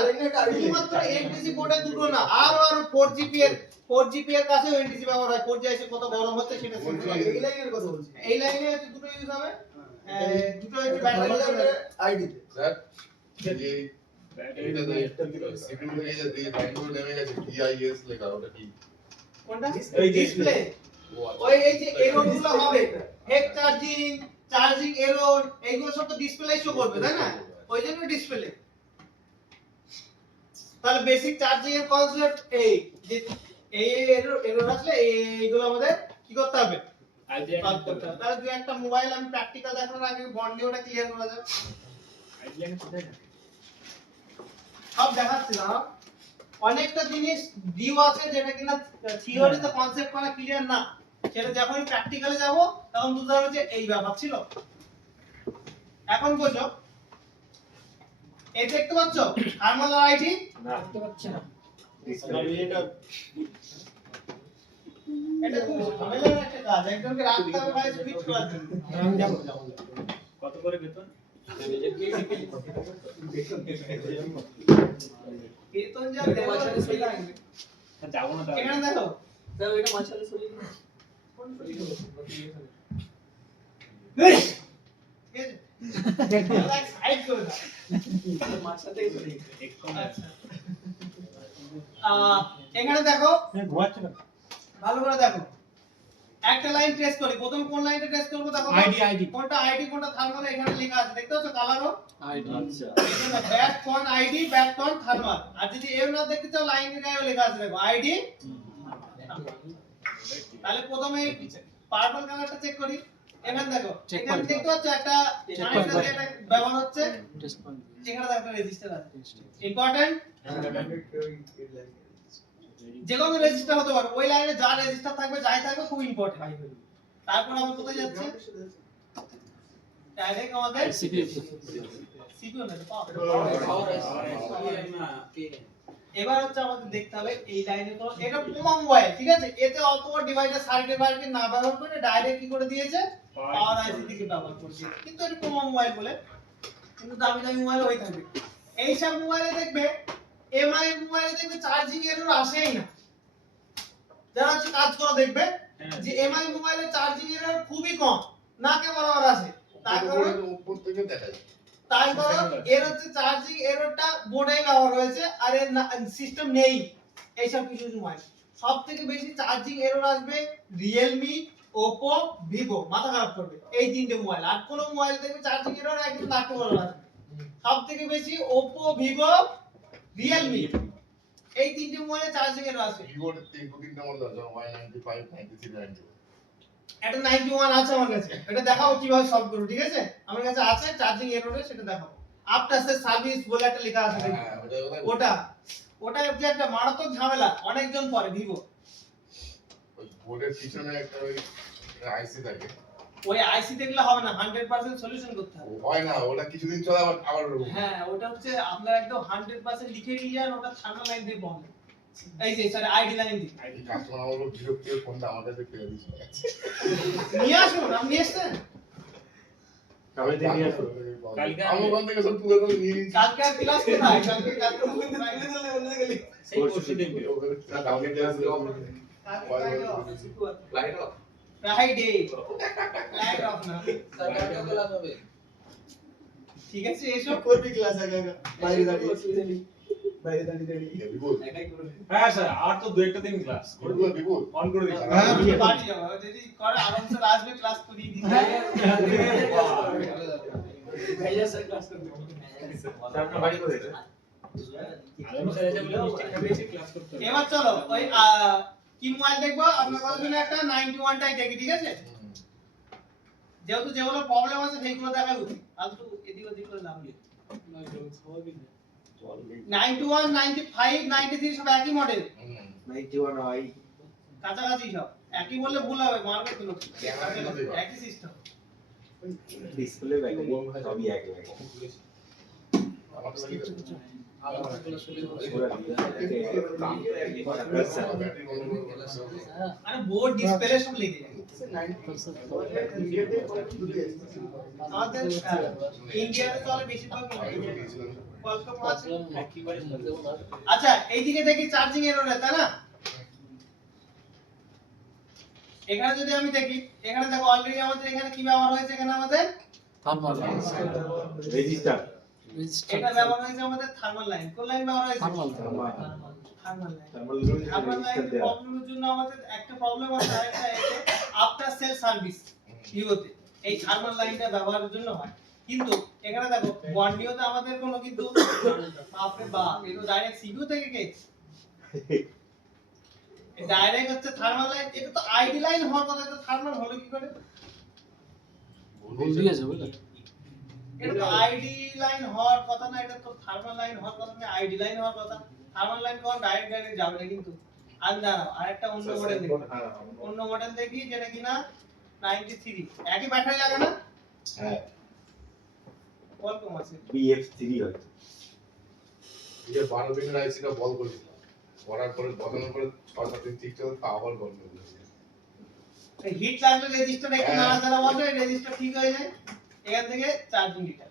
শুধুমাত্র এনটিসি বোর্ডে দুটো না, আর 4GP এর কাছেও এনটিসি ব্যবহার হয়। 4G এসে কত গরম হচ্ছে সেটা এই লাইনের কথা বলছি, এই লাইনে হচ্ছে দুটো ইউজ হবে, দুটো হচ্ছে ব্যাটারি আইডি স্যার এই এটা তো সিপিইউ থেকে যে বাইন্ডার নেমে গেছে ডিআইএস লেখা ওটা কি? কোনটা এই ডিসপ্লে ওই এই যে এরর গুলো হবে হেড চার্জিং এরর এইগুলো সব তো ডিসপ্লে শো করবে তাই না, ওই জন্য ডিসপ্লে। তাহলে বেসিক চার্জিং এর কনসেপ্ট এই যে এই এরর আসলে এইগুলো আমাদের কি করতে হবে সলভ করতে হবে। তাহলে দুই একটা মোবাইল আমি প্র্যাকটিক্যাল দেখানোর আগে বন্ডে ওটা ক্লিয়ার করা যাবে, সব দেখাচ্ছি না। অনেকটা জিনিস ডিউ আছে যেটা কিনা থিওরিতে কনসেপ্ট করা ক্লিয়ার না, সেটা যখন প্র্যাকটিক্যালে যাব তখন বুঝতে হবে যে এই ব্যাপার ছিল। এখন বোঝো এই দেখতে পাচ্ছ থার্মাল আইডি না দেখতে পাচ্ছ না, আমি এটা এটা খুব ঝামেলার একটা কাজ, একজনকে রাখতে হবে ভাই সুইচ করার জন্য। আমি যাব কত করে বেতন? বেতন যা দেওয়া আছে সেই লাগবে। যাবো না এখানে দেখো স্যার ওইটা মাঝখানে সরিয়ে দিন। কোন সরিয়ে দেবো? ঠিক আছে লাইক সাইড করে দাও। মাঝখান থেকে সরিয়ে দিন। আচ্ছা এখানে দেখো ঘুমাচ্ছে না ভালো করে দেখো, একটা লাইন ট্রেস করি। প্রথম কোন লাইনটা ট্রেস করব দেখো, আইডি কোনটা আইডি কোনটা থার্মাল এখানে লেখা আছে দেখতে পাচ্ছ কালারও আইডি আচ্ছা ব্যাক কোন আইডি ব্যাক কোন থার্মাল। আর যদি এর না দেখতে চাও লাইনের গায়েও লেখা আছে দেখো আইডি। তাহলে প্রথমে পার্পল কালারটা চেক করি। এখানে দেখো এখানে দেখতে পাচ্ছ একটা কানেক্টর যেটা ব্যবহার হচ্ছে, এখানে দেখো একটা রেজিস্টার আছে ইম্পর্টেন্ট। যে কোনো রেজিস্টার হতে পারে, ওই লাইনে যা রেজিস্টার থাকবে যাই থাকবে খুব ইম্পর্টেন্ট। তারপর আমরা কোথায় যাচ্ছি, ডাইরেক্ট আমাদের সিপিইউ না এবার হচ্ছে আমাদের দেখতে হবে এই লাইনে তো এটা পোমা মোবাইল, ঠিক আছে, এতে অত ডিভাইসের সার্কিট না ব্যবহার করে ডাইরেক্ট কি করে দিয়েছে পাওয়ার আইসি থেকে ব্যবহার করছে, কিন্তু এটা পোমা মোবাইল বলে, কিন্তু দামি দামি মোবাইল হয়ে থাকবে। এই সব মোবাইলে দেখবে এমআই মোবাইলে দেখবে চার্জিং এরর আসেই না, যারা হচ্ছে কাজ করে দেখবে যে এমআই মোবাইলে চার্জিং এরর খুবই কম, নাকে বরাবর আসে। তার কারণ উপর থেকে দেখা যায়, তার কারণ এর হচ্ছে চার্জিং এররটা বোর্ডে ব্যবহার হয়েছে আর এর সিস্টেম নেই। এইসব কিছু মোবাইল সবথেকে বেশি চার্জিং এরর আসবে Realme, Oppo, Vivo, মাথা খারাপ করবে এই তিনটে মোবাইল। আর কোন মোবাইল দেখবে চার্জিং এরর একদম নাকে বরাবর আসবে। সবথেকে বেশি Oppo, Vivo, Realme এই তিনটে মোবাইলে চার্জিং এরর আসে। ভিভোর তিনটা মডেল আছে Y95, 93, 91। এটা 91 আছে আমার কাছে, এটা দেখাও কিভাবে সলভ করব, ঠিক আছে, আমার কাছে আছে চার্জিং এররে, সেটা দেখাও। আফটার সেল সার্ভিস বলে একটা লেখা আছে দেখো, ওটা যে একটা মারাত্মক ঝামেলা অনেকজন করে ভিভো। ওই বোর্ডের পিছনে একটা ওই আইসি থাকে, ওই আইসি দেখলে হবে না, 100% সলিউশন করতে হবে। হয় না ওটা কিছুদিন চলে আবার হ্যাঁ ওটা হচ্ছে আপনার একদম 100% লিখে নিয়ে যান, ওটা থার্মাল লাইন দিয়ে বন্ধ, এই যে সরি আইডি লাইন দিয়ে এই কাস্টমার আমার বিরক্তির ফোনটা আমার কাছে ফেলে দিয়েছে। নিয়ে আসুন। আপনি এসেছেন কবে থেকে নিয়ে আসো কালকে আমি ওখান থেকে সব তুলে তুলে নিয়ে নিয়েছি। কালকে আর ক্লাস কোথায়, কালকে সেই পরশু দেখবে কালকে class light off Friday light off না, ঠিক আছে এসব করবি ক্লাস আগে বাইরে দাঁড়িয়ে বিপুল হ্যাঁ স্যার আর তো দুই একটা দিন ক্লাস বিপুল অন করে দিই হ্যাঁ, বাড়ি যাবো, যদি করে আরামসে আসবে ক্লাস করিয়ে দিতে। ভাইয়া স্যার ক্লাস করতে স্যার আপনার বাড়ি কোথায় স্যার আলম স্যার এসে বলে মিস্টেক করে এসে ক্লাস করতে হবে। এবার চলো ওই কি মোবাইল দেখবো, আপনার কতদিনে একটা 91টাই দেখি, ঠিক আছে। যেহেতু যেগুলো প্রবলেম আছে সেইগুলো দেখাবো, ফালতু এদিক ওদিক করে লাভ নেই। 91, 95, 93 সব একই মডেল, 91i কাছাকাছি সব একই বললে ভুল হবে, মারবে তো লোক, একই সিস্টেম। ডিসপ্লে ব্যাটারি সবই এক লাগে। আমার তো লাগে আরে বোর্ড ডিসপ্লে সব লেগে যায়। আমাদের ইন্ডিয়াতে চলে বেশিরভাগ কোয়ালকম আছে। আচ্ছা এইদিকে দেখি চার্জিং এরর তাই না? এখানে যদি আমি দেখি, এখানে দেখো অলরেডি আমাদের এখানে কি ব্যবহার হয়েছে, এখানে আমাদের রেজিস্টার এটা ব্যবহার হয়েছে আমাদের থার্মাল লাইন। কোন লাইন ব্যবহার হয়েছে? Thermal line. থার্মাল লাইন প্রবলেমের জন্য আমাদের একটা প্রবলেম আছে, আরেকটা আছে আফটার সেল সার্ভিস ভিভোতে এই থার্মাল লাইনটা ব্যবহারের জন্য হয়। কিন্তু এখানে দেখো বন্ডিওতে আমাদের কোনো কিন্তু বাপরে বাপ, এটা ডাইরেক্ট সিপিইউ থেকে গেছে, ডাইরেক্ট হচ্ছে থার্মাল লাইন। এটা তো আইডি লাইন হওয়ার কথা, এটা থার্মাল হলো কি করে? এটা তো আইডি লাইন হওয়ার কথা না, এটা তো থার্মাল লাইন হওয়ার কথা না, আইডি লাইন হওয়ার কথা। থার্মাল লাইন কোন ডাইরেক্ট যাবে না কিন্তু। আর দাঁড়াও আরেকটা অন্য মডেল দেখি, অন্য মডেল দেখি যেটা কিনা 93 একই ব্যাটারি লাগে না? হ্যাঁ কোয়ালকম আছে BF3 হয়। এই যে 12 পিনের আইসিটা বল করেছিল, করার পরে বদলানোর পরে 6-7 দিন ঠিক চলে, তা আবার বন্ধ হয়ে গেছে। হিট লাগলে রেজিস্টার একটু নাড়াচাড়া বসে, রেজিস্টার ঠিক হয়ে যায়। এখান থেকে চার্জিং ডেটা,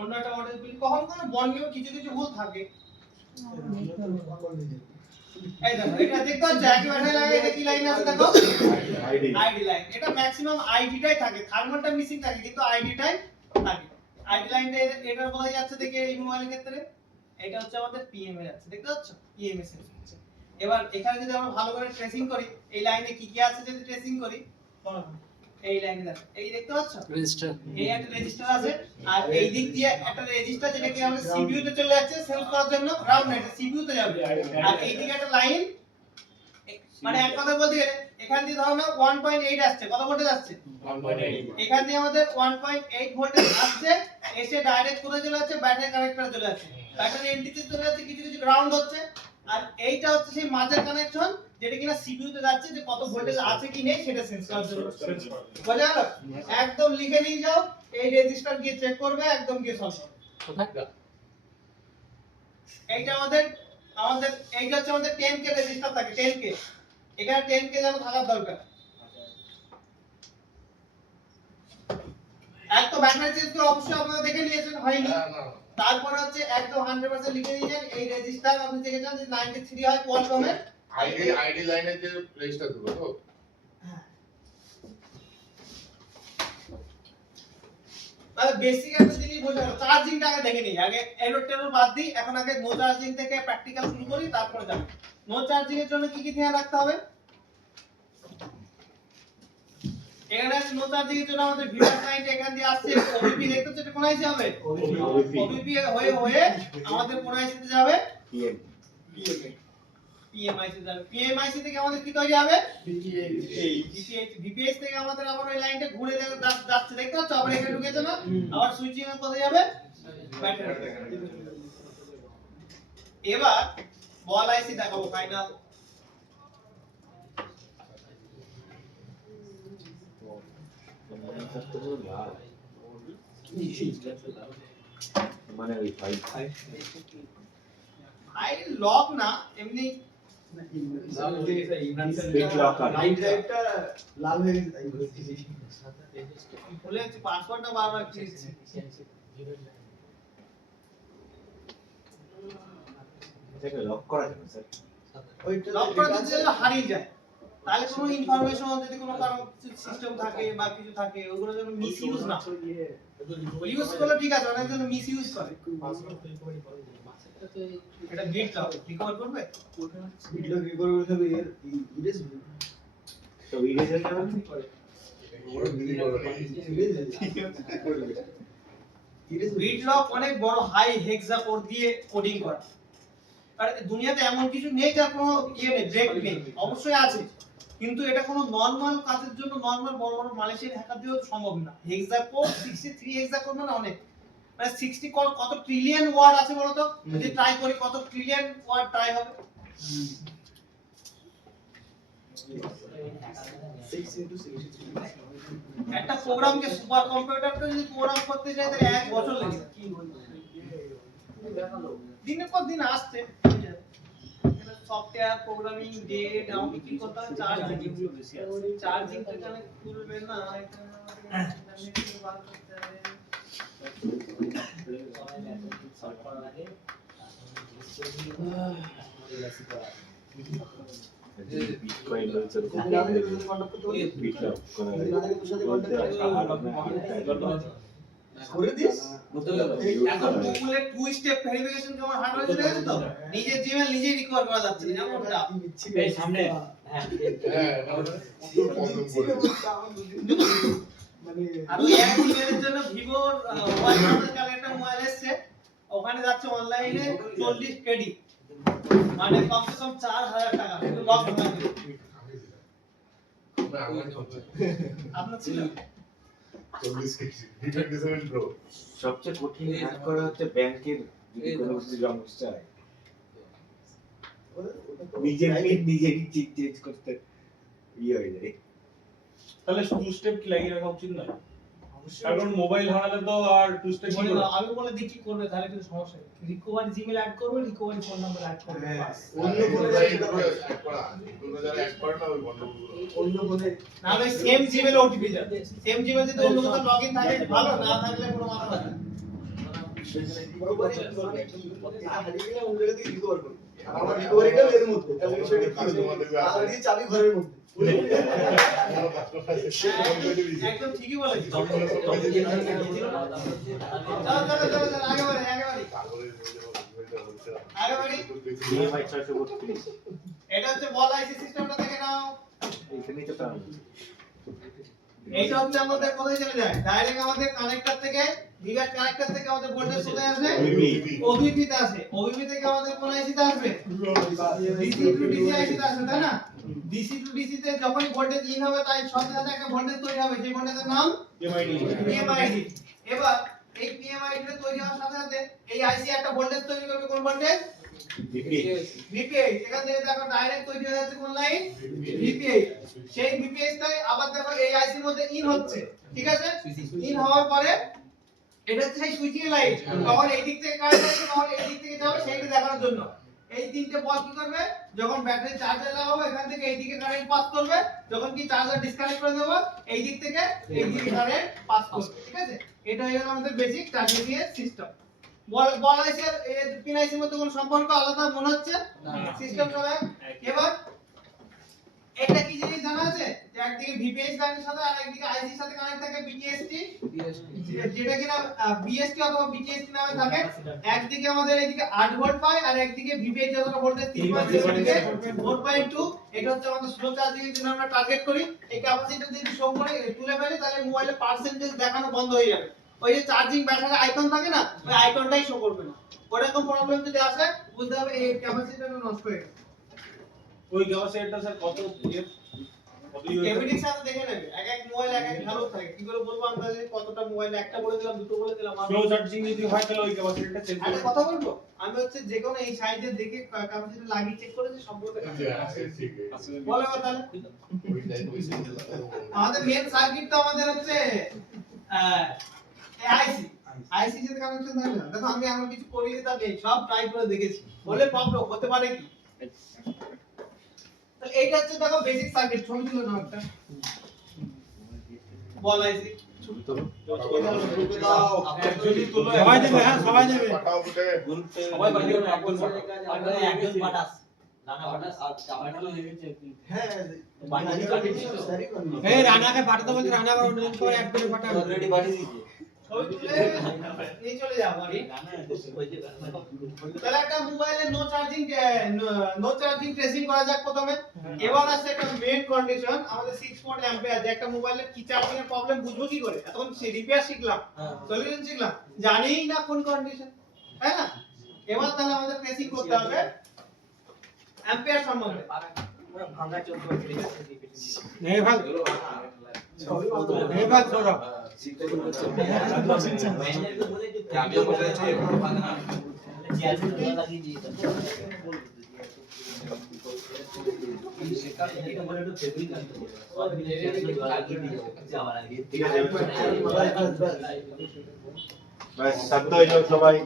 অন্য একটা মডেল বলি, কখন কোনো বন্ডিও কিছু কিছু ভুল থাকে। এই দেখো এটা দেখতে হচ্ছে একই ব্যাটারি লাগে, এটা কি লাইন আছে দেখো, আইডি লাইন। এটা ম্যাক্সিমাম আইডিটাই থাকে, থার্মালটা মিসিং থাকে কিন্তু আইডিটাই থাকে। আইডি লাইনটা এটার কোথায় যাচ্ছে দেখি এই মোবাইলের ক্ষেত্রে, এটা হচ্ছে আমাদের পিএম এ যাচ্ছে, দেখতে পাচ্ছ পিএমএস এর হচ্ছে। এবার এখানে যদি আমরা ভালো করে ট্রেসিং করি, এই লাইনে কি কি আছে যদি ট্রেসিং করি, এই লাইনে দেখো, এই দেখতে পাচ্ছ রেজিস্টার, এই একটা রেজিস্টার আছে, আর এই দিক দিয়ে একটা রেজিস্টার যেটা কি আমাদের সিপিইউ তে চলে যাচ্ছে সেল করার জন্য, রাউন্ড এটা সিপিইউ তে যাবে। আর এই দিকে একটা লাইন, মানে এক কথা বলতে গেলে এখান দিয়ে ধরো না 1.8 আসছে, কত ভোল্টেজ আসছে 1.8, এখান দিয়ে আমাদের 1.8 ভোল্টেজ আসছে, এসে ডাইরেক্ট কোথায় চলে যাচ্ছে, ব্যাটারি কানেক্টরে চলে যাচ্ছে, ব্যাটারি এনটিতে চলে যাচ্ছে, কিছু কিছু গ্রাউন্ড হচ্ছে। আর এইটা হচ্ছে সেই মাঝের কানেকশন যেটা কিনা সিপিইউ তে যাচ্ছে, যে কত ভোল্টেজ আছে কি নেই সেটা সেন্স করার জন্য। বোঝা গেল? একদম লিখে নিয়ে যাও, এই রেজিস্টার গিয়ে চেক করবে, একদম গিয়ে সলভ করবে। এইটা আমাদের এইটা হচ্ছে আমাদের 10k রেজিস্টার থাকে, 10k, এখানে 10k যেন থাকার দরকার। এক তো ব্যাটারি চেঞ্জ করে অবশ্যই আপনারা দেখে নিয়েছেন, হয়নি? তারপর হচ্ছে একদম 100% লিখে দিয়েছেন এই রেজিস্টার আপনি দেখেছেন যে 93 হয় কোয়ালকম এর আইডি লাইনের যে রেজিস্টার দেবো তো, তাহলে বেসিক একটা জিনিস বোঝা গেল। চার্জিংটা আগে দেখে নিই, আগে এরর টেরর বাদ দিই, এখন আগে নো চার্জিং থেকে প্র্যাকটিক্যাল শুরু করি, তারপরে যাব। নো চার্জিং এর জন্য কি কি ধ্যান রাখতে হবে? এখানে নো চার্জিং এর জন্য আমাদের ভিউয়ার ক্লায়েন্ট এখান দিয়ে আসছে, ওবিপি দেখতে হচ্ছে, এটা কোন আইসি হবে? ওবিপি হয়ে হয়ে আমাদের কোন আইসিতে যাবে? পিএমআইসি যাবে। পিএমআইসি থেকে আমাদের কি তৈরি হবে? ভিপিএইচ থেকে আমাদের আবার ওই লাইনটা ঘুরে যাচ্ছে, দেখতে পাচ্ছ, আবার এখানে ঢুকেছে না, আবার সুইচিং এর কোথায় যাবে? ব্যাটারি। এবার বল আইসি দেখাবো ফাইনাল। মানে ওই আই লক না, এমনি বিট লক আর লাইট লাইটটা লাল হয়ে গেছে তাই বলছি। ভুলে যাচ্ছি, পাসওয়ার্ডটা বারবার দিচ্ছি। এটাকে লক করা যাবে স্যার? ওইটা লক করে দিতে গেলে হারিয়ে যায়, তাহলে কোনো ইনফরমেশন যদি কোনো কারণ সিস্টেম থাকে বা কিছু থাকে, ওগুলো যেন মিস ইউজ না ইউজ করলে ঠিক আছে, অনেক জন মিস ইউজ করে। এটা বিট লক রিকভার করবে, ভিডিও কি করে বলতে এর ইরেজ তো ইরেজার কেমন ওরা বিলি করবে ইরেজ বিট লক অনেক বড় হাই হেক্সা কোড দিয়ে কোডিং করা। আর দুনিয়াতে এমন কিছু নেই যার কোনো ইয়ে নেই, ব্রেক নেই, অবশ্যই আছে, কিন্তু এটা কোনো নরমাল কাজের জন্য নরমাল বড় বড় মালয়েশিয়ান হ্যাকার দিয়েও সম্ভব না। হেক্সাকোড 63 হেক্সাকোড মানে অনেক, মানে 60 কত ট্রিলিয়ন ওয়ার্ড আছে বলো তো, যদি ট্রাই করি কত ট্রিলিয়ন ওয়ার্ড ট্রাই হবে। একটা প্রোগ্রামকে সুপার কম্পিউটারটা যদি প্রোগ্রাম করতে চাই তাহলে 1 বছর লাগে। দিনের পর দিন আসছে সফটওয়্যার প্রোগ্রামিং ডেট আমাকে কি করতে হবে, চার্জিং তো কানেক্ট করবে না, এটা ইন্টারনেট বার করতে হবে। বিটকয়েন বলছে বিটকয়েন করে দিস এখন গুগলের টু স্টেপ ভেরিফিকেশন কেমন হার্ড হয়ে গেছে তো, নিজের জিমেল নিজেই রিকভার করা যাচ্ছে না এমনটা। এই সামনে হ্যাঁ প্রচুর প্রবলেম করে মানে আর ওই এক ইমেলের জন্য ভিভোর ওয়াইফাই কালে একটা মোবাইল এসেছে, ওখানে যাচ্ছে অনলাইনে 40 কেডি, মানে কমসে কম 4000 টাকা একটু লক হয়ে যাবে। আপনার ছিল 40 কেজি D27 Pro সবচেয়ে কঠিন হ্যাক করা হচ্ছে ব্যাংকের যদি কোনো কিছু সমস্যা হয়, নিজের পিন নিজেরই চেঞ্জ করতে হয়ে যায়। তাহলে টু স্টেপ কি লাগিয়ে রাখা উচিত নয়? কারণ মোবাইল হারালে তো আর টু স্টেপ কি করবে? আমি বলে দেখি কি করবে, তাহলে কিন্তু সমস্যা নেই। রিকভারি জিমেল অ্যাড করবে, রিকভারি ফোন নাম্বার অ্যাড করবে, বাস। অন্য কোনো জায়গায় অ্যাড করা কোনো জায়গায় অ্যাড করা না ওই গন্ডগোলগুলো অন্য বলে না ওই সেম জিমেল ওটিপি যাবে, সেম জিমেল যদি অন্য কোথাও লগইন থাকে ভালো, না থাকলে কোনো মাথা ব্যথা না। এটা হারিয়ে গেলে অন্য জায়গা থেকে রিকভার করবে। আর আমার রিকভারিটাও এর মধ্যে, তাহলে সেটা কি হবে? তাহলে দিয়ে চাবি ঘরের মধ্যে। একদম ঠিকই বলেছিস। চলো আগে বাড়ি EMI 632 এটা হচ্ছে বল আইসি সিস্টেমটা দেখে নাও। এখানেই তো কারণ এইটা হচ্ছে আমাদের কোথায় চলে যায়, ডাইরেক্ট আমাদের কানেক্টর থেকে ডিভাইস কানেক্টর থেকে আমাদের ভোল্টেজ কোথায় আসে, ওবিপি তে আসে। ওবিপি থেকে আমাদের কোন আইসি তে আসবে, ডিসি টু ডিসি আইসি তে আসবে, তাই না? ডিসি টু ডিসি তে যখন ভোল্টেজ ইন হবে তাই সাথে সাথে একটা ভোল্টেজ তৈরি হবে, সেই ভোল্টেজের নাম পিএমআইডি। এবার এই পিএমআইডি তৈরি হওয়ার সাথে সাথে এই আইসি একটা ভোল্টেজ তৈরি করবে, কোন ভোল্টেজ, ভিপিএইচ। এখান থেকে দেখো ডাইরেক্ট তৈরি হয়ে যাচ্ছে কোন লাইন, ভিপিএইচ। সেই ভিপিএইচ টাই আবার দেখো এই আইসির মধ্যে ইন হচ্ছে, ঠিক আছে? ইন হওয়ার পরে এটা হচ্ছে সেই সুইচিং লাইন, তখন এই দিক থেকে কারেন্ট আসবে, তখন এই দিক থেকে যাবে, সেইটা দেখানোর জন্য এই তিনটে বল কি করবে, যখন ব্যাটারি চার্জার লাগাবো এখান থেকে এই দিকে কারেন্ট পাস করবে, যখন কি চার্জার ডিসকানেক্ট করে দেবো এই দিক থেকে এই দিকে কারেন্ট পাস করবে, ঠিক আছে? এটা হলো আমাদের বেসিক চার্জিং এর সিস্টেম। বল আইসি আর পিন আইসির মধ্যে কোনো সম্পর্ক আলাদা মনে হচ্ছে না, সিস্টেম সবাই। এবার এটা কি জিনিস জানা আছে, যে একদিকে ভিপিএইচ লাইনের সাথে আর একদিকে আইসির সাথে কানেক্ট থাকে বিটিএসটি, যেটা কিনা বিএসটি অথবা বিটিএসটি নামে থাকে। একদিকে আমাদের এইদিকে 8 ভোল্ট পায় আর একদিকে ভিপিএইচ যতটা ভোল্টেজ 3.2, এটা হচ্ছে আমাদের স্লো চার্জিং এর জন্য আমরা টার্গেট করি। এই ক্যাপাসিটর যদি শো করে তুলে ফেলি তাহলে মোবাইলে পার্সেন্টেজ দেখানো বন্ধ হয়ে যাবে, ওই যে চার্জিং ব্যাটারি আইকন থাকে না, ওই আইকনটাই শো করবে না। ওরকম প্রবলেম যদি আসে বুঝতে হবে এই ক্যাপাসিটরটা নষ্ট হয়ে গেছে। ওই ক্যাপাসিটরটা স্যার কত এভিডেন্স সাথে দেখে নেবে, এক এক মোবাইল এক এক ভ্যালু থাকে, কি করে বলবো আমরা যে কতটা মোবাইল, একটা বলে দিলাম দুটো বলে দিলাম। স্লো চার্জিং যদি হয় তাহলে ওই ক্যাপাসিটরটা চেঞ্জ একটা কথা বলবো, আমি হচ্ছে যে কোনো এই সাইজে দেখে ক্যাপাসিটর লাগিয়ে চেক করেছি সম্পূর্ণ ঠিক আছে বলে তাহলে আমাদের মেন সার্কিট তো আমাদের হচ্ছে আইসি, আইসি সাথে কানেকশন থাকে না। দেখো আমি এমন কিছু করিনি তা নেই, সব ট্রাই করে দেখেছি, বলে প্রবলেম হতে পারে কি। তো এইটা হচ্ছে দেখো বেসিক সার্কিট, ছবি তুলে নাও একটা বল আইসি, ছবি তোলো। যদি তুলো সবাই দেবে, হ্যাঁ সবাই দেবে, পাঠাও বুটে সবাই বাড়ি একজন একজন পাঠাস রানা পাঠাস আর চাপাটালো দেখেছে হ্যাঁ বাড়ি এই রানাকে পাঠাতে বলতে রানা আবার অন্য করে অ্যাড করে পাঠাবে। অলরেডি পাঠিয়ে দিয়েছে ছবি তুলে নিয়ে চলে যাও বাড়ি। তাহলে একটা মোবাইলে নো চার্জিং ট্রেসিং করা যাক প্রথমে। এবার আসছে একটা মেইন কন্ডিশন, আমাদের 6 ভোল্ট অ্যাম্পিয়ার, যে একটা মোবাইলে কি চার্জিং এর প্রবলেম বুঝবো কি করে, এখন রিপেয়ার শিখলাম, সলিউশন শিখলাম, জানিই না কোন কন্ডিশন, তাই না? এবার তাহলে আমাদের ট্রেসিং করতে হবে অ্যাম্পিয়ার সম্বন্ধে। ভাঙা চলতে পারে আমিও বলে যাচ্ছি এভাবে ভাঙা না লাগিয়ে দিয়ে এটা বলে একটু ফেব্রিক আনতে হবে সব মিলে লাগিয়ে দিয়ে যাওয়ার আগে ঠিক আছে বাস শান্ত হয়ে যাও সবাই।